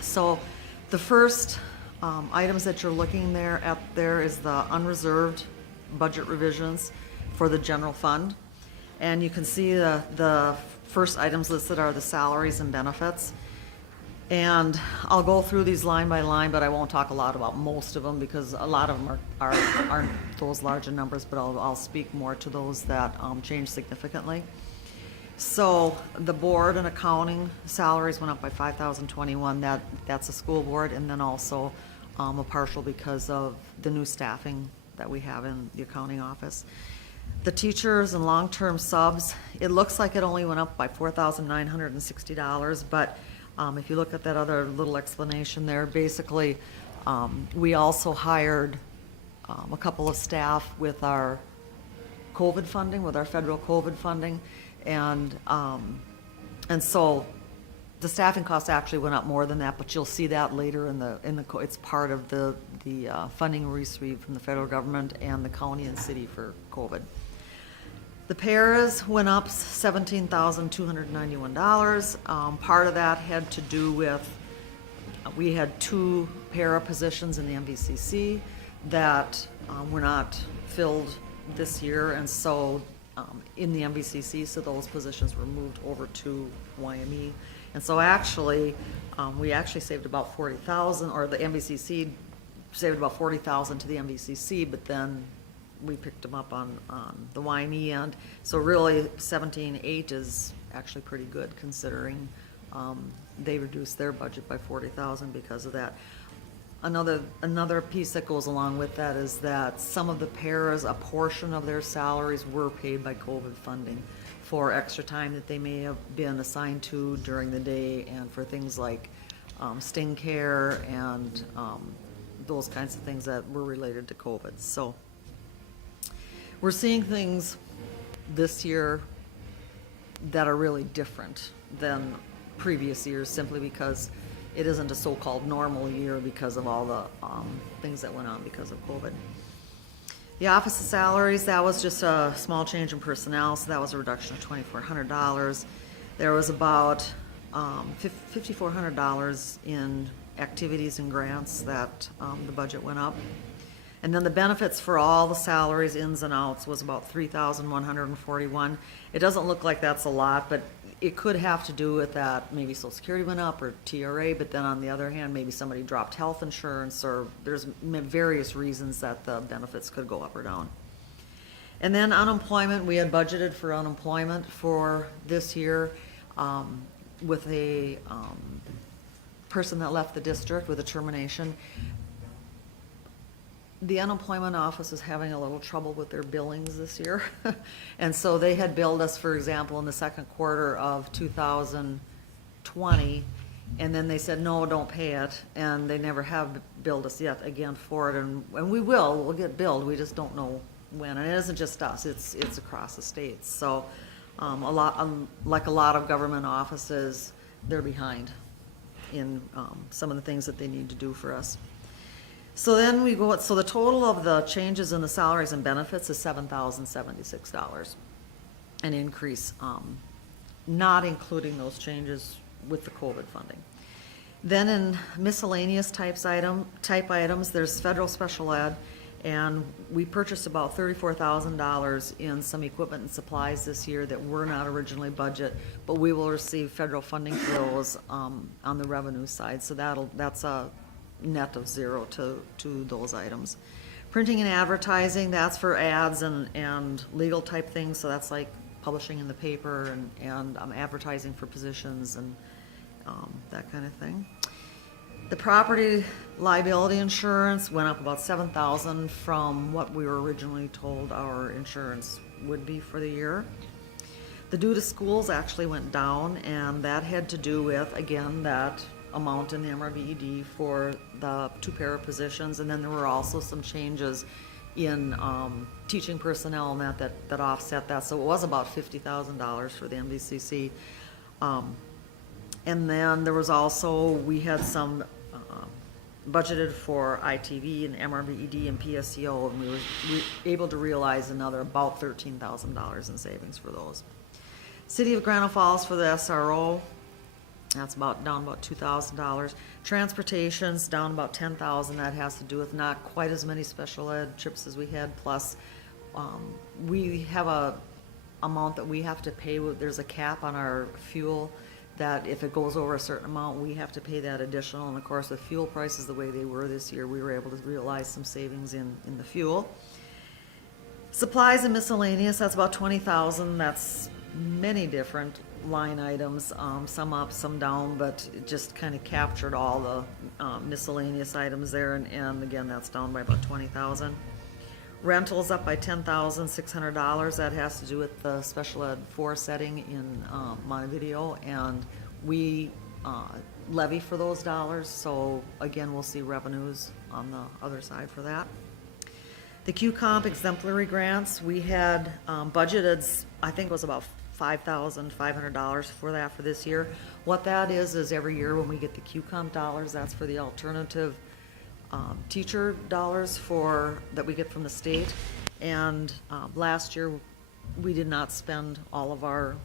So the first items that you're looking at there is the unreserved budget revisions for the general fund. And you can see the first items listed are the salaries and benefits. And I'll go through these line by line, but I won't talk a lot about most of them because a lot of them aren't those larger numbers, but I'll speak more to those that change significantly. So the board and accounting salaries went up by $5,021. That's a school board, and then also a partial because of the new staffing that we have in the accounting office. The teachers and long-term subs, it looks like it only went up by $4,960, but if you look at that other little explanation there, basically, we also hired a couple of staff with our COVID funding, with our federal COVID funding, and so the staffing costs actually went up more than that, but you'll see that later it's part of the funding we received from the federal government and the county and city for COVID. The paras went up $17,291. Part of that had to do with, we had 2 para positions in the MVCC that were not filled this year, and so in the MVCC, so those positions were moved over to YME. And so actually, we actually saved about 40,000, or the MVCC saved about 40,000 to the MVCC, but then we picked them up on the YME end. So really, 17.8 is actually pretty good considering they reduced their budget by 40,000 because of that. Another piece that goes along with that is that some of the paras, a portion of their salaries were paid by COVID funding for extra time that they may have been assigned to during the day, and for things like sting care and those kinds of things that were related to COVID. So we're seeing things this year that are really different than previous years, simply because it isn't a so-called normal year because of all the things that went on because of COVID. The office salaries, that was just a small change in personnel, so that was a reduction of $2,400. There was about $5,400 in activities and grants that the budget went up. And then the benefits for all the salaries, ins and outs, was about $3,141. It doesn't look like that's a lot, but it could have to do with that maybe Social Security went up or TRA, but then on the other hand, maybe somebody dropped health insurance, or there's various reasons that the benefits could go up or down. And then unemployment, we had budgeted for unemployment for this year with a person that left the district with a termination. The unemployment office is having a little trouble with their billings this year. And so they had billed us, for example, in the second quarter of 2020, and then they said, no, don't pay it, and they never have billed us yet again for it, and we'll get billed, we just don't know when. And it isn't just us, it's across the states. So like a lot of government offices, they're behind in some of the things that they need to do for us. So then so the total of the changes in the salaries and benefits is $7,076, an increase, not including those changes with the COVID funding. Then in miscellaneous type items, there's federal special ed, and we purchased about $34,000 in some equipment and supplies this year that were not originally budget, but we will receive federal funding for those on the revenue side. So that's a net of 0 to those items. Printing and advertising, that's for ads and legal type things, so that's like publishing in the paper and advertising for positions and that kind of thing. The property liability insurance went up about $7,000 from what we were originally told our insurance would be for the year. The due to schools actually went down, and that had to do with, again, that amount in the MRVED for the 2 para positions, and then there were also some changes in teaching personnel and that offset that, so it was about $50,000 for the MVCC. And then there was also, we had some budgeted for ITV and MRVED and PSEO, and we were able to realize another about $13,000 in savings for those. City of Granite Falls for the SRO, that's down about $2,000. Transportation's down about $10,000. That has to do with not quite as many special ed trips as we had. Plus, we have a amount that we have to pay. There's a cap on our fuel that if it goes over a certain amount, we have to pay that additional. And of course, with fuel prices the way they were this year, we were able to realize some savings in the fuel. Supplies and miscellaneous, that's about $20,000. That's many different line items, some up, some down, but it just kind of captured all the miscellaneous items there, and again, that's down by about $20,000. Rental's up by $10,600. That has to do with the special ed 4 setting in Montevideo, and we levy for those dollars, so again, we'll see revenues on the other side for that. The Q-Comp exemplary grants, we had budgeted, I think it was about $5,500 for that for this year. What that is every year when we get the Q-Comp dollars, that's for the alternative teacher dollars that we get from the state. And last year, we did not spend all of our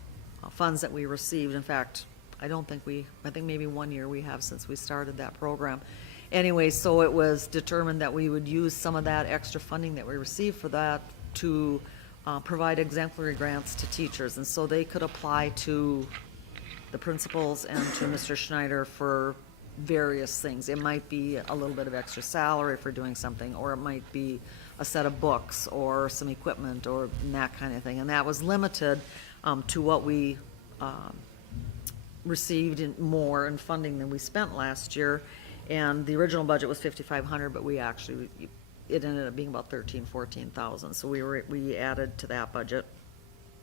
funds that we received. In fact, I think maybe 1 year we have since we started that program. Anyway, so it was determined that we would use some of that extra funding that we received for that to provide exemplary grants to teachers. And so they could apply to the principals and to Mr. Schneider for various things. It might be a little bit of extra salary for doing something, or it might be a set of books or some equipment or that kind of thing. And that was limited to what we received more in funding than we spent last year. And the original budget was $5,500, but it ended up being about $14,000. So we added to that budget.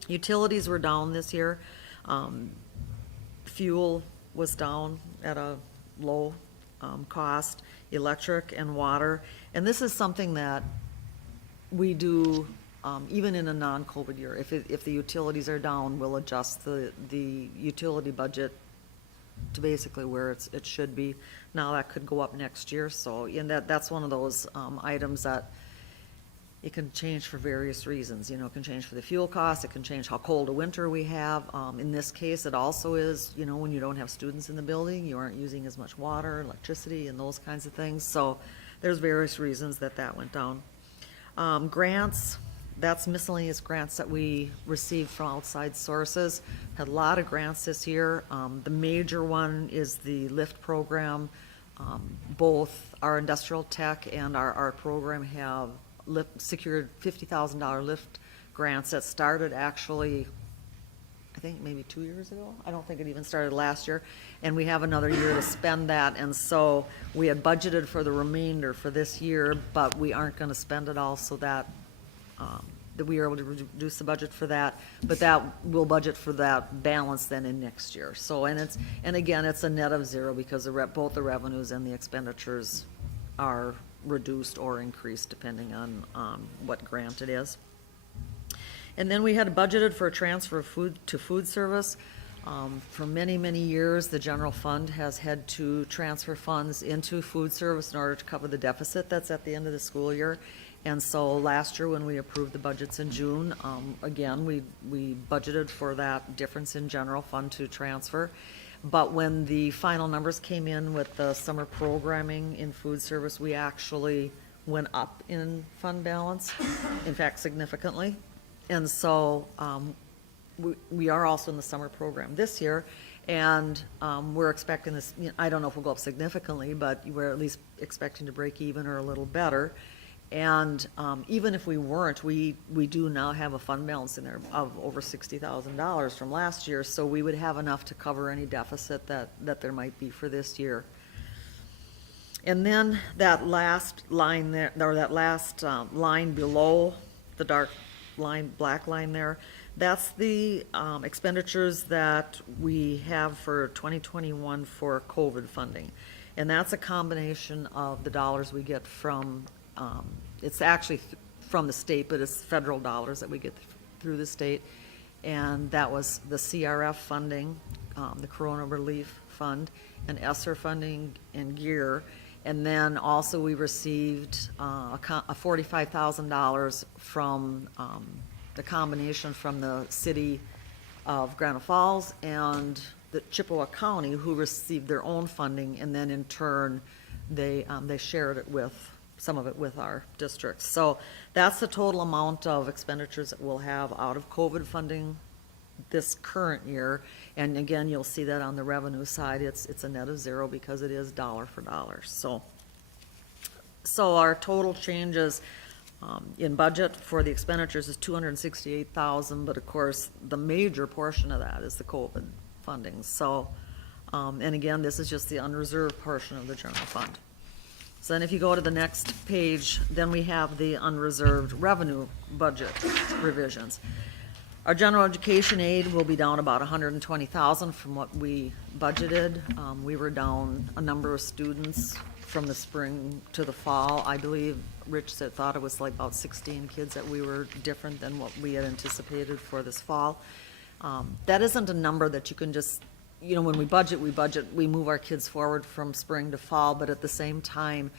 Utilities were down this year. Fuel was down at a low cost, electric and water. And this is something that we do even in a non-COVID year. If the utilities are down, we'll adjust the utility budget to basically where it should be. Now that could go up next year, so and that's one of those items that it can change for various reasons. It can change for the fuel cost, it can change how cold a winter we have. In this case, it also is, when you don't have students in the building, you aren't using as much water, electricity, and those kinds of things. So there's various reasons that went down. Grants, that's miscellaneous grants that we received from outside sources. Had a lot of grants this year. The major one is the LIFT program. Both our industrial tech and our art program have secured $50,000 LIFT grants that started actually, I think maybe 2 years ago. I don't think it even started last year. And we have another year to spend that. And so we had budgeted for the remainder for this year, but we aren't going to spend it all, so that we are able to reduce the budget for that. But that we'll budget for that balance then in next year. So, and again, it's a net of zero because both the revenues and the expenditures are reduced or increased depending on what grant it is. And then we had budgeted for a transfer of food to food service. For many, many years, the general fund has had to transfer funds into food service in order to cover the deficit that's at the end of the school year. And so last year when we approved the budgets in June, again, we budgeted for that difference in general fund to transfer. But when the final numbers came in with the summer programming in food service, we actually went up in fund balance, in fact, significantly. And so we are also in the summer program this year, and we're expecting this, I don't know if we'll go up significantly, but we're at least expecting to break even or a little better. And even if we weren't, we do now have a fund balance in there of over $60,000 from last year, so we would have enough to cover any deficit that there might be for this year. And then that last line there, or that last line below the dark line, black line there, that's the expenditures that we have for 2021 for COVID funding. And that's a combination of the dollars we get from it's actually from the state, but it's federal dollars that we get through the state. And that was the CRF funding, the Corona Relief Fund, and ESSER funding and GEAR. And then also we received a $45,000 from the combination from the city of Granite Falls and the Chippewa County, who received their own funding, and then in turn they shared it with some of it with our districts. So that's the total amount of expenditures that we'll have out of COVID funding this current year. And again, you'll see that on the revenue side, it's a net of zero because it is dollar for dollar. So our total changes in budget for the expenditures is $268,000, but of course the major portion of that is the COVID funding. So and again, this is just the unreserved portion of the general fund. So then if you go to the next page, then we have the unreserved revenue budget revisions. Our general education aid will be down about 120,000 from what we budgeted. We were down a number of students from the spring to the fall. I believe Rich thought it was like about 16 kids that we were different than what we had anticipated for this fall. That isn't a number that you can just, when we budget, we move our kids forward from spring to fall, but at the same time,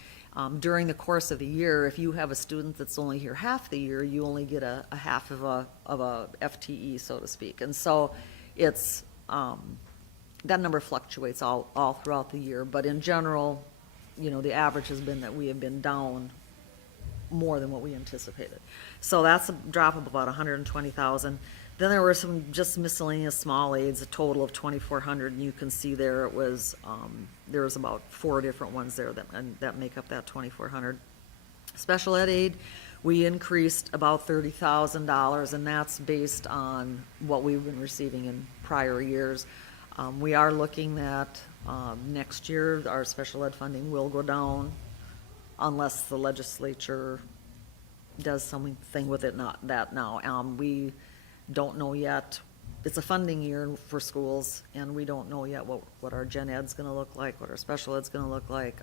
during the course of the year, if you have a student that's only here half the year, you only get a half of a FTE, so to speak. And so it's, that number fluctuates all throughout the year, but in general, the average has been that we have been down more than what we anticipated. So that's a drop of about 120,000. Then there were some just miscellaneous small aids, a total of 2,400, and you can see there it was, there was about 4 different ones there that make up that 2,400. Special ed aid, we increased about $30,000, and that's based on what we've been receiving in prior years. We are looking at next year, our special ed funding will go down unless the legislature does something with it, not that now. We don't know yet. It's a funding year for schools, and we don't know yet what our gen ed's gonna look like, what our special ed's gonna look like,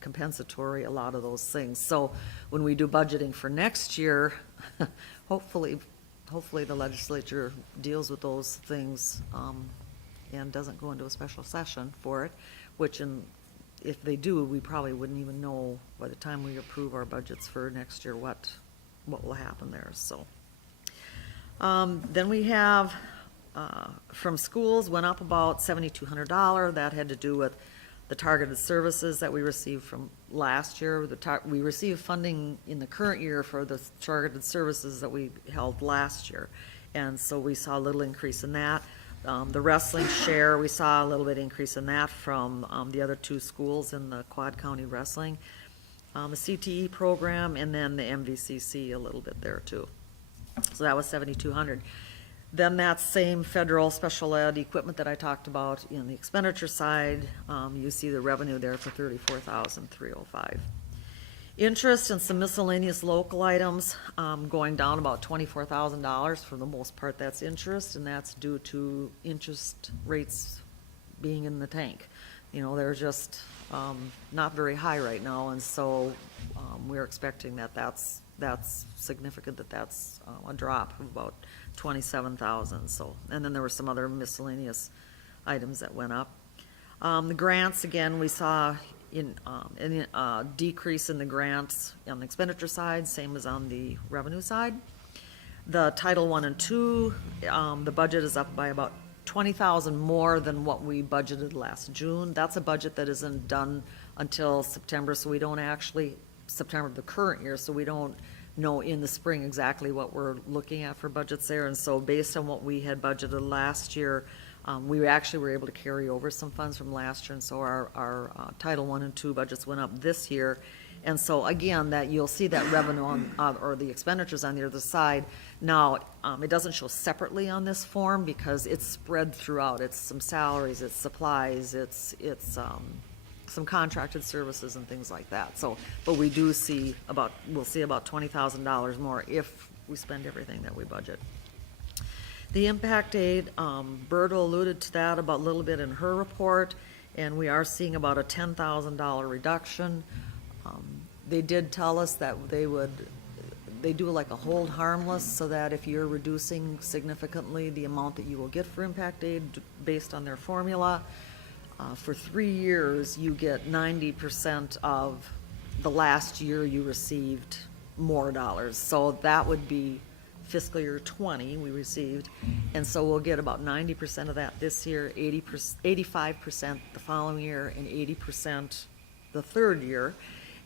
compensatory, a lot of those things. So when we do budgeting for next year, hopefully the legislature deals with those things, and doesn't go into a special session for it, which if they do, we probably wouldn't even know by the time we approve our budgets for next year what will happen there, so. Then we have, from schools, went up about $7,200. That had to do with the targeted services that we received from last year. We received funding in the current year for the targeted services that we held last year. And so we saw a little increase in that. The wrestling share, we saw a little bit increase in that from the other 2 schools in the Quad County Wrestling. The CTE program, and then the MVCC a little bit there too. So that was $7,200. Then that same federal special ed equipment that I talked about in the expenditure side, you see the revenue there for $34,305. Interest and some miscellaneous local items going down about $24,000. For the most part, that's interest, and that's due to interest rates being in the tank. They're just not very high right now, and so we're expecting that's significant, that's a drop of about 27,000. So, and then there were some other miscellaneous items that went up. The grants, again, we saw a decrease in the grants on the expenditure side, same as on the revenue side. The Title I and II, the budget is up by about 20,000 more than what we budgeted last June. That's a budget that isn't done until September, so we don't actually, September of the current year, so we don't know in the spring exactly what we're looking at for budgets there. And so based on what we had budgeted last year, we actually were able to carry over some funds from last year, and so our Title I and II budgets went up this year. And so again, that you'll see that revenue on, or the expenditures on the other side. Now, it doesn't show separately on this form because it's spread throughout. It's some salaries, it's supplies, it's some contracted services and things like that. So, but we do see we'll see about $20,000 more if we spend everything that we budget. The impact aid, Berta alluded to that about a little bit in her report, and we are seeing about a $10,000 reduction. They did tell us that they do like a hold harmless, so that if you're reducing significantly the amount that you will get for impact aid based on their formula, for 3 years, you get 90% of the last year you received more dollars. So that would be fiscal year 20 we received, and so we'll get about 90% of that this year, 85% the following year, and 80% the third year.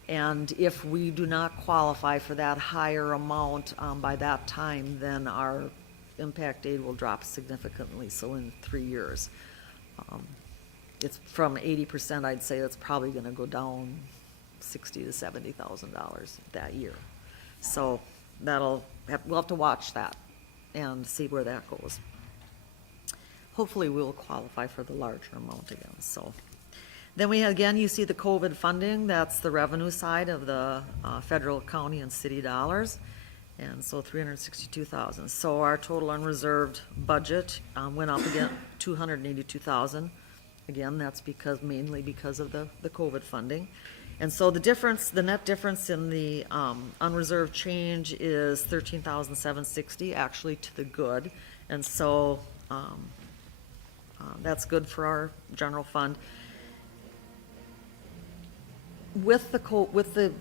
And if we do not qualify for that higher amount by that time, then our impact aid will drop significantly, so in 3 years. It's from 80%, I'd say it's probably gonna go down $60,000 to $70,000 that year. So we'll have to watch that and see where that goes. Hopefully we'll qualify for the larger amount again, so. Then we, again, you see the COVID funding, that's the revenue side of the federal, county, and city dollars. And so 362,000. So our total unreserved budget went up again, 282,000. Again, that's mainly because of the COVID funding. And so the net difference in the unreserved change is 13,760, actually to the good. And so that's good for our general fund. With the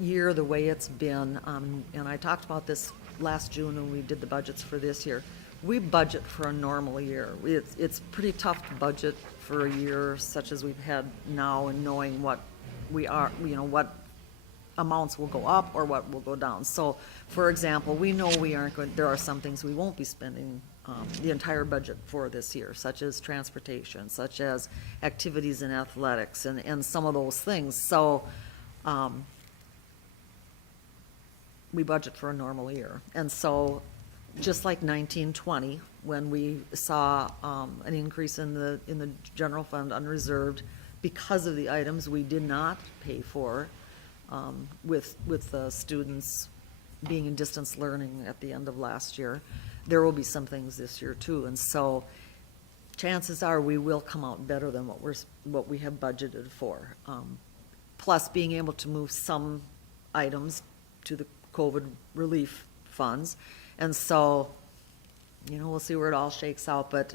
year the way it's been, and I talked about this last June when we did the budgets for this year, we budget for a normal year. It's pretty tough to budget for a year such as we've had now, and knowing what we are, what amounts will go up or what will go down. So, for example, we know there are some things we won't be spending the entire budget for this year, such as transportation, such as activities in athletics, and some of those things. So, we budget for a normal year. And so, just like 1920, when we saw an increase in the general fund unreserved because of the items we did not pay for, with the students being in distance learning at the end of last year, there will be some things this year too. And so chances are we will come out better than what we have budgeted for. Plus being able to move some items to the COVID relief funds. And so, we'll see where it all shakes out, but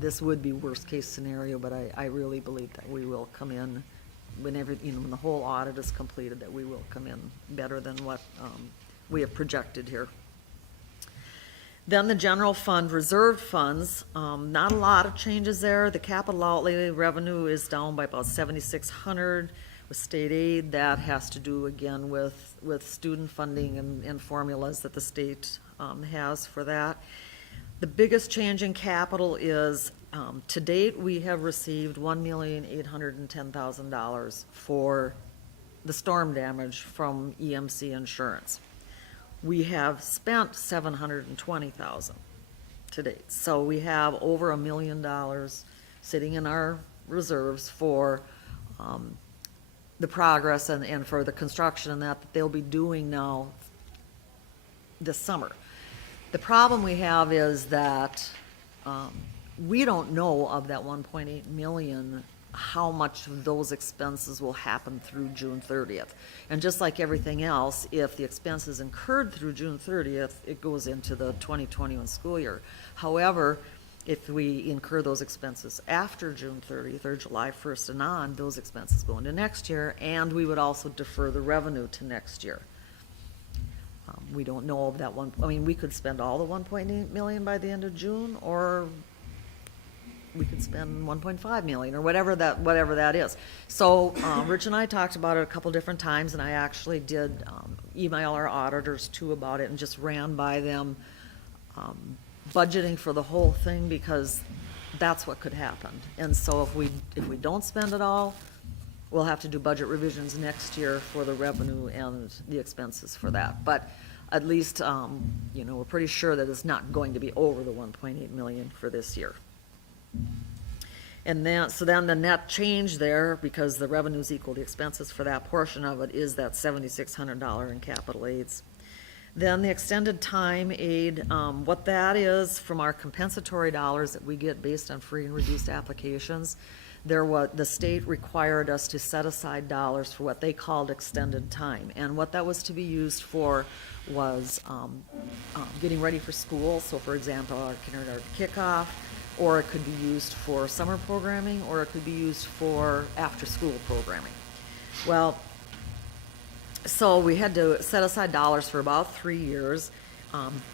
this would be worst case scenario, but I really believe that we will come in when the whole audit is completed, that we will come in better than what we have projected here. Then the general fund, reserved funds, not a lot of changes there. The capital outlay revenue is down by about 7,600 with state aid. That has to do again with student funding and formulas that the state has for that. The biggest change in capital is, to date, we have received $1,810,000 for the storm damage from EMC insurance. We have spent $720,000 to date. So we have over $1 million sitting in our reserves for the progress and for the construction and that they'll be doing now this summer. The problem we have is that we don't know of that 1.8 million how much of those expenses will happen through June 30th. And just like everything else, if the expense is incurred through June 30th, it goes into the 2021 school year. However, if we incur those expenses after June 30th or July 1st and on, those expenses go into next year, and we would also defer the revenue to next year. We don't know of that one. I mean, we could spend all the 1.8 million by the end of June, or we could spend 1.5 million, or whatever that is. So Rich and I talked about it a couple different times, and I actually did email our auditors too about it and just ran by them budgeting for the whole thing, because that's what could happen. And so if we don't spend it all, we'll have to do budget revisions next year for the revenue and the expenses for that. But at least, we're pretty sure that it's not going to be over the 1.8 million for this year. And then the net change there, because the revenues equal the expenses for that portion of it, is that $7,600 in capital aids. Then the extended time aid, what that is from our compensatory dollars that we get based on free and reduced applications. The state required us to set aside dollars for what they called extended time. And what that was to be used for was getting ready for school. So for example, our kindergarten kickoff, or it could be used for summer programming, or it could be used for after-school programming. Well, so we had to set aside dollars for about 3 years.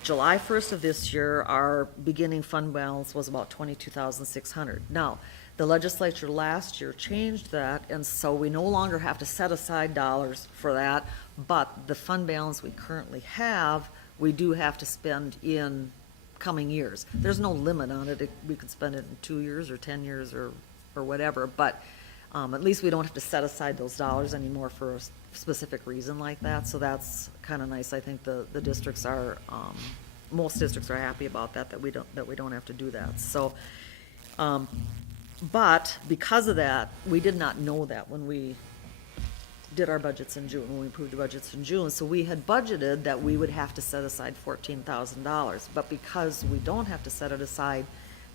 July 1st of this year, our beginning fund balance was about $22,600. Now, the legislature last year changed that, and so we no longer have to set aside dollars for that, but the fund balance we currently have, we do have to spend in coming years. There's no limit on it. We could spend it in 2 years or 10 years or whatever, but at least we don't have to set aside those dollars anymore for a specific reason like that. So that's kind of nice. I think the districts are, most districts are happy about that we don't have to do that. So But because of that, we did not know that when we did our budgets in June, when we approved the budgets in June. So we had budgeted that we would have to set aside $14,000. But because we don't have to set it aside,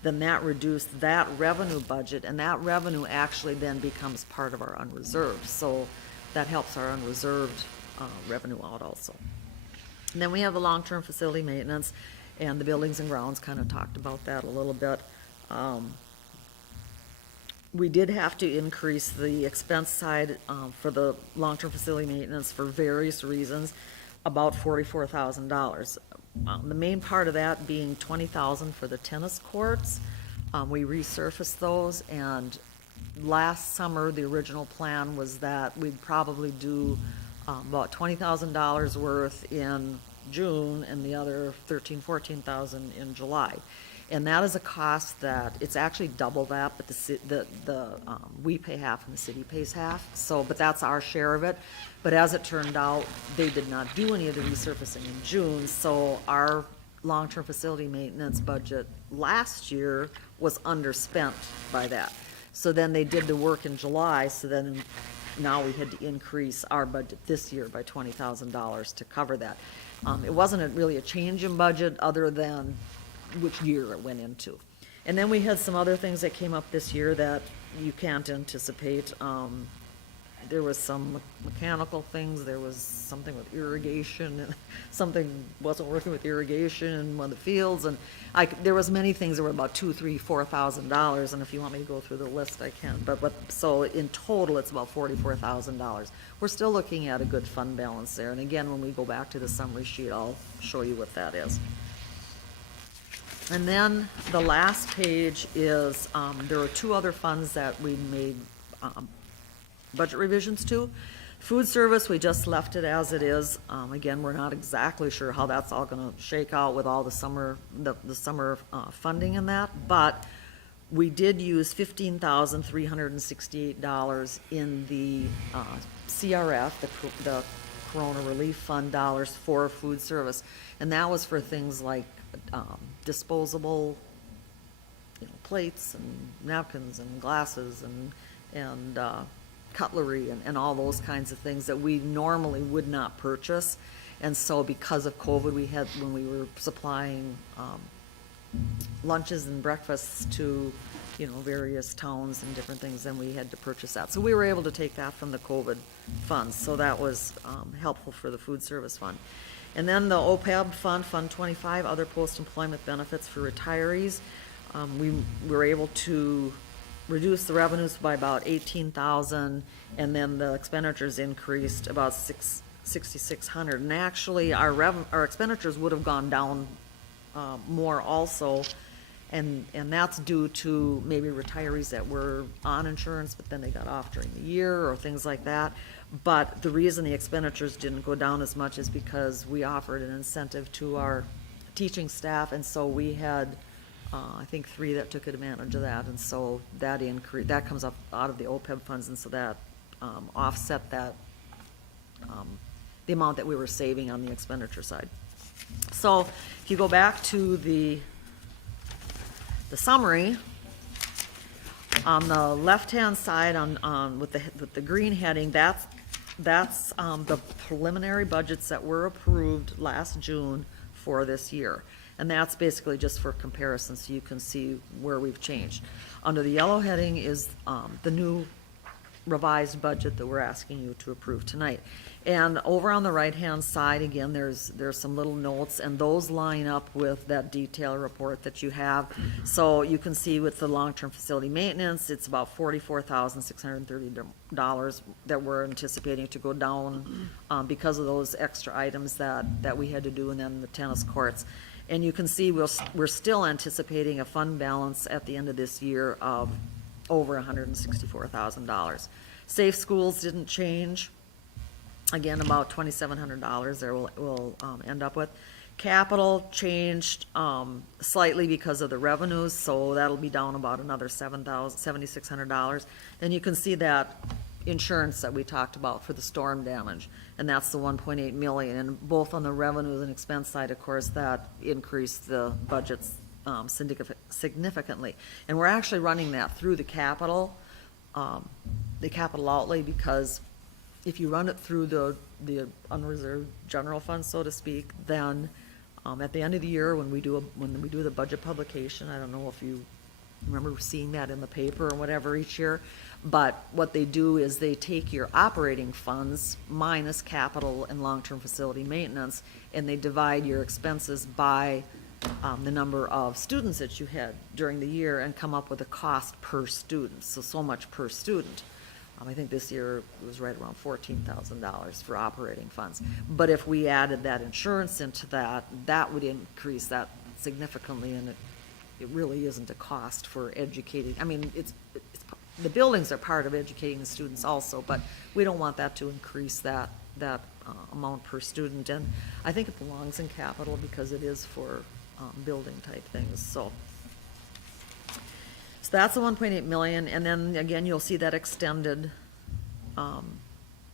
then that reduced that revenue budget, and that revenue actually then becomes part of our unreserved. So that helps our unreserved revenue out also. And then we have the long-term facility maintenance, and the buildings and grounds kind of talked about that a little bit. We did have to increase the expense side for the long-term facility maintenance for various reasons, about $44,000. The main part of that being $20,000 for the tennis courts. We resurfaced those, and last summer, the original plan was that we'd probably do about $20,000 worth in June and the other $14,000 in July. And that is a cost that, it's actually double that, but we pay half and the city pays half. So, but that's our share of it. But as it turned out, they did not do any of the resurfacing in June, so our long-term facility maintenance budget last year was underspent by that. So then they did the work in July, so then now we had to increase our budget this year by $20,000 to cover that. It wasn't really a change in budget other than which year it went into. And then we had some other things that came up this year that you can't anticipate. There was some mechanical things, there was something with irrigation, and something wasn't working with irrigation in one of the fields, and there was many things that were about $2,000, $3,000, $4,000, and if you want me to go through the list, I can. So in total, it's about $44,000. We're still looking at a good fund balance there, and again, when we go back to the summary sheet, I'll show you what that is. And then the last page is, there are two other funds that we made budget revisions to. Food service, we just left it as it is. Again, we're not exactly sure how that's all gonna shake out with all the summer funding in that, but we did use $15,368 in the CRF, the Corona Relief Fund dollars for food service. And that was for things like disposable, plates and napkins and glasses and cutlery and all those kinds of things that we normally would not purchase. And so because of COVID, when we were supplying lunches and breakfasts to, various towns and different things, then we had to purchase that. So we were able to take that from the COVID funds. So that was helpful for the food service fund. And then the OPEB fund, Fund 25, other post-employment benefits for retirees. We were able to reduce the revenues by about $18,000, and then the expenditures increased about $6,600. And actually, our expenditures would have gone down more also, and that's due to maybe retirees that were on insurance, but then they got off during the year or things like that. But the reason the expenditures didn't go down as much is because we offered an incentive to our teaching staff, and so we had I think 3 that took advantage of that, and so that comes up out of the OPEB funds, and so that offset that the amount that we were saving on the expenditure side. So if you go back to the summary, on the left-hand side with the green heading, that's the preliminary budgets that were approved last June for this year. And that's basically just for comparison, so you can see where we've changed. Under the yellow heading is the new revised budget that we're asking you to approve tonight. And over on the right-hand side, again, there's some little notes, and those line up with that detail report that you have. So you can see with the long-term facility maintenance, it's about $44,630 that we're anticipating to go down because of those extra items that we had to do, and then the tennis courts. And you can see we're still anticipating a fund balance at the end of this year of over $164,000. Safe schools didn't change. Again, about $2,700 there we'll end up with. Capital changed slightly because of the revenues, so that'll be down about another $7,600. And you can see that insurance that we talked about for the storm damage, and that's the $1.8 million. And both on the revenues and expense side, of course, that increased the budgets significantly. And we're actually running that through the capital outlay, because if you run it through the unreserved general fund, so to speak, then at the end of the year, when we do the budget publication, I don't know if you remember seeing that in the paper or whatever each year, but what they do is they take your operating funds minus capital and long-term facility maintenance, and they divide your expenses by the number of students that you had during the year and come up with a cost per student, so much per student. I think this year it was right around $14,000 for operating funds. But if we added that insurance into that, that would increase that significantly, and it really isn't a cost for educating. I mean, the buildings are part of educating the students also, but we don't want that to increase that amount per student. And I think it belongs in capital because it is for building type things, so that's the 1.8 million, and then again, you'll see that extended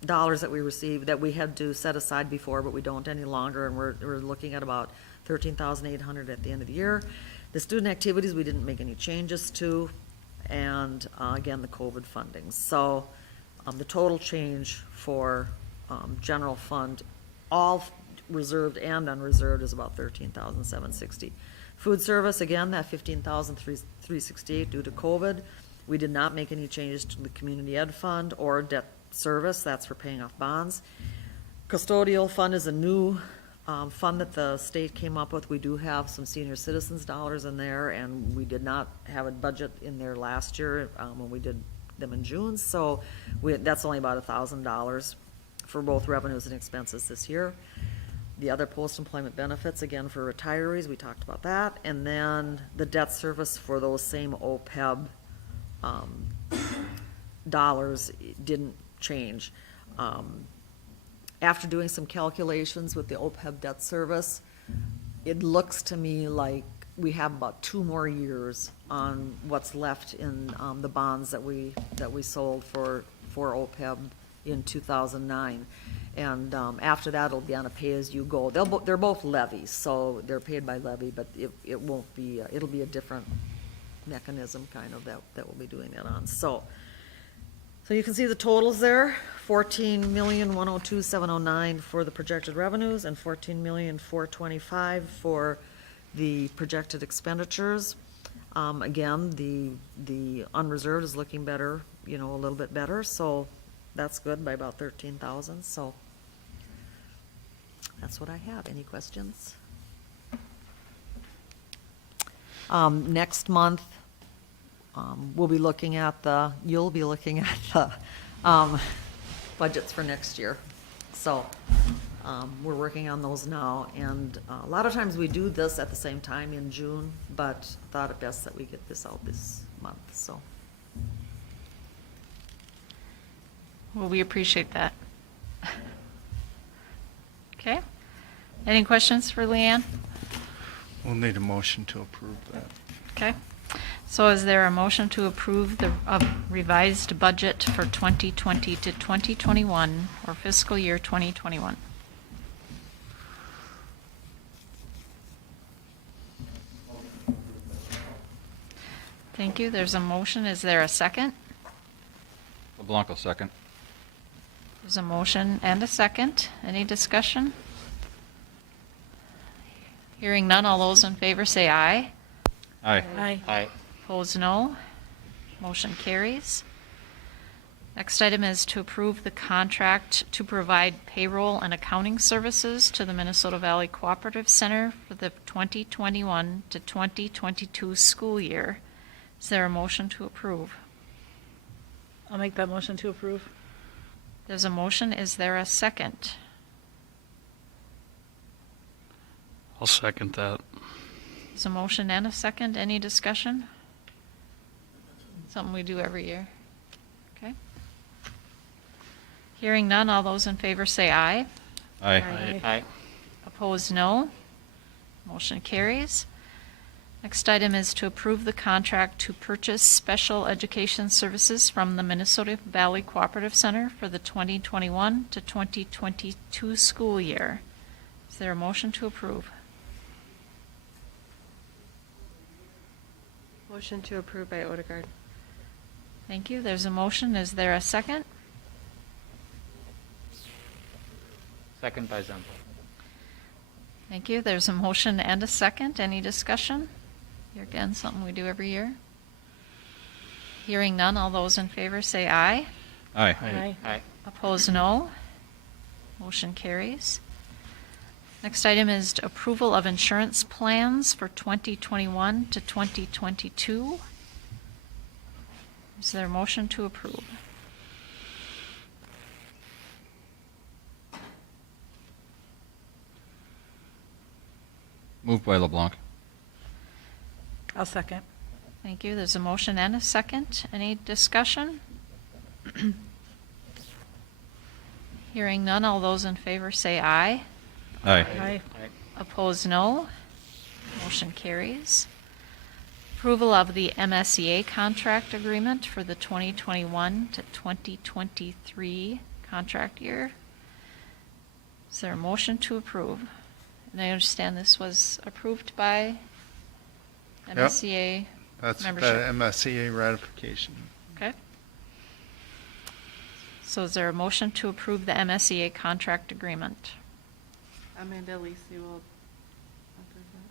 dollars that we received that we had to set aside before, but we don't any longer, and we're looking at about 13,800 at the end of the year. The student activities, we didn't make any changes to, and again, the COVID funding. So the total change for general fund, all reserved and unreserved, is about 13,760. Food service, again, that 15,368 due to COVID. We did not make any changes to the community ed fund or debt service. That's for paying off bonds. Custodial fund is a new fund that the state came up with. We do have some senior citizens dollars in there, and we did not have a budget in there last year when we did them in June. So that's only about $1,000 for both revenues and expenses this year. The other post-employment benefits, again, for retirees, we talked about that. And then the debt service for those same OPEB dollars didn't change. After doing some calculations with the OPEB debt service, it looks to me like we have about 2 more years on what's left in the bonds that we sold for OPEB in 2009. And after that, it'll be on a pay-as-you-go. They're both levies, so they're paid by levy, but it won't be, it'll be a different mechanism kind of that we'll be doing that on. So you can see the totals there, 14,102,709 for the projected revenues and 14,425,000 for the projected expenditures. Again, the unreserved is looking better, a little bit better, so that's good by about 13,000. So that's what I have. Any questions? Next month, you'll be looking at the budgets for next year. So we're working on those now, and a lot of times we do this at the same time in June, but thought it best that we get this out this month, so. Well, we appreciate that. Okay. Any questions for Leanne? We'll need a motion to approve that. Okay. So is there a motion to approve the revised budget for 2020 to 2021 or fiscal year 2021? Thank you. There's a motion. Is there a second? LeBlanc, second. There's a motion and a second. Any discussion? Hearing none, all those in favor say aye. Aye. Aye. Aye. Opposed, no. Motion carries. Next item is to approve the contract to provide payroll and accounting services to the Minnesota Valley Cooperative Center for the 2021 to 2022 school year. Is there a motion to approve? I'll make that motion to approve. There's a motion. Is there a second? I'll second that. There's a motion and a second. Any discussion? Something we do every year. Okay. Hearing none, all those in favor say aye. Aye. Aye. Aye. Opposed, no. Motion carries. Next item is to approve the contract to purchase special education services from the Minnesota Valley Cooperative Center for the 2021 to 2022 school year. Is there a motion to approve? Motion to approve by Odegaard. Thank you. There's a motion. Is there a second? Second by Zempel. Thank you. There's a motion and a second. Any discussion? Here again, something we do every year. Hearing none, all those in favor say aye. Aye. Aye. Aye. Opposed, no. Motion carries. Next item is approval of insurance plans for 2021 to 2022. Is there a motion to approve? Moved by LeBlanc. I'll second. Thank you. There's a motion and a second. Any discussion? Hearing none, all those in favor say aye. Aye. Aye. Aye. Opposed, no. Motion carries. Approval of the MSEA contract agreement for the 2021 to 2023 contract year. Is there a motion to approve? And I understand this was approved by MSEA That's the membership. MSCA ratification. Okay. So is there a motion to approve the MSEA contract agreement? Amanda Lisi will.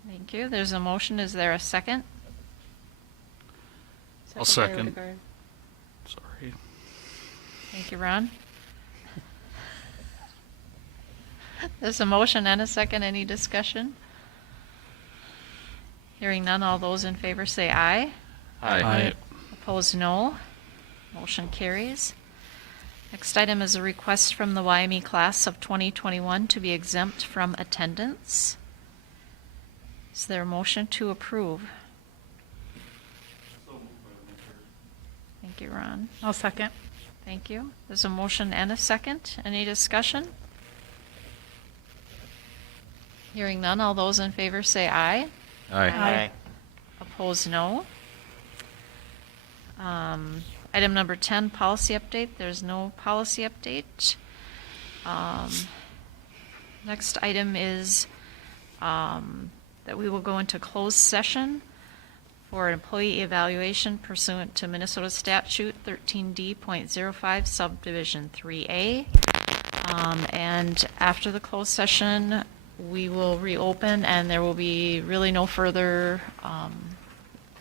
Thank you. There's a motion. Is there a second? I'll by second. Odegaard. Sorry. Thank you, Ron. There's a motion and a second. Any discussion? Hearing none, all those in favor say aye. Aye. Opposed, no. Motion carries. Next item is a request from the YME class of 2021 to be exempt from attendance. Is there a motion to approve? Thank you, Ron. I'll second. Thank you. There's a motion and a second. Any discussion? Hearing none, all those in favor say aye. Aye. Aye. Opposed, no. Item number 10, policy update. There's no policy update. Next item is that we will go into closed session for employee evaluation pursuant to Minnesota Statute 13D.05 Subdivision 3A. And after the closed session, we will reopen and there will be really no further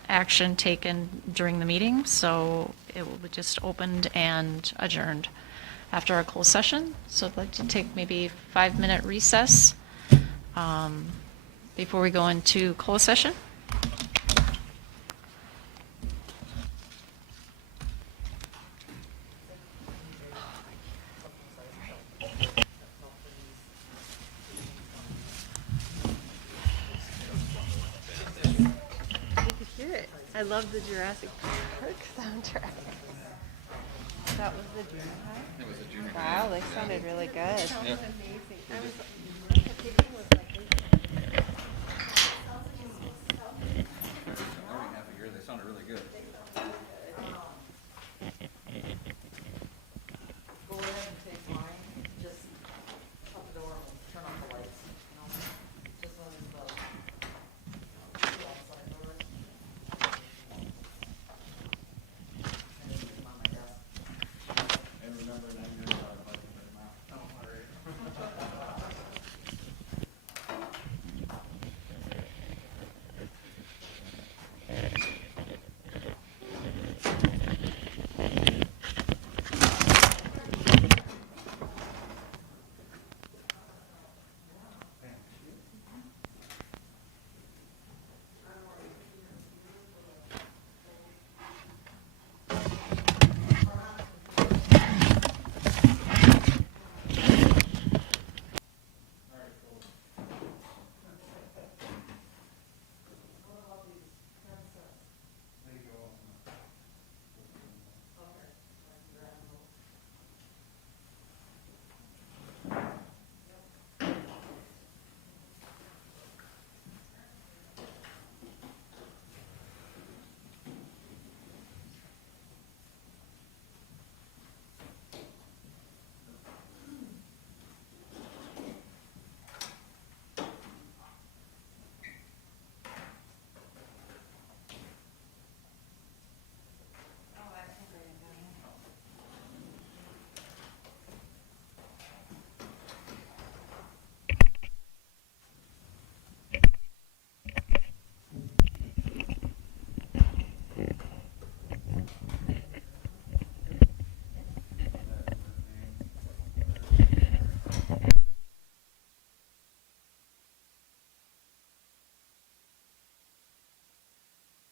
action taken during the meeting. So it will be just opened and adjourned after our closed session. So I'd like to take maybe a 5-minute recess before we go into closed session. I love the Jurassic Park soundtrack. That was the junior high? It was a junior. Wow, they sounded really good. Yep. Amazing. I was